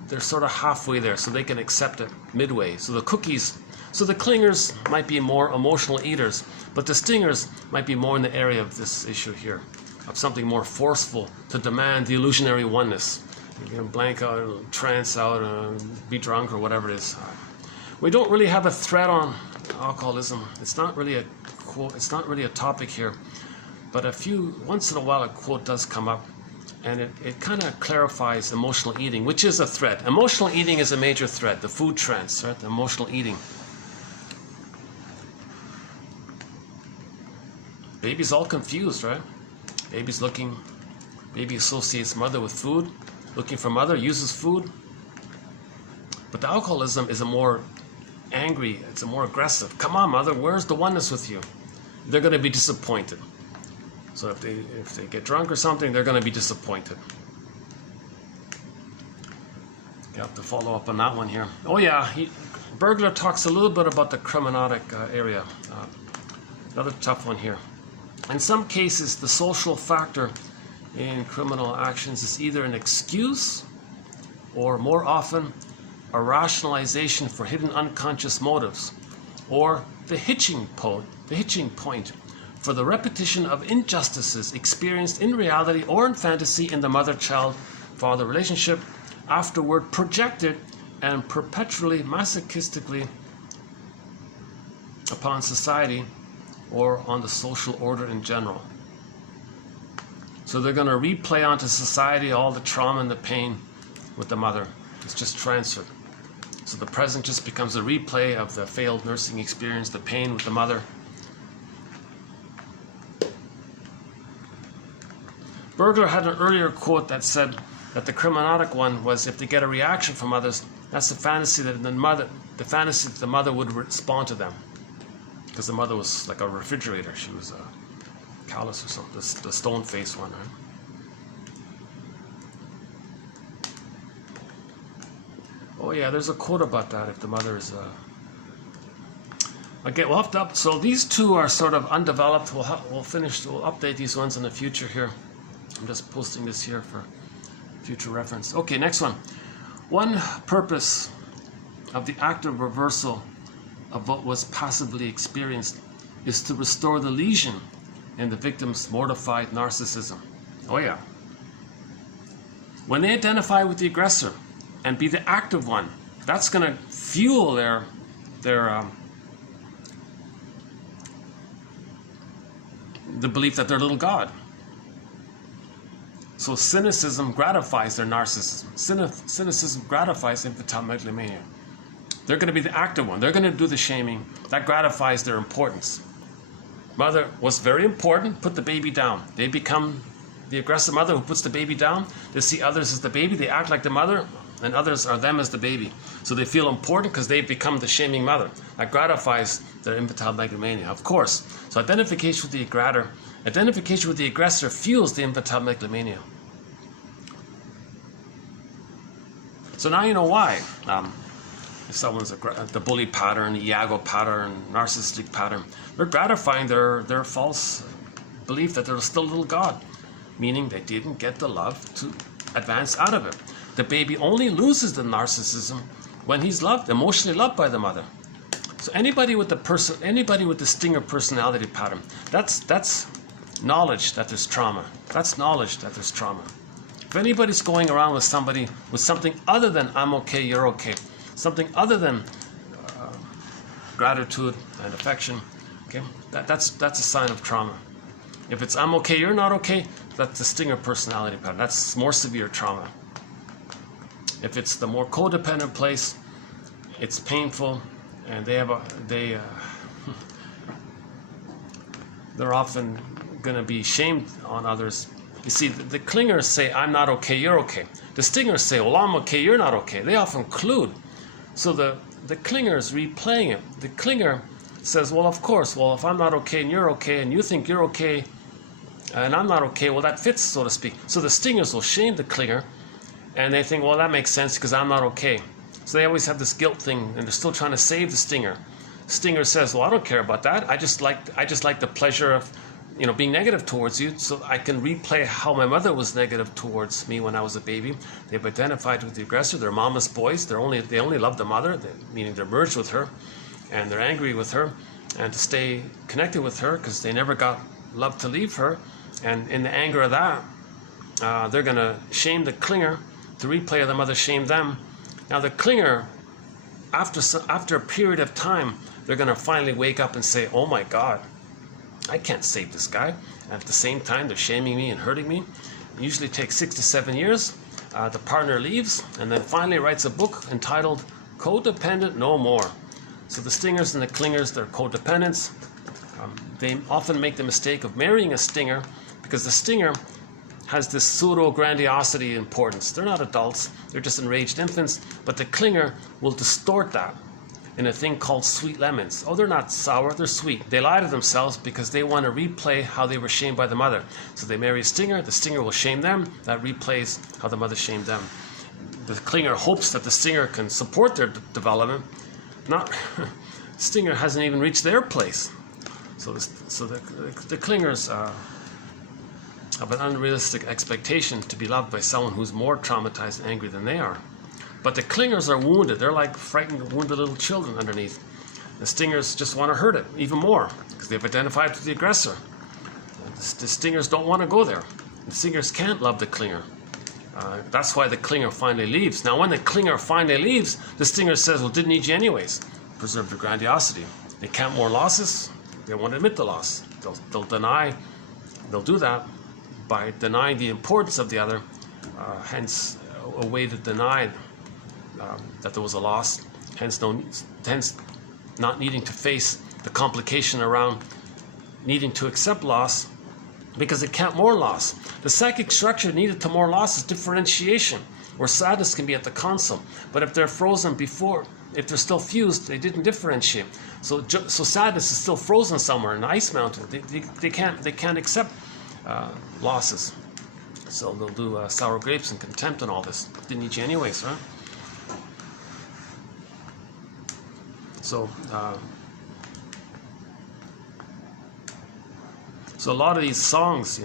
they're sort of halfway there, so they can accept it midway. So the cookies, so the clingers might be more emotional eaters, but the stingers might be more in the area of this issue here, of something more forceful to demand the illusionary oneness. You can blank out, trance out, be drunk, or whatever it is. We don't really have a thread on alcoholism. It's not really a quote. It's not really a topic here, but once in a while a quote does come up. And it kind of clarifies emotional eating, which is a thread. Emotional eating is a major thread, the food trance, right? The emotional eating. Baby's all confused, right? Baby associates mother with food, looking for mother, uses food. But the alcoholism is a more angry, it's a more aggressive. Come on, mother, where's the oneness with you? They're going to be disappointed. So if they get drunk or something, they're going to be disappointed. You have to follow up on that one here. Oh yeah, Bergler talks a little bit about the neurotic area. Another tough one here. In some cases, the social factor in criminal actions is either an excuse or, more often, a rationalization for hidden unconscious motives, or the hitching point for the repetition of injustices experienced in reality or in fantasy in the mother-child-father relationship, afterward projected and perpetually masochistically upon society or on the social order in general. So they're going to replay onto society all the trauma and the pain with the mother. It's just transferred. So the present just becomes a replay of the failed nursing experience, the pain with the mother. Bergler had an earlier quote that said that the neurotic one was, if they get a reaction from others, that's the fantasy that the mother would respond to them. Because the mother was like a refrigerator. She was a callous or something, the stone-faced one, right? Oh yeah, there's a quote about that, if the mother is... Okay, we'll have to so these two are sort of undeveloped. We'll update these ones in the future here. I'm just posting this here for future reference. Okay, next one. One purpose of the active reversal of what was passively experienced is to restore the lesion in the victim's mortified narcissism. Oh yeah. When they identify with the aggressor and be the active one, that's going to fuel their the belief that they're a little god. So cynicism gratifies their narcissism. Cynicism gratifies infantile megalomania. They're going to be the active one. They're going to do the shaming. That gratifies their importance. Mother was very important, put the baby down. They become the aggressive mother who puts the baby down. They see others as the baby. They act like the mother, and others are them as the baby. So they feel important because they become the shaming mother. That gratifies their infantile megalomania, of course. So identification with the aggressor fuels the infantile megalomania. So now you know why. If someone's the bully pattern, the Iago pattern, narcissistic pattern, they're gratifying their false belief that they're still a little god, meaning they didn't get the love to advance out of it. The baby only loses the narcissism when he's loved, emotionally loved by the mother. So anybody with the stinger personality pattern, that's knowledge that there's trauma. That's knowledge that there's trauma. If anybody's going around with somebody with something other than I'm okay, you're okay, something other than gratitude and affection, okay, that's a sign of trauma. If it's I'm okay, you're not okay, that's the stinger personality pattern. That's more severe trauma. If it's the more codependent place, it's painful, and they're often going to be shamed on others. You see, the clingers say, I'm not okay, you're okay. The stingers say, well, I'm okay, you're not okay. They often collude. So the clinger is replaying it. The clinger says, well, of course, well, if I'm not okay and you're okay, and you think you're okay, and I'm not okay, well, that fits, so to speak. So the stingers will shame the clinger, and they think, well, that makes sense because I'm not okay. So they always have this guilt thing, and they're still trying to save the stinger. Stinger says, well, I don't care about that. I just like the pleasure of, being negative towards you, so I can replay how my mother was negative towards me when I was a baby. They've identified with the aggressor. They're mama's boys. They only love the mother, meaning they're merged with her, and they're angry with her, and to stay connected with her because they never got love to leave her. And in the anger of that, they're going to shame the clinger. To replay of the mother shame them. Now the clinger, after a period of time, they're going to finally wake up and say, oh my God, I can't save this guy. And at the same time, they're shaming me and hurting me. It usually takes 6 to 7 years. The partner leaves and then finally writes a book entitled Codependent No More. So the stingers and the clingers, they're codependents. they often make the mistake of marrying a stinger because the stinger has this pseudo-grandiosity importance. They're not adults, they're just enraged infants, but the clinger will distort that in a thing called sweet lemons. Oh, they're not sour, they're sweet. They lie to themselves because they want to replay how they were shamed by the mother. So they marry a stinger, the stinger will shame them, that replays how the mother shamed them. The clinger hopes that the stinger can support their development. Not, stinger hasn't even reached their place. So the clingers have an unrealistic expectation to be loved by someone who's more traumatized and angry than they are. But the clingers are wounded. They're like frightened, wounded little children underneath. The stingers just want to hurt it even more because they've identified with the aggressor. The stingers don't want to go there. The stingers can't love the clinger. That's why the clinger finally leaves. Now, when the clinger finally leaves, the stinger says, well, didn't need you anyways. Preserve their grandiosity. They can't more losses. They won't admit the loss. They'll deny. They'll do that by denying the importance of the other, hence a way to deny that there was a loss, hence not needing to face the complication around needing to accept loss because it can't more loss. The psychic structure needed to more loss is differentiation, where sadness can be at the console. But if they're frozen before, if they're still fused, they didn't differentiate. So sadness is still frozen somewhere in the ice mountain. They can't accept losses. So they'll do sour grapes and contempt and all this. Didn't need you anyways, right? So a lot of these songs,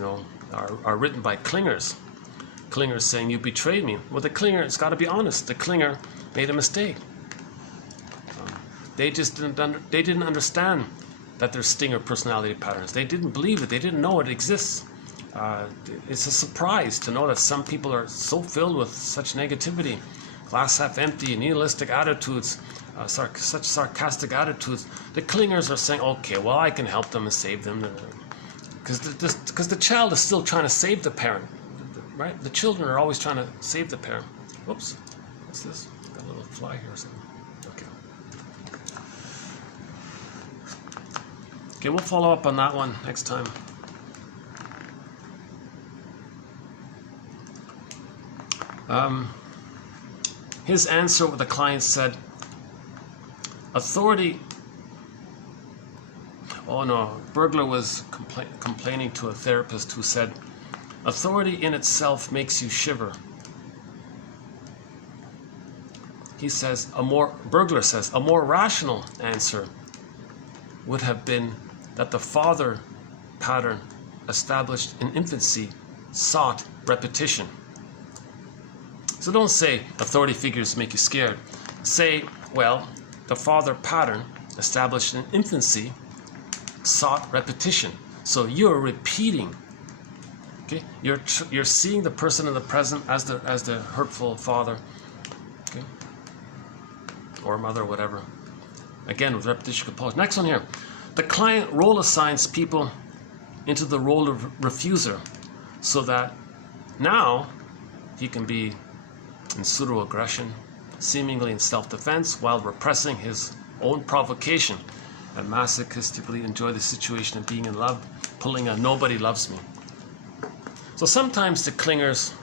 are written by clingers. Clingers saying, you betrayed me. Well, the clinger, it's got to be honest, the clinger made a mistake. They just didn't understand that there's stinger personality patterns. They didn't believe it. They didn't know it exists. It's a surprise to know that some people are so filled with such negativity, glass half empty, nihilistic attitudes, such sarcastic attitudes. The clingers are saying, okay, well, I can help them and save them. Because the child is still trying to save the parent, right? The children are always trying to save the parent. Whoops, what's this? Got a little fly here or something. Okay, we'll follow up on that one next time. His answer, the client said, authority. Oh no, Bergler was complaining to a therapist who said, authority in itself makes you shiver. He says, Bergler says, a more rational answer would have been that the father pattern established in infancy sought repetition. So don't say authority figures make you scared. Say, well, the father pattern established in infancy sought repetition. So you're repeating. Okay, you're seeing the person in the present as the hurtful father, okay, or mother, or whatever. Again, with repetition compulsion. Next one here. The client role assigns people into the role of refuser so that now he can be in pseudo-aggression, seemingly in self-defense, while repressing his own provocation and masochistically enjoy the situation of being in love, pulling a nobody loves me. So sometimes the clingers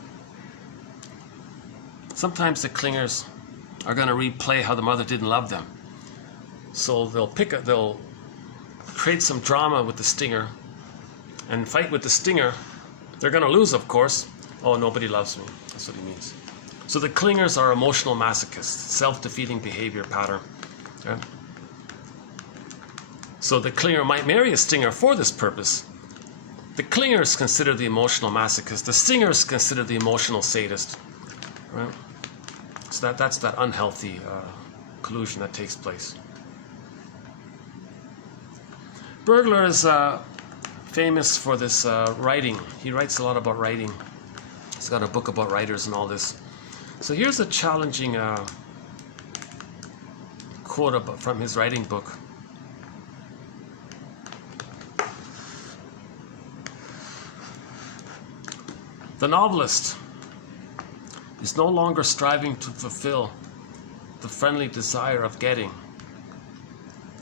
are going to replay how the mother didn't love them. So they'll create some drama with the stinger and fight with the stinger. They're going to lose, of course. Oh, nobody loves me. That's what he means. So the clingers are emotional masochists, self-defeating behavior pattern. Okay? So the clinger might marry a stinger for this purpose. The clinger is considered the emotional masochist. The stinger is considered the emotional sadist. Right? So that's that unhealthy collusion that takes place. Bergler is famous for this writing. He writes a lot about writing. He's got a book about writers and all this. So here's a challenging quote from his writing book. The novelist is no longer striving to fulfill the friendly desire of getting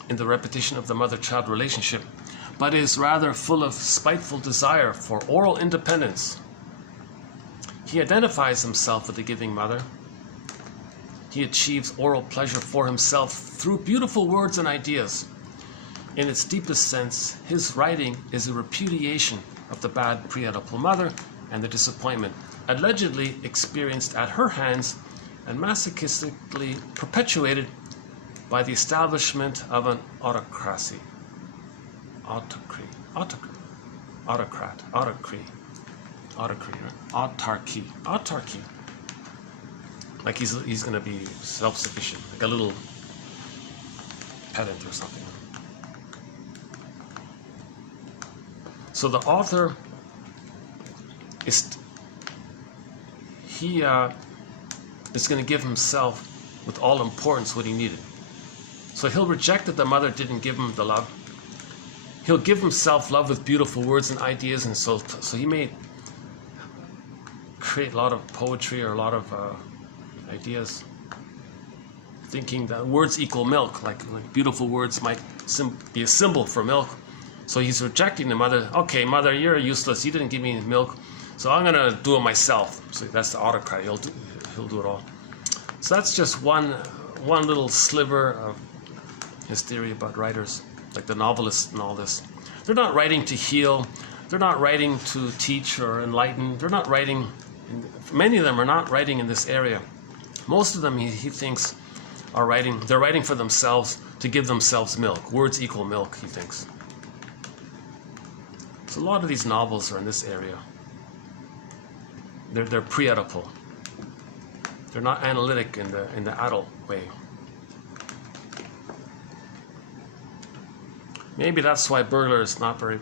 in the repetition of the mother-child relationship, but is rather full of spiteful desire for oral independence. He identifies himself with the giving mother. He achieves oral pleasure for himself through beautiful words and ideas. In its deepest sense, his writing is a repudiation of the bad pre-oedipal mother and the disappointment allegedly experienced at her hands and masochistically perpetuated by the establishment of an autocracy. Autarky. Like he's going to be self-sufficient, like a little pedant or something. So the author is going to give himself with all importance what he needed. So he'll reject that the mother didn't give him the love. He'll give himself love with beautiful words and ideas, and so he may create a lot of poetry or a lot of ideas, thinking that words equal milk, like beautiful words might be a symbol for milk. So he's rejecting the mother. Okay, mother, you're useless. You didn't give me milk, so I'm gonna do it myself. So that's the autocrat. He'll do it all. So that's just one little sliver of his theory about writers, like the novelists and all this. They're not writing to heal. They're not writing to teach or enlighten. They're not writing. Many of them are not writing in this area. Most of them, he thinks, are writing. They're writing for themselves to give themselves milk. Words equal milk, he thinks. So a lot of these novels are in this area. They're pre-oedipal. They're not analytic in the adult way. Maybe that's why Bergler is not very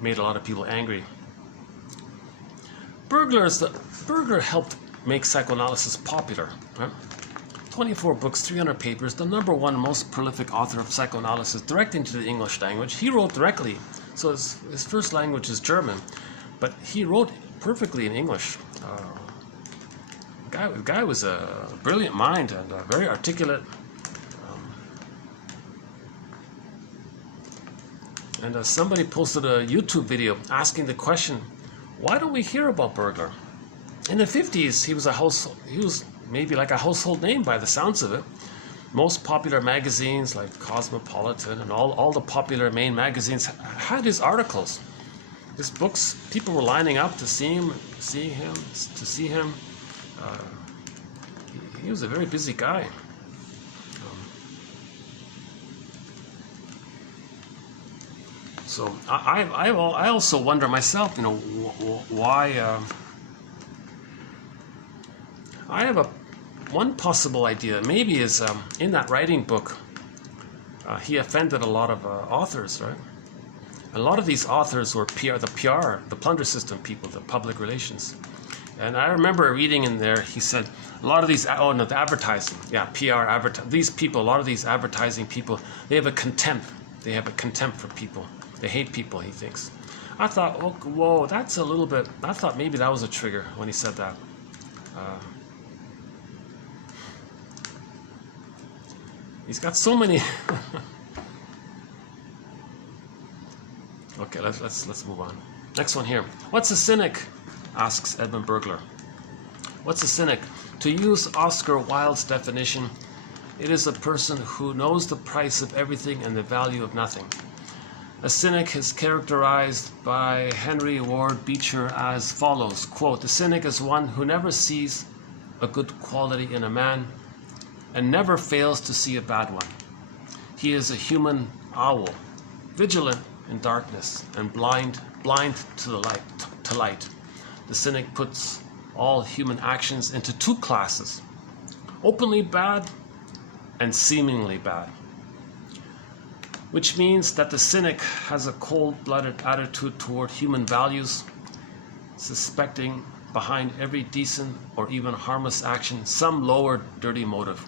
made a lot of people angry. Bergler helped make psychoanalysis popular. Right? 24 books, 300 papers, the #1 most prolific author of psychoanalysis, direct into the English language. He wrote directly, so his first language is German, but he wrote perfectly in English. The guy was a brilliant mind and very articulate. And somebody posted a YouTube video asking the question, why don't we hear about Bergler? In the 50s, he was maybe like a household name by the sounds of it. Most popular magazines like Cosmopolitan and all the popular main magazines had his articles. His books, people were lining up to see him. He was a very busy guy. So I also wonder myself, why. I have one possible idea. Maybe is in that writing book, he offended a lot of authors, right? A lot of these authors were the plunder system people, the public relations. And I remember reading in there, he said, a lot of these, the advertising, these people, a lot of these advertising people, they have a contempt for people. They hate people, he thinks. I thought, oh, whoa, that's a little bit, I thought maybe that was a trigger when he said that. He's got so many. Okay, let's move on. Next one here. What's a cynic? Asks Edmund Bergler. What's a cynic? To use Oscar Wilde's definition, it is a person who knows the price of everything and the value of nothing. A cynic is characterized by Henry Ward Beecher as follows, quote, "The cynic is one who never sees a good quality in a man and never fails to see a bad one. He is a human owl, vigilant in darkness and blind to the light. The cynic puts all human actions into two classes, openly bad and seemingly bad, which means that the cynic has a cold-blooded attitude toward human values, suspecting behind every decent or even harmless action some lower dirty motive."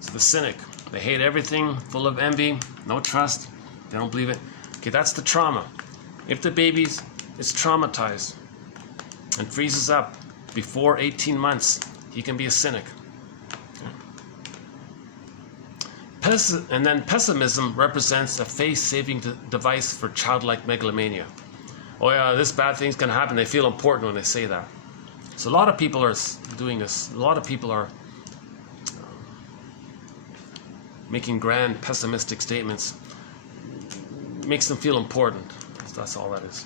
So the cynic, they hate everything, full of envy, no trust, they don't believe it. Okay, that's the trauma. If the baby is traumatized and freezes up before 18 months, he can be a cynic. And then pessimism represents a face-saving device for childlike megalomania. Oh yeah, this bad thing's going to happen. They feel important when they say that. So a lot of people are doing this. A lot of people are making grand pessimistic statements. It makes them feel important. That's all that is.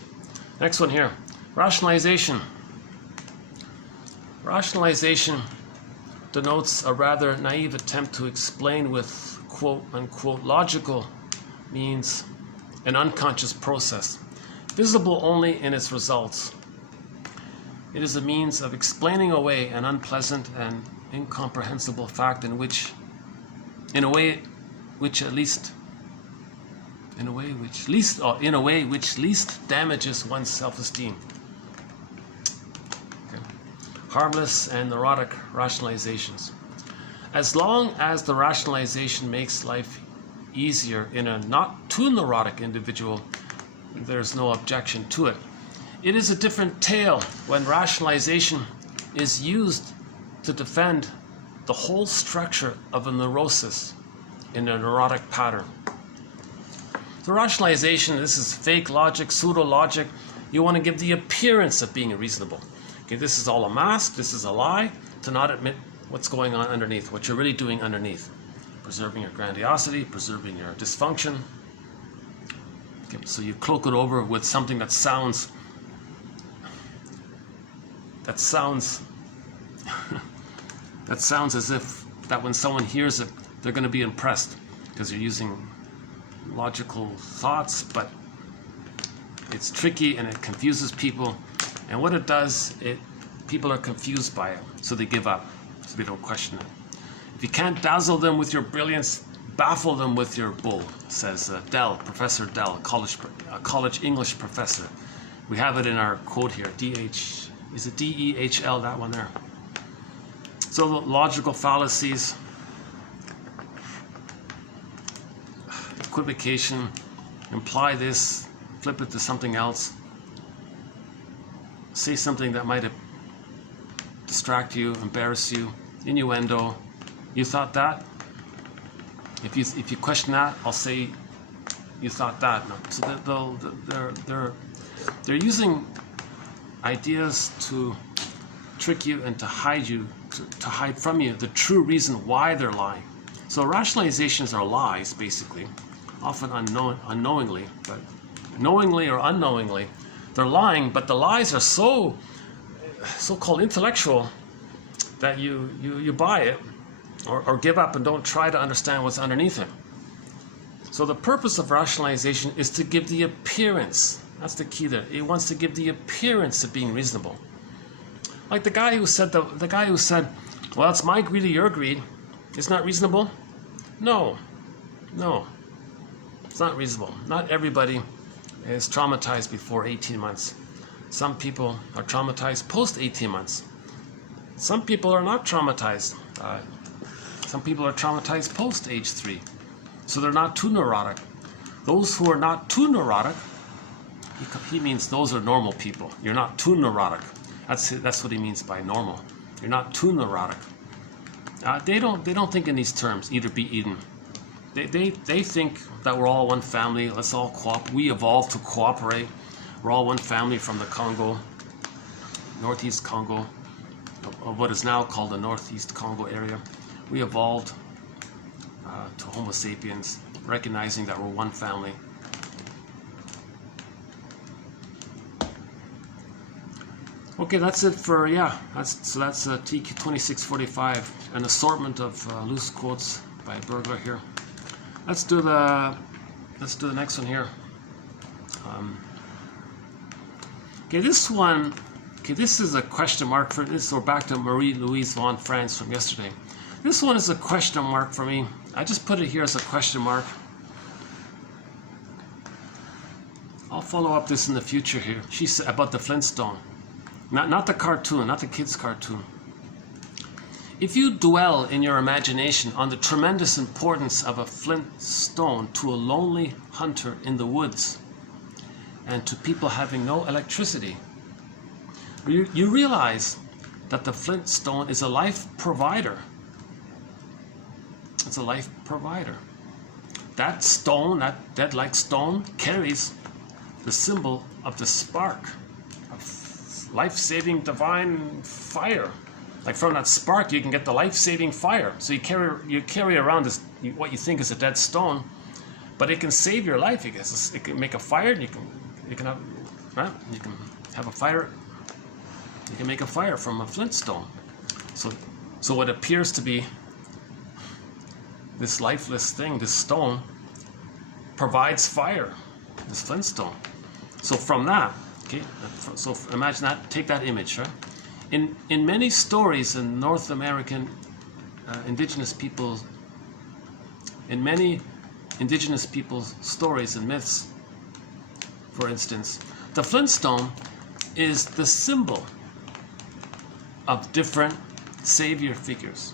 Next one here. Rationalization. Rationalization denotes a rather naive attempt to explain with quote-unquote logical means an unconscious process, visible only in its results. It is a means of explaining away an unpleasant and incomprehensible fact in a way which least damages one's self-esteem. Okay. Harmless and neurotic rationalizations. As long as the rationalization makes life easier in a not too neurotic individual, there's no objection to it. It is a different tale when rationalization is used to defend the whole structure of a neurosis in a neurotic pattern. So rationalization, this is fake logic, pseudo-logic. You want to give the appearance of being reasonable. Okay, this is all a mask, this is a lie, to not admit what's going on underneath, what you're really doing underneath. Preserving your grandiosity, preserving your dysfunction. Okay, so you cloak it over with something that sounds as if that when someone hears it, they're going to be impressed because you're using logical thoughts, but it's tricky and it confuses people. And what it does, people are confused by it, so they give up, so they don't question it. If you can't dazzle them with your brilliance, baffle them with your bull, says Professor Dell, a college English professor. We have it in our quote here, is it D-E-H-L, that one there? So logical fallacies, equivocation, imply this, flip it to something else, say something that might distract you, embarrass you, innuendo. You thought that? If you question that, I'll say you thought that. No. So they're using ideas to trick you and to hide you, to hide from you the true reason why they're lying. So rationalizations are lies, basically, often unknowingly, but knowingly or unknowingly, they're lying. But the lies are so-called intellectual that you buy it or give up and don't try to understand what's underneath it. So the purpose of rationalization is to give the appearance. That's the key there. It wants to give the appearance of being reasonable. Like the guy who said, well, it's my greed or your greed. It's not reasonable. No, it's not reasonable. Not everybody is traumatized before 18 months. Some people are traumatized post 18 months. Some people are not traumatized. Some people are traumatized post age 3. So they're not too neurotic. Those who are not too neurotic, he means those are normal people. You're not too neurotic. That's what he means by normal. You're not too neurotic. They don't think in these terms, eat or be eaten. They think that we're all one family. Let's all cooperate. We evolved to cooperate. We're all one family from the Congo, Northeast Congo, of what is now called the Northeast Congo area. We evolved to Homo sapiens, recognizing that we're one family. Okay, that's it for, that's TQ 2645, an assortment of loose quotes by Bergler here. Let's do the next one here. Okay, this one, this is a question mark for this. We're back to Marie-Louise von Franz from yesterday. This one is a question mark for me. I just put it here as a question mark. I'll follow up this in the future here. She said about the Flintstone. Not the cartoon, not the kids' cartoon. If you dwell in your imagination on the tremendous importance of a flint stone to a lonely hunter in the woods and to people having no electricity, you realize that the flint stone is a life provider. It's a life provider. that stone, that dead-like stone, carries the symbol of the spark of life-saving divine fire. Like from that spark, you can get the life-saving fire. So you carry around this what you think is a dead stone, but it can save your life. I guess it can make a fire. And you can have a fire. You can make a fire from a flint stone. So what appears to be this lifeless thing, this stone, provides fire. This flint stone. So from that, okay. So imagine that. Take that image, right? In many stories in North American indigenous peoples, in many indigenous people's stories and myths, for instance, the flintstone is the symbol of different savior figures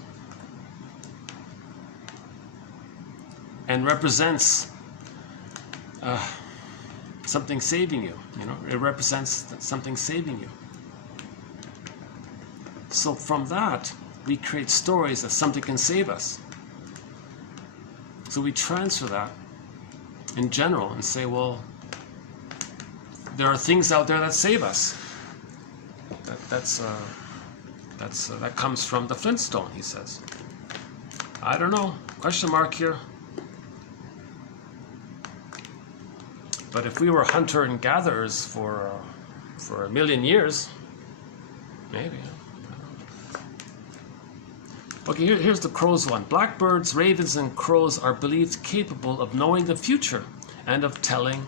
and represents something saving you. You know, it represents something saving you. So from that, we create stories that something can save us. So we transfer that in general and say, well, there are things out there that save us. That comes from the flintstone, he says. I don't know, question mark here. But if we were hunter and gatherers for 1,000,000 years, maybe. Okay, here's the crows one. Blackbirds, ravens, and crows are believed capable of knowing the future and of telling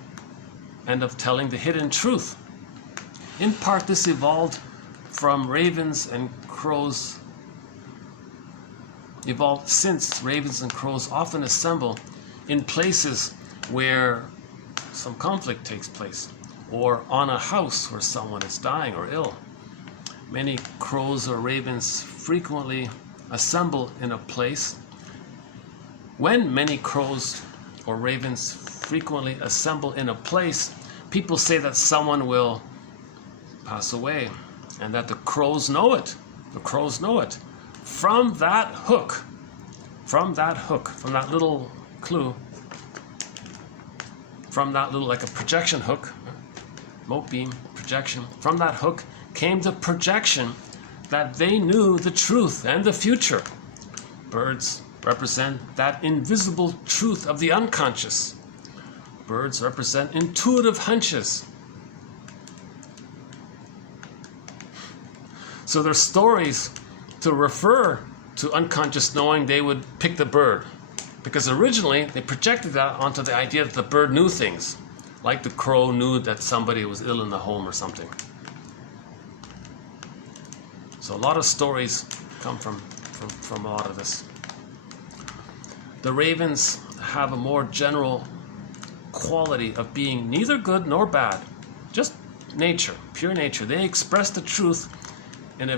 the hidden truth. In part, this evolved from ravens and crows. Since ravens and crows often assemble in places where some conflict takes place, or on a house where someone is dying or ill. Many crows or ravens frequently assemble in a place. When many crows or ravens frequently assemble in a place, people say that someone will pass away, and that the crows know it. The crows know it. From that hook, from that little clue, from that little, like a projection hook, mote beam projection, from that hook came the projection that they knew the truth and the future. Birds represent that invisible truth of the unconscious. Birds represent intuitive hunches. So their stories to refer to unconscious knowing, they would pick the bird. Because originally they projected that onto the idea that the bird knew things. Like the crow knew that somebody was ill in the home or something. So a lot of stories come from a lot of this. The ravens have a more general quality of being neither good nor bad, just nature, pure nature. They express the truth in a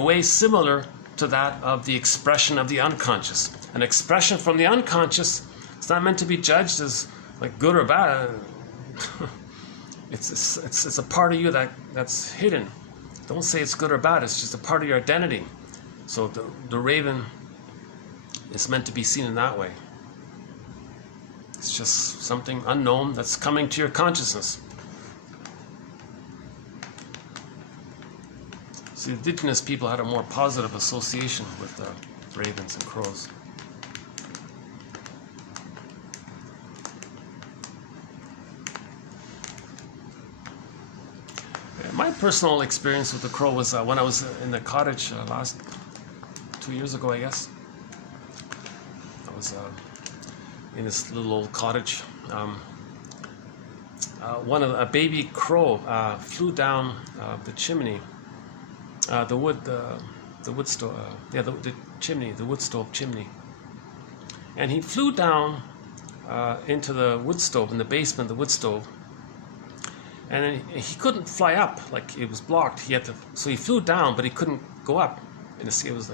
way similar to that of the expression of the unconscious. An expression from the unconscious is not meant to be judged as like good or bad. It's a part of you that's hidden. Don't say it's good or bad, it's just a part of your identity. So the raven is meant to be seen in that way. It's just something unknown that's coming to your consciousness. See, indigenous people had a more positive association with ravens and crows. My personal experience with the crow was when I was in the cottage last 2 years ago, I guess. I was in this little old cottage. A baby crow flew down the chimney, the wood stove chimney, and he flew down into the wood stove in the basement, the wood stove. And he couldn't fly up, like it was blocked. So he flew down, but he couldn't go up. And it was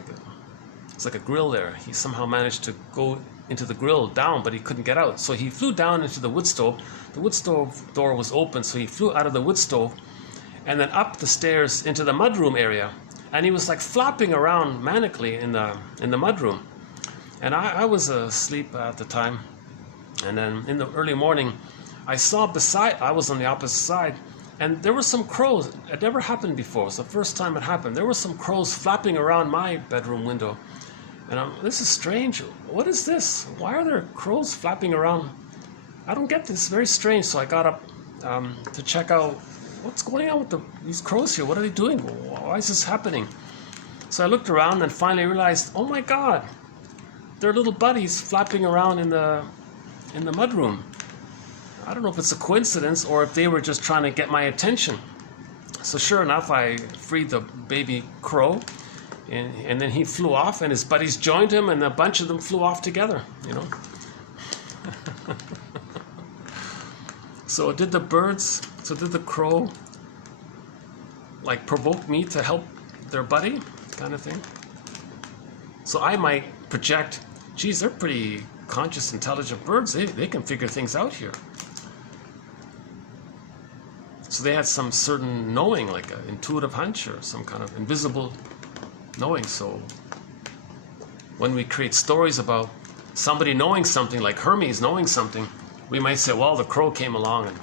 like a grill there. He somehow managed to go into the grill down, but he couldn't get out. So he flew down into the wood stove. The wood stove door was open, so he flew out of the wood stove, and then up the stairs into the mudroom area. And he was like flopping around manically in the mudroom. And I was asleep at the time. And then in the early morning, I was on the opposite side, and there were some crows. It never happened before. It was the first time it happened. There were some crows flapping around my bedroom window. And this is strange. What is this? Why are there crows flapping around? I don't get this. Very strange. So I got up to check out what's going on with these crows here. What are they doing? Why is this happening? So I looked around and finally realized, oh my God, they're little buddies flapping around in the mudroom. I don't know if it's a coincidence or if they were just trying to get my attention. So sure enough, I freed the baby crow, and then he flew off, and his buddies joined him, and a bunch of them flew off together, you know. So did the crow like provoke me to help their buddy, kind of thing? So I might project, geez, they're pretty conscious, intelligent birds. They can figure things out here. So they had some certain knowing, like an intuitive hunch or some kind of invisible knowing. So when we create stories about somebody knowing something, like Hermes knowing something, we might say, well, the crow came along. And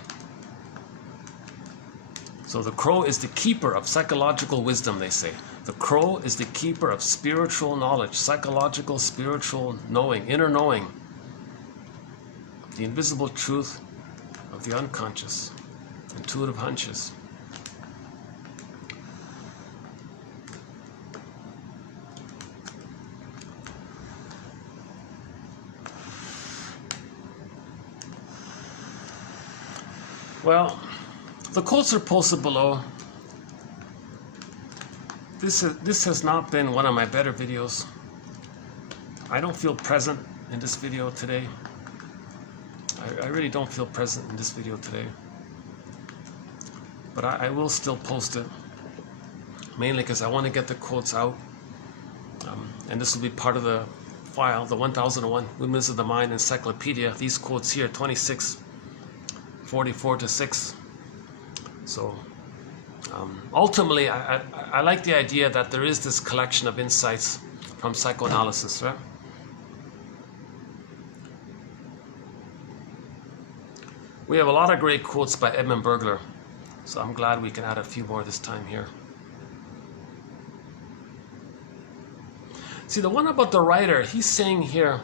so the crow is the keeper of psychological wisdom, they say. The crow is the keeper of spiritual knowledge, psychological, spiritual knowing, inner knowing, the invisible truth of the unconscious, intuitive hunches. Well, the quotes are posted below. This has not been one of my better videos. I don't feel present in this video today. I really don't feel present in this video today. But I will still post it, mainly because I want to get the quotes out. And this will be part of the file, the 1001 Windmills of the Mind Encyclopedia. These quotes here, 26:44-6. So ultimately, I like the idea that there is this collection of insights from psychoanalysis, right? We have a lot of great quotes by Edmund Bergler, so I'm glad we can add a few more this time here. See, the one about the writer, he's saying here,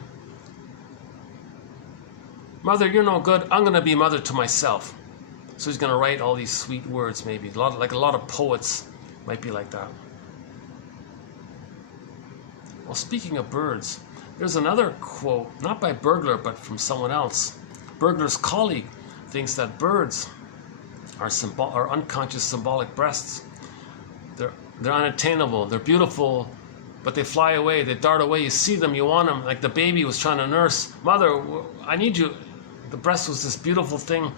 mother, you're no good, I'm going to be mother to myself. So he's going to write all these sweet words, maybe. Like a lot of poets might be like that. Well, speaking of birds, there's another quote, not by Bergler, but from someone else. Bergler's colleague thinks that birds are unconscious symbolic breasts. They're unattainable, they're beautiful, but they fly away, they dart away. You see them, you want them, like the baby was trying to nurse. Mother, I need you. The breast was this beautiful thing,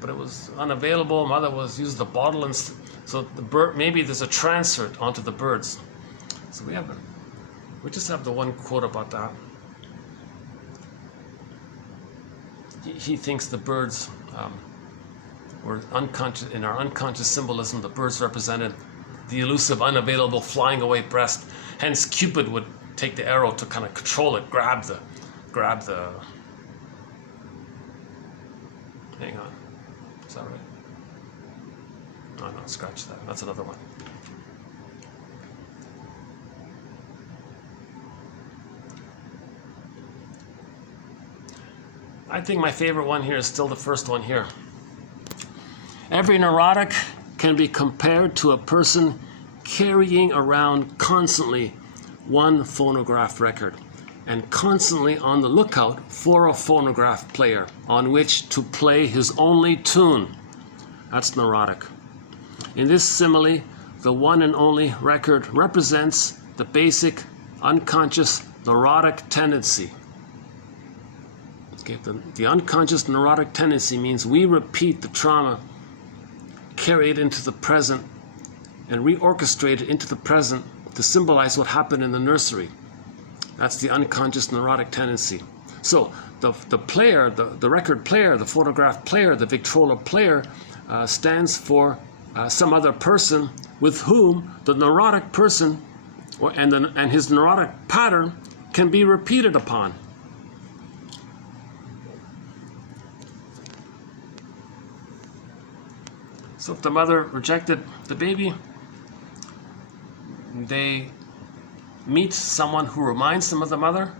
but it was unavailable. Mother used the bottle, and so the bird, maybe there's a transference onto the birds. So we just have the one quote about that. He thinks the birds were unconscious. In our unconscious symbolism, the birds represented the elusive, unavailable, flying away breast. Hence, Cupid would take the arrow to kind of control it, grab the. Hang on, is that right? Oh no, scratch that. That's another one. I think my favorite one here is still the first one here. Every neurotic can be compared to a person carrying around constantly one phonograph record and constantly on the lookout for a phonograph player on which to play his only tune. That's neurotic. In this simile, the one and only record represents the basic unconscious neurotic tendency. Okay, the unconscious neurotic tendency means we repeat the trauma, carry it into the present, and reorchestrate it into the present to symbolize what happened in the nursery. That's the unconscious neurotic tendency. So the player, the record player, the phonograph player, the Victrola player stands for some other person with whom the neurotic person and his neurotic pattern can be repeated upon. So if the mother rejected the baby, they meet someone who reminds them of the mother,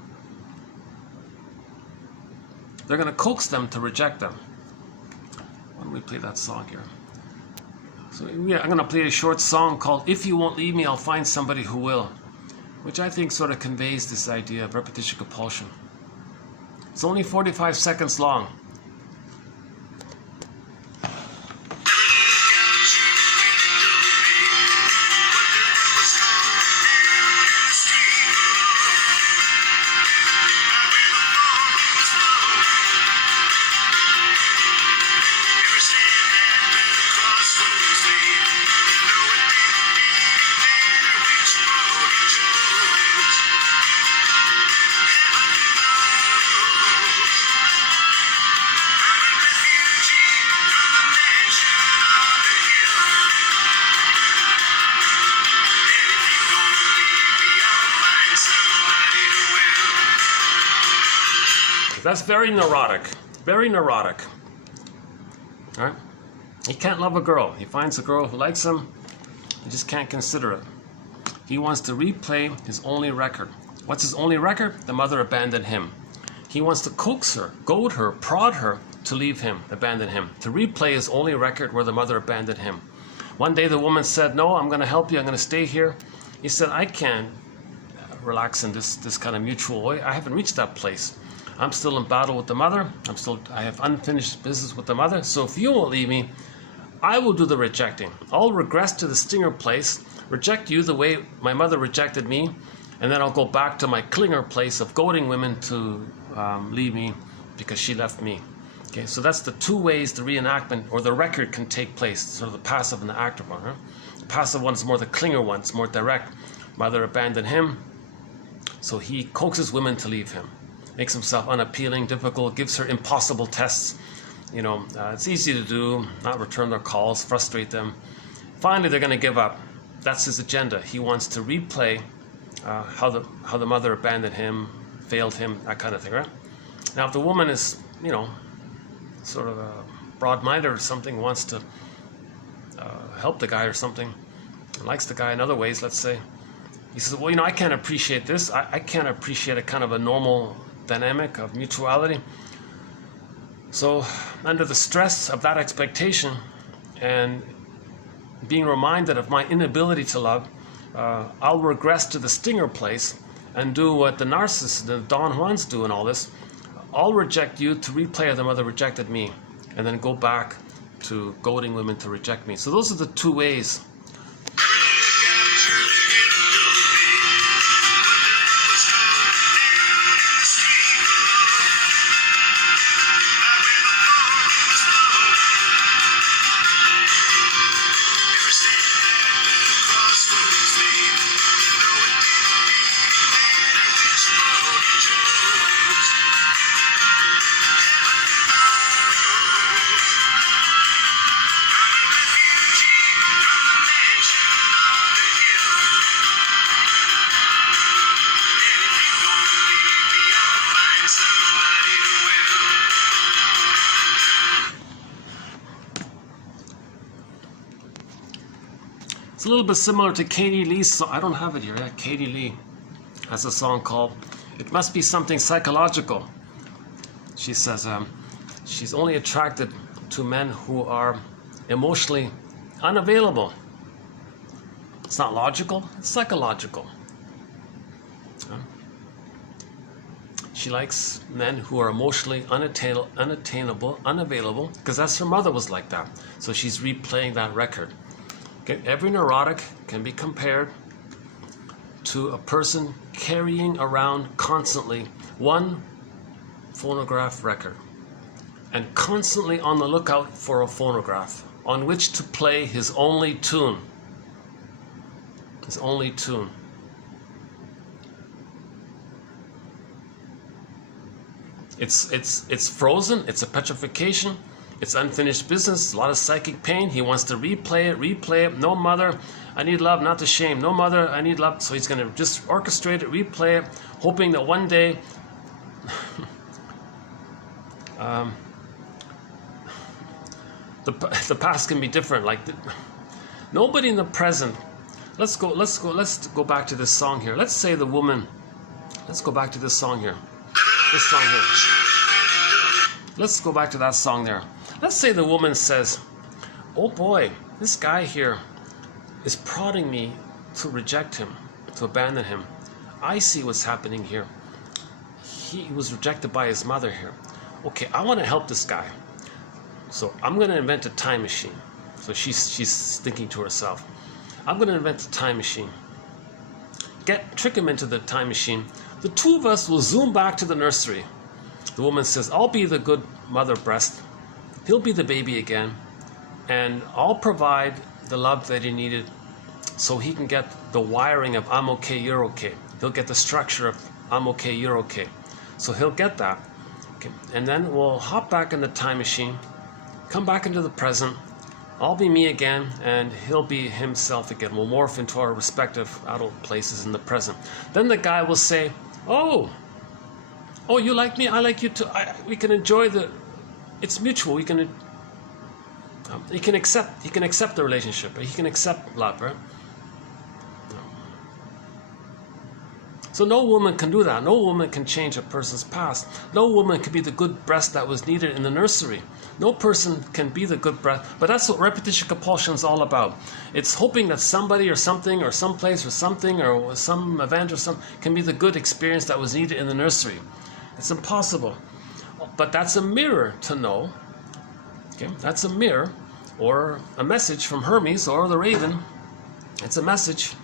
they're going to coax them to reject them. Why don't we play that song here? So yeah, I'm going to play a short song called If You Won't Leave Me, I'll Find Somebody Who Will, which I think sort of conveys this idea of repetition compulsion. It's only 45 seconds long. That's very neurotic. Very neurotic. All right? He can't love a girl. He finds a girl who likes him. He just can't consider it. He wants to replay his only record. What's his only record? The mother abandoned him. He wants to coax her, goad her, prod her to leave him, abandon him, to replay his only record where the mother abandoned him. One day the woman said, "No, I'm going to help you. I'm going to stay here." He said, "I can't relax in this kind of mutual way. I haven't reached that place. I'm still in battle with the mother. I have unfinished business with the mother. So if you won't leave me, I will do the rejecting. I'll regress to the stinger place, reject you the way my mother rejected me, and then I'll go back to my clinger place of goading women to leave me because she left me." Okay, so that's the two ways the reenactment or the record can take place, sort of the passive and the active one. Huh? The passive one is more the clinger one, it's more direct. Mother abandoned him, so he coaxes women to leave him. Makes himself unappealing, difficult, gives her impossible tests. You know, it's easy to do, not return their calls, frustrate them. Finally, they're going to give up. That's his agenda. He wants to replay how the mother abandoned him, failed him, that kind of thing, right? Now, if the woman is, you know, sort of broad-minded or something, wants to help the guy or something, likes the guy in other ways, let's say, he says, "Well, you know, I can't appreciate this. I can't appreciate a kind of a normal dynamic of mutuality. So under the stress of that expectation and being reminded of my inability to love, I'll regress to the stinger place and do what the narcissists, the Don Juans do in all this. I'll reject you to replay how the mother rejected me, and then go back to goading women to reject me." So those are the two ways. It's a little bit similar to Katie Lee's song. I don't have it here. Yeah, Katie Lee has a song called "It Must Be Something Psychological." She says she's only attracted to men who are emotionally unavailable. It's not logical, it's psychological. She likes men who are emotionally unattainable, unavailable, because that's her mother was like that. So she's replaying that record. Okay? Every neurotic can be compared to a person carrying around constantly one phonograph record and constantly on the lookout for a phonograph on which to play his only tune. His only tune. It's frozen, it's a petrification, It's unfinished business, a lot of psychic pain. He wants to replay it. No mother, I need love, not the shame. No mother, I need love. So he's going to just orchestrate it, replay it, hoping that one day the past can be different. Like nobody in the present. Let's go back to this song here. Let's say the woman. Let's go back to this song here. This song here. Let's go back to that song there. Let's say the woman says, "Oh boy, this guy here is prodding me to reject him, to abandon him. I see what's happening here. He was rejected by his mother here. Okay, I want to help this guy. So I'm going to invent a time machine." So she's thinking to herself, "I'm going to invent a time machine. Trick him into the time machine. The two of us will zoom back to the nursery." The woman says, "I'll be the good mother breast. He'll be the baby again. And I'll provide the love that he needed so he can get the wiring of I'm okay, you're okay. He'll get the structure of I'm okay, you're okay. So he'll get that. Okay. And then we'll hop back in the time machine, come back into the present. I'll be me again, and he'll be himself again. We'll morph into our respective adult places in the present. Then the guy will say, oh, you like me? I like you too. We can enjoy it's mutual. He can accept the relationship. He can accept love, right? So no woman can do that. No woman can change a person's past. No woman can be the good breast that was needed in the nursery. No person can be the good breast. But that's what repetition compulsion is all about. It's hoping that somebody or something or someplace or something or some event or something can be the good experience that was needed in the nursery. It's impossible. But that's a mirror to know. Okay, that's a mirror or a message from Hermes or the raven. It's a message.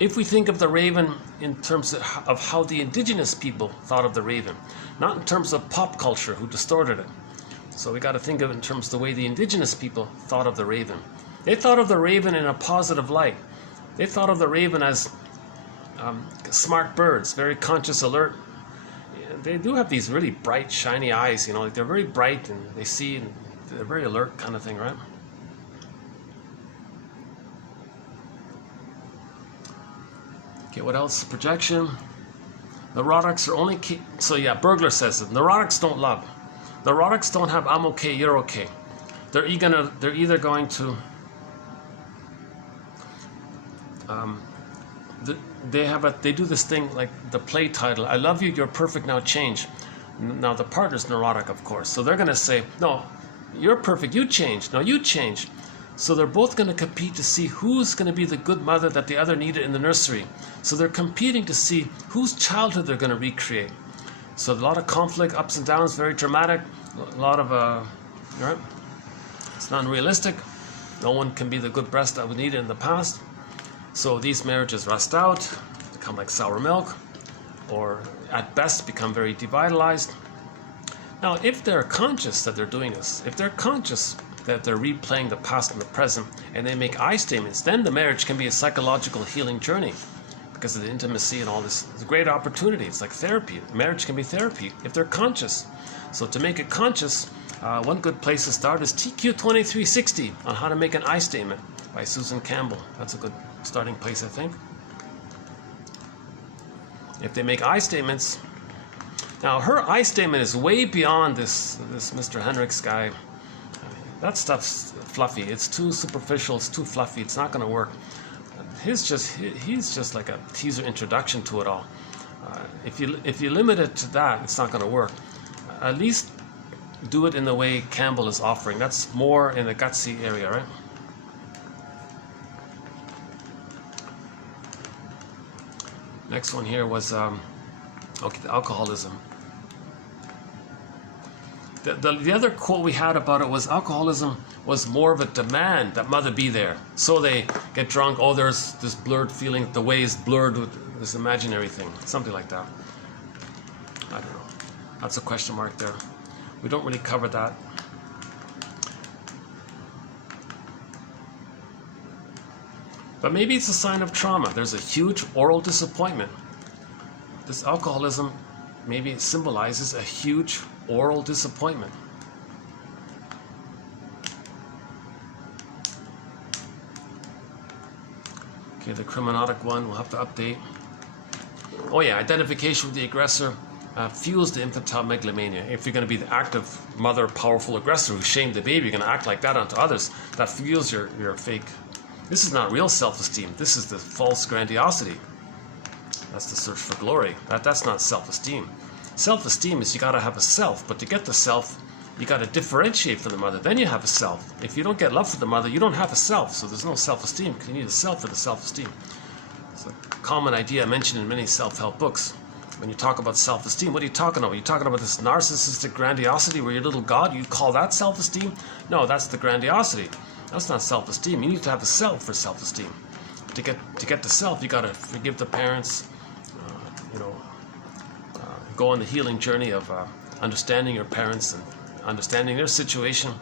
If we think of the raven in terms of how the indigenous people thought of the raven, not in terms of pop culture who distorted it. So we got to think of it in terms of the way the indigenous people thought of the raven. They thought of the raven in a positive light. They thought of the raven as smart birds, very conscious, alert. They do have these really bright, shiny eyes, like they're very bright and they see, and they're very alert kind of thing, right? Okay, what else? Projection. Neurotics are only so yeah, Bergler says it. Neurotics don't love. Neurotics don't have I'm okay, you're okay. They're either going to they do this thing like the play title, I love you, you're perfect, now change. Now the partner's neurotic, of course. So they're gonna say, no, you're perfect, you change. No, you change. So they're both going to compete to see who's going to be the good mother that the other needed in the nursery. So they're competing to see whose childhood they're going to recreate. So a lot of conflict, ups and downs, very dramatic. A lot of, right? It's not unrealistic. No one can be the good breast that was needed in the past. So these marriages rust out, become like sour milk, or at best become very devitalized. Now, if they're conscious that they're doing this, if they're conscious that they're replaying the past and the present, and they make I statements, then the marriage can be a psychological healing journey because of the intimacy and all this. It's a great opportunity. It's like therapy. Marriage can be therapy if they're conscious. So to make it conscious, one good place to start is TQ 2360 on how to make an I statement by Susan Campbell. That's a good starting place, I think. If they make I statements, now her I statement is way beyond this Mr. Henrik's guy. That stuff's fluffy. It's too superficial. It's too fluffy. It's not going to work. He's just like a teaser introduction to it all. If you limit it to that, it's not going to work. At least do it in the way Campbell is offering. That's more in the gutsy area, right? Next one here was alcoholism. The other quote we had about it was alcoholism was more of a demand that mother be there. So they get drunk, oh, there's this blurred feeling, the way is blurred with this imaginary thing, something like that. I don't know. That's a question mark there. We don't really cover that. But maybe it's a sign of trauma. There's a huge oral disappointment. This alcoholism maybe symbolizes a huge oral disappointment. Okay, the criminalic one we'll have to update. Oh yeah, identification with the aggressor fuels the infantile megalomania. If you're going to be the active mother, powerful aggressor who shamed the baby, you're going to act like that onto others. That fuels your fake. This is not real self-esteem. This is the false grandiosity. That's the search for glory. That's not self-esteem. Self-esteem is you got to have a self, but to get the self, you got to differentiate from the mother. Then you have a self. If you don't get love for the mother, you don't have a self. So there's no self-esteem because you need a self for the self-esteem. It's a common idea mentioned in many self-help books. When you talk about self-esteem, what are you talking about? Are you talking about this narcissistic grandiosity where you're a little god? You call that self-esteem? No, that's the grandiosity. That's not self-esteem. You need to have a self for self-esteem. To get the self, you got to forgive the parents. Go on the healing journey of understanding your parents and understanding their situation,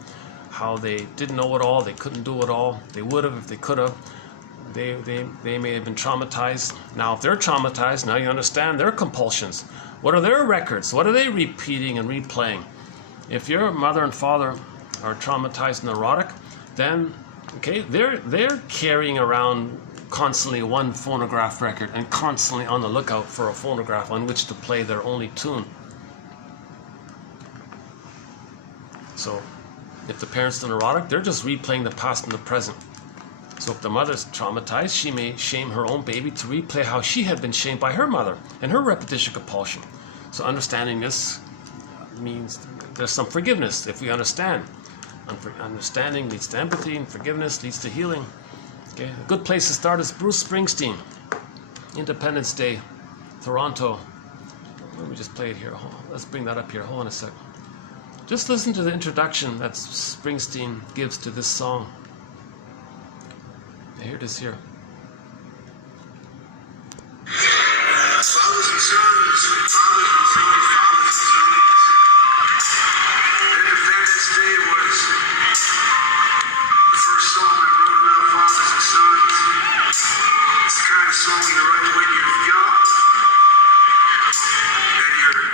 how they didn't know it all, they couldn't do it all, they would have if they could have. They may have been traumatized. Now, if they're traumatized, now you understand their compulsions. What are their records? What are they repeating and replaying? If your mother and father are traumatized neurotic, then okay, they're carrying around constantly one phonograph record and constantly on the lookout for a phonograph on which to play their only tune. So if the parents are neurotic, they're just replaying the past and the present. So if the mother's traumatized, she may shame her own baby to replay how she had been shamed by her mother and her repetition compulsion. So understanding this means there's some forgiveness if we understand. Understanding leads to empathy, and forgiveness leads to healing. Okay, a good place to start is Bruce Springsteen, Independence Day, Toronto. Let me just play it here. Let's bring that up here. Hold on a sec. Just listen to the introduction that Springsteen gives to this song. Here it is here. Fathers and sons, fathers and sons, fathers and sons. Independence Day was the first song I wrote about fathers and sons. It's the kind of song you write when you're young and you're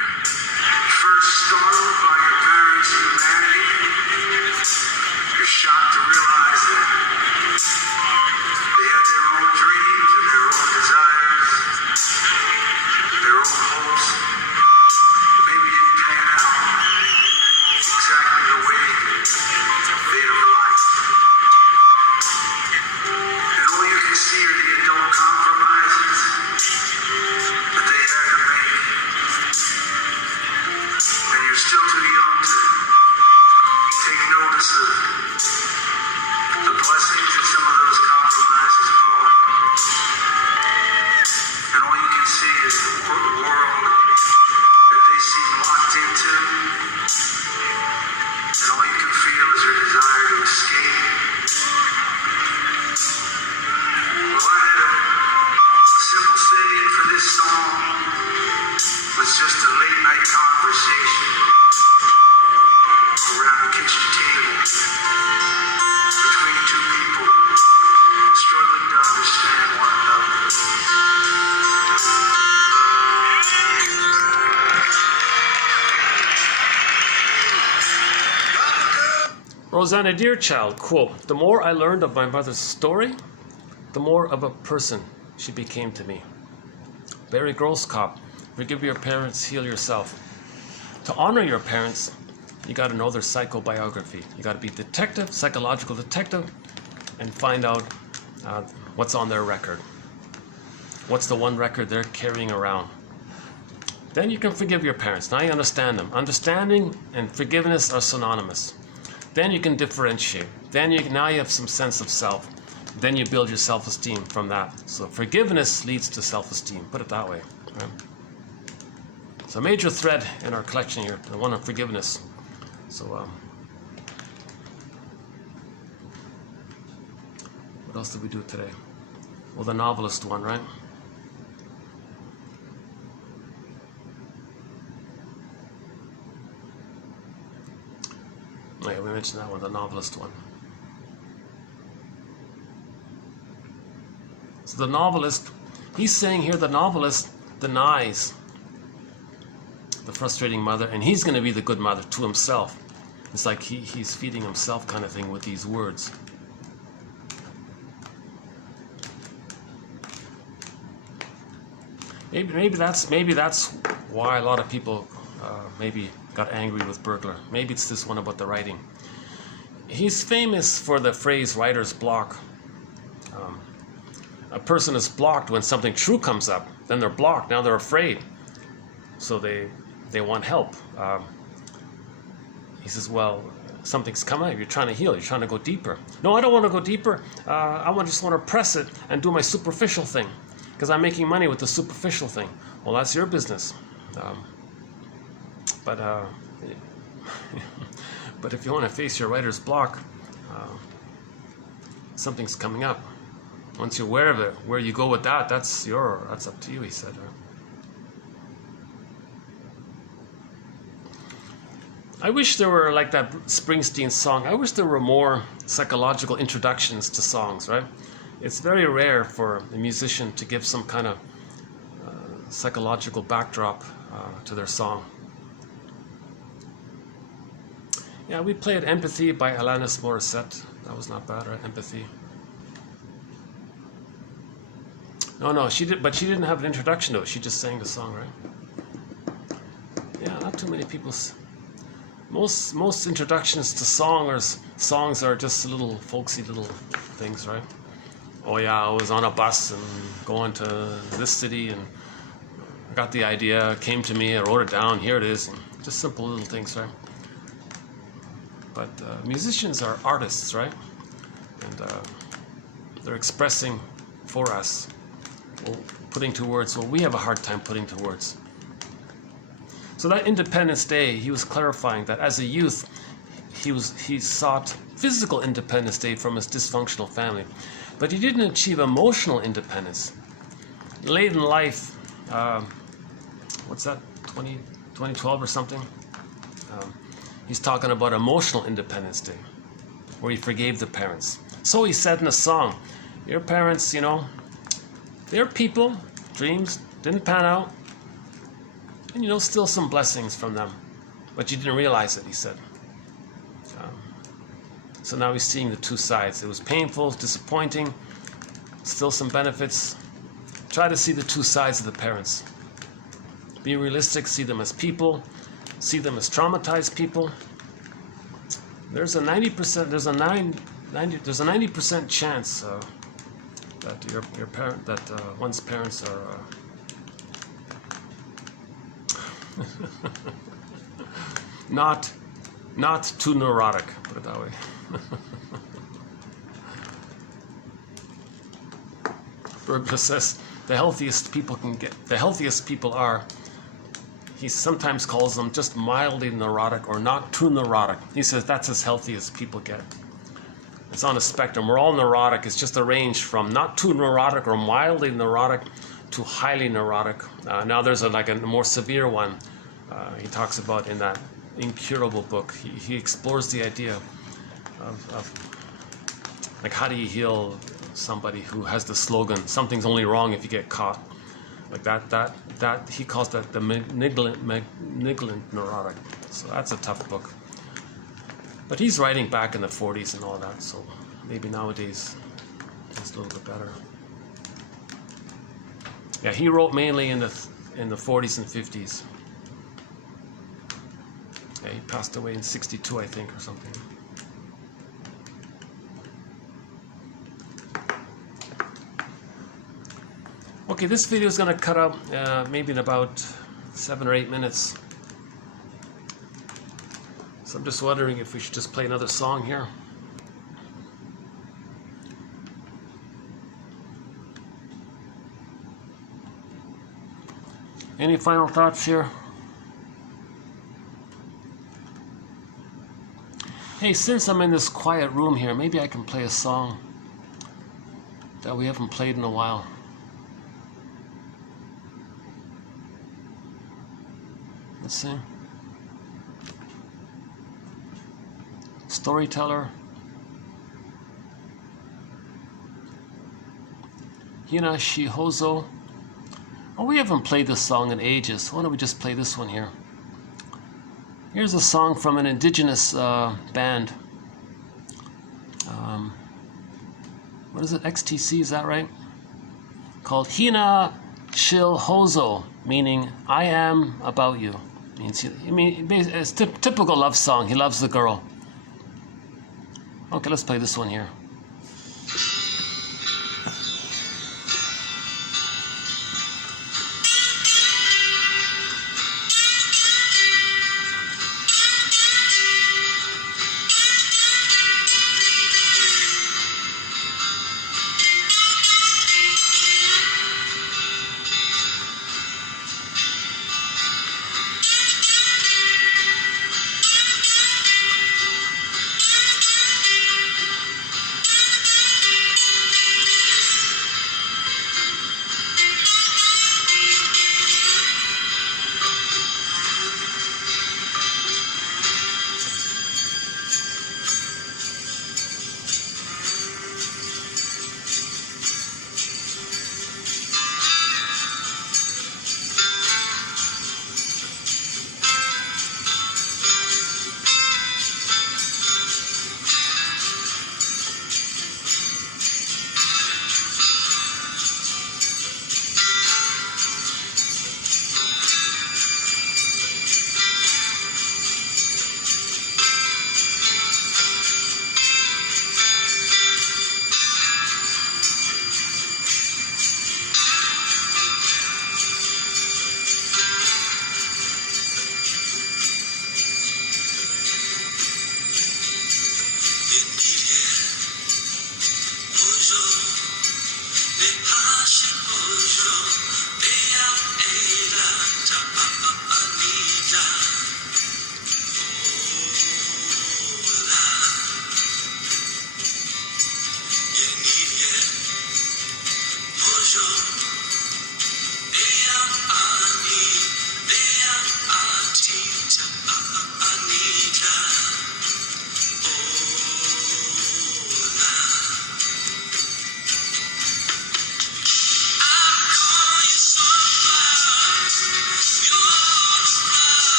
first startled by your parents' humanity. You're shocked to realize that they had their own dreams and their own desires, their own hopes. Maybe didn't pan out exactly the way they'd have liked. And all you can see are the adult compromises that they had to make. And you're still too young to take notice of the blessings that some of those compromises brought. And all you can see is the world that they seem locked into. And all you can feel is their desire to escape. Well, I had a simple setting for this song. It was just a late night conversation around a kitchen table between two people struggling to understand one another. Rosanna Deerchild, quote, "The more I learned of my mother's story, the more of a person she became to me." Barry Grosskopf, "Forgive your parents, heal yourself." To honor your parents, you got to know their psychobiography. You got to be detective, psychological detective, and find out what's on their record. What's the one record they're carrying around? Then you can forgive your parents. Now you understand them. Understanding and forgiveness are synonymous. Then you can differentiate. Now you have some sense of self. Then you build your self-esteem from that. So forgiveness leads to self-esteem. Put it that way. Right? It's a major thread in our collection here, the one on forgiveness. So, what else did we do today? Well, the novelist one, right? Oh, yeah, we mentioned that one, the novelist one. So the novelist, he's saying here the novelist denies the frustrating mother, and he's going to be the good mother to himself. It's like he's feeding himself kind of thing with these words. Maybe that's why a lot of people maybe got angry with Bergler. Maybe it's this one about the writing. He's famous for the phrase writer's block. A person is blocked when something true comes up. Then they're blocked. Now they're afraid. So they want help. He says, well, something's coming up. You're trying to heal. You're trying to go deeper. No, I don't want to go deeper. I just want to press it and do my superficial thing because I'm making money with the superficial thing. Well, that's your business. But if you want to face your writer's block, something's coming up. Once you're aware of it, where you go with that, that's up to you, he said. I wish there were, like that Springsteen song, I wish there were more psychological introductions to songs, right? It's very rare for a musician to give some kind of psychological backdrop to their song. Yeah, we played Empathy by Alanis Morissette. That was not bad, right? Empathy. No, she did, but she didn't have an introduction to it. She just sang the song, right? Yeah, not too many people. Most introductions to songs are just little folksy little things, right? Oh yeah, I was on a bus and going to this city and I got the idea, it came to me, I wrote it down, here it is. Just simple little things, right? But musicians are artists, right? And they're expressing for us, putting to words what we have a hard time putting to words. So that Independence Day, he was clarifying that as a youth, he sought physical Independence Day from his dysfunctional family, but he didn't achieve emotional independence. Late in life, what's that, 2012 or something? He's talking about emotional Independence Day, where he forgave the parents. So he said in a song, your parents, you know, they're people, dreams, didn't pan out, and you know, still some blessings from them, but you didn't realize it, he said. So now he's seeing the two sides. It was painful, disappointing, still some benefits. Try to see the two sides of the parents. Be realistic, see them as people, see them as traumatized people. There's a 90%, there's a 90% chance that your parent, that one's parents are not too neurotic, put it that way. Bergler says the healthiest people are, he sometimes calls them just mildly neurotic or not too neurotic. He says that's as healthy as people get. It's on a spectrum. We're all neurotic. It's just a range from not too neurotic or mildly neurotic to highly neurotic. Now there's a more severe one he talks about in that Incurable book. He explores the idea of like, how do you heal somebody who has the slogan, something's only wrong if you get caught. Like that he calls that the malignant neurotic. So that's a tough book. But he's writing back in the 40s and all that, so maybe nowadays it's a little bit better. Yeah, he wrote mainly in the 40s and 50s. Yeah, he passed away in 62, I think, or something. Okay, this video is going to cut out maybe in about 7 or 8 minutes. So I'm just wondering if we should just play another song here. Any final thoughts here? Hey, since I'm in this quiet room here, maybe I can play a song that we haven't played in a while. Let's see. Storyteller. Hina Shihozo. Oh, we haven't played this song in ages. Why don't we just play this one here? Here's a song from an indigenous band. What is it? XTC, is that right? Called Hina Shil Hozo, meaning I am about you. It's typical love song. He loves the girl. Okay, let's play this one here.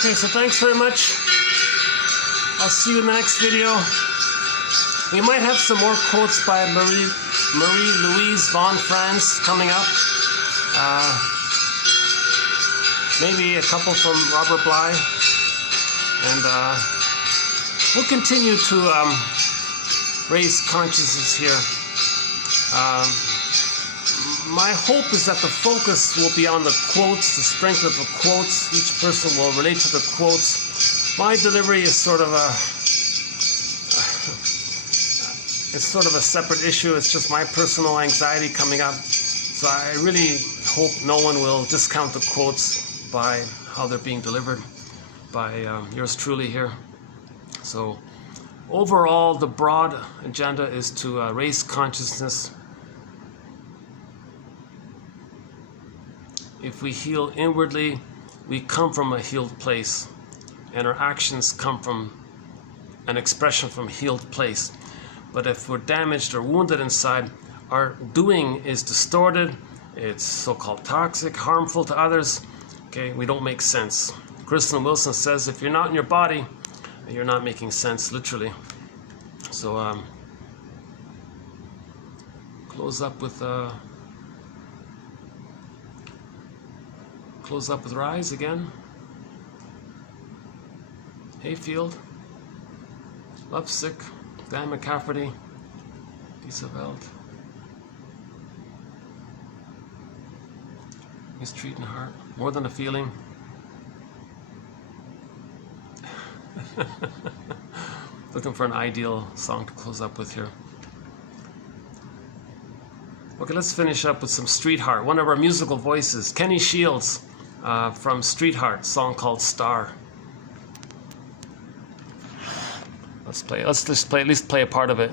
Okay, so thanks very much. I'll see you in the next video. We might have some more quotes by Marie-Louise von Franz coming up. Maybe a couple from Robert Bly. And we'll continue to raise consciousness here. My hope is that the focus will be on the quotes, the strength of the quotes. Each person will relate to the quotes. My delivery is sort of a separate issue. It's just my personal anxiety coming up. So I really hope no one will discount the quotes by how they're being delivered by yours truly here. So overall, the broad agenda is to raise consciousness. If we heal inwardly, we come from a healed place, and our actions come from an expression from a healed place. But if we're damaged or wounded inside, our doing is distorted, it's so-called toxic, harmful to others. Okay, we don't make sense. Kristen Wilson says, if you're not in your body, you're not making sense, literally. So, close up with Rise again. Hayfield, Lovesick, Dan McCafferty, Lisa Welt, Mistreat and Heart, More Than a Feeling. Looking for an ideal song to close up with here. Okay, let's finish up with some Street Heart, one of our musical voices, Kenny Shields from Street Heart, song called Star. Let's just play, at least play a part of it.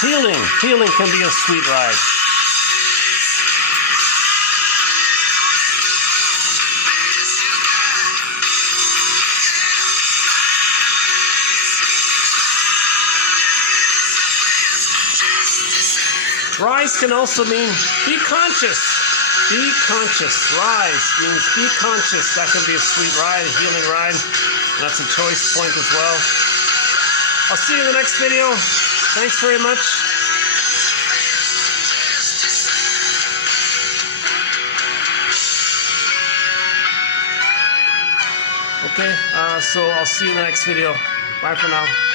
Healing can be a sweet ride. Rise can also mean be conscious. Be conscious. Rise means be conscious. That can be a sweet ride, a healing ride. That's a choice point as well. I'll see you in the next video. Thanks very much. Okay, so I'll see you in the next video. Bye for now.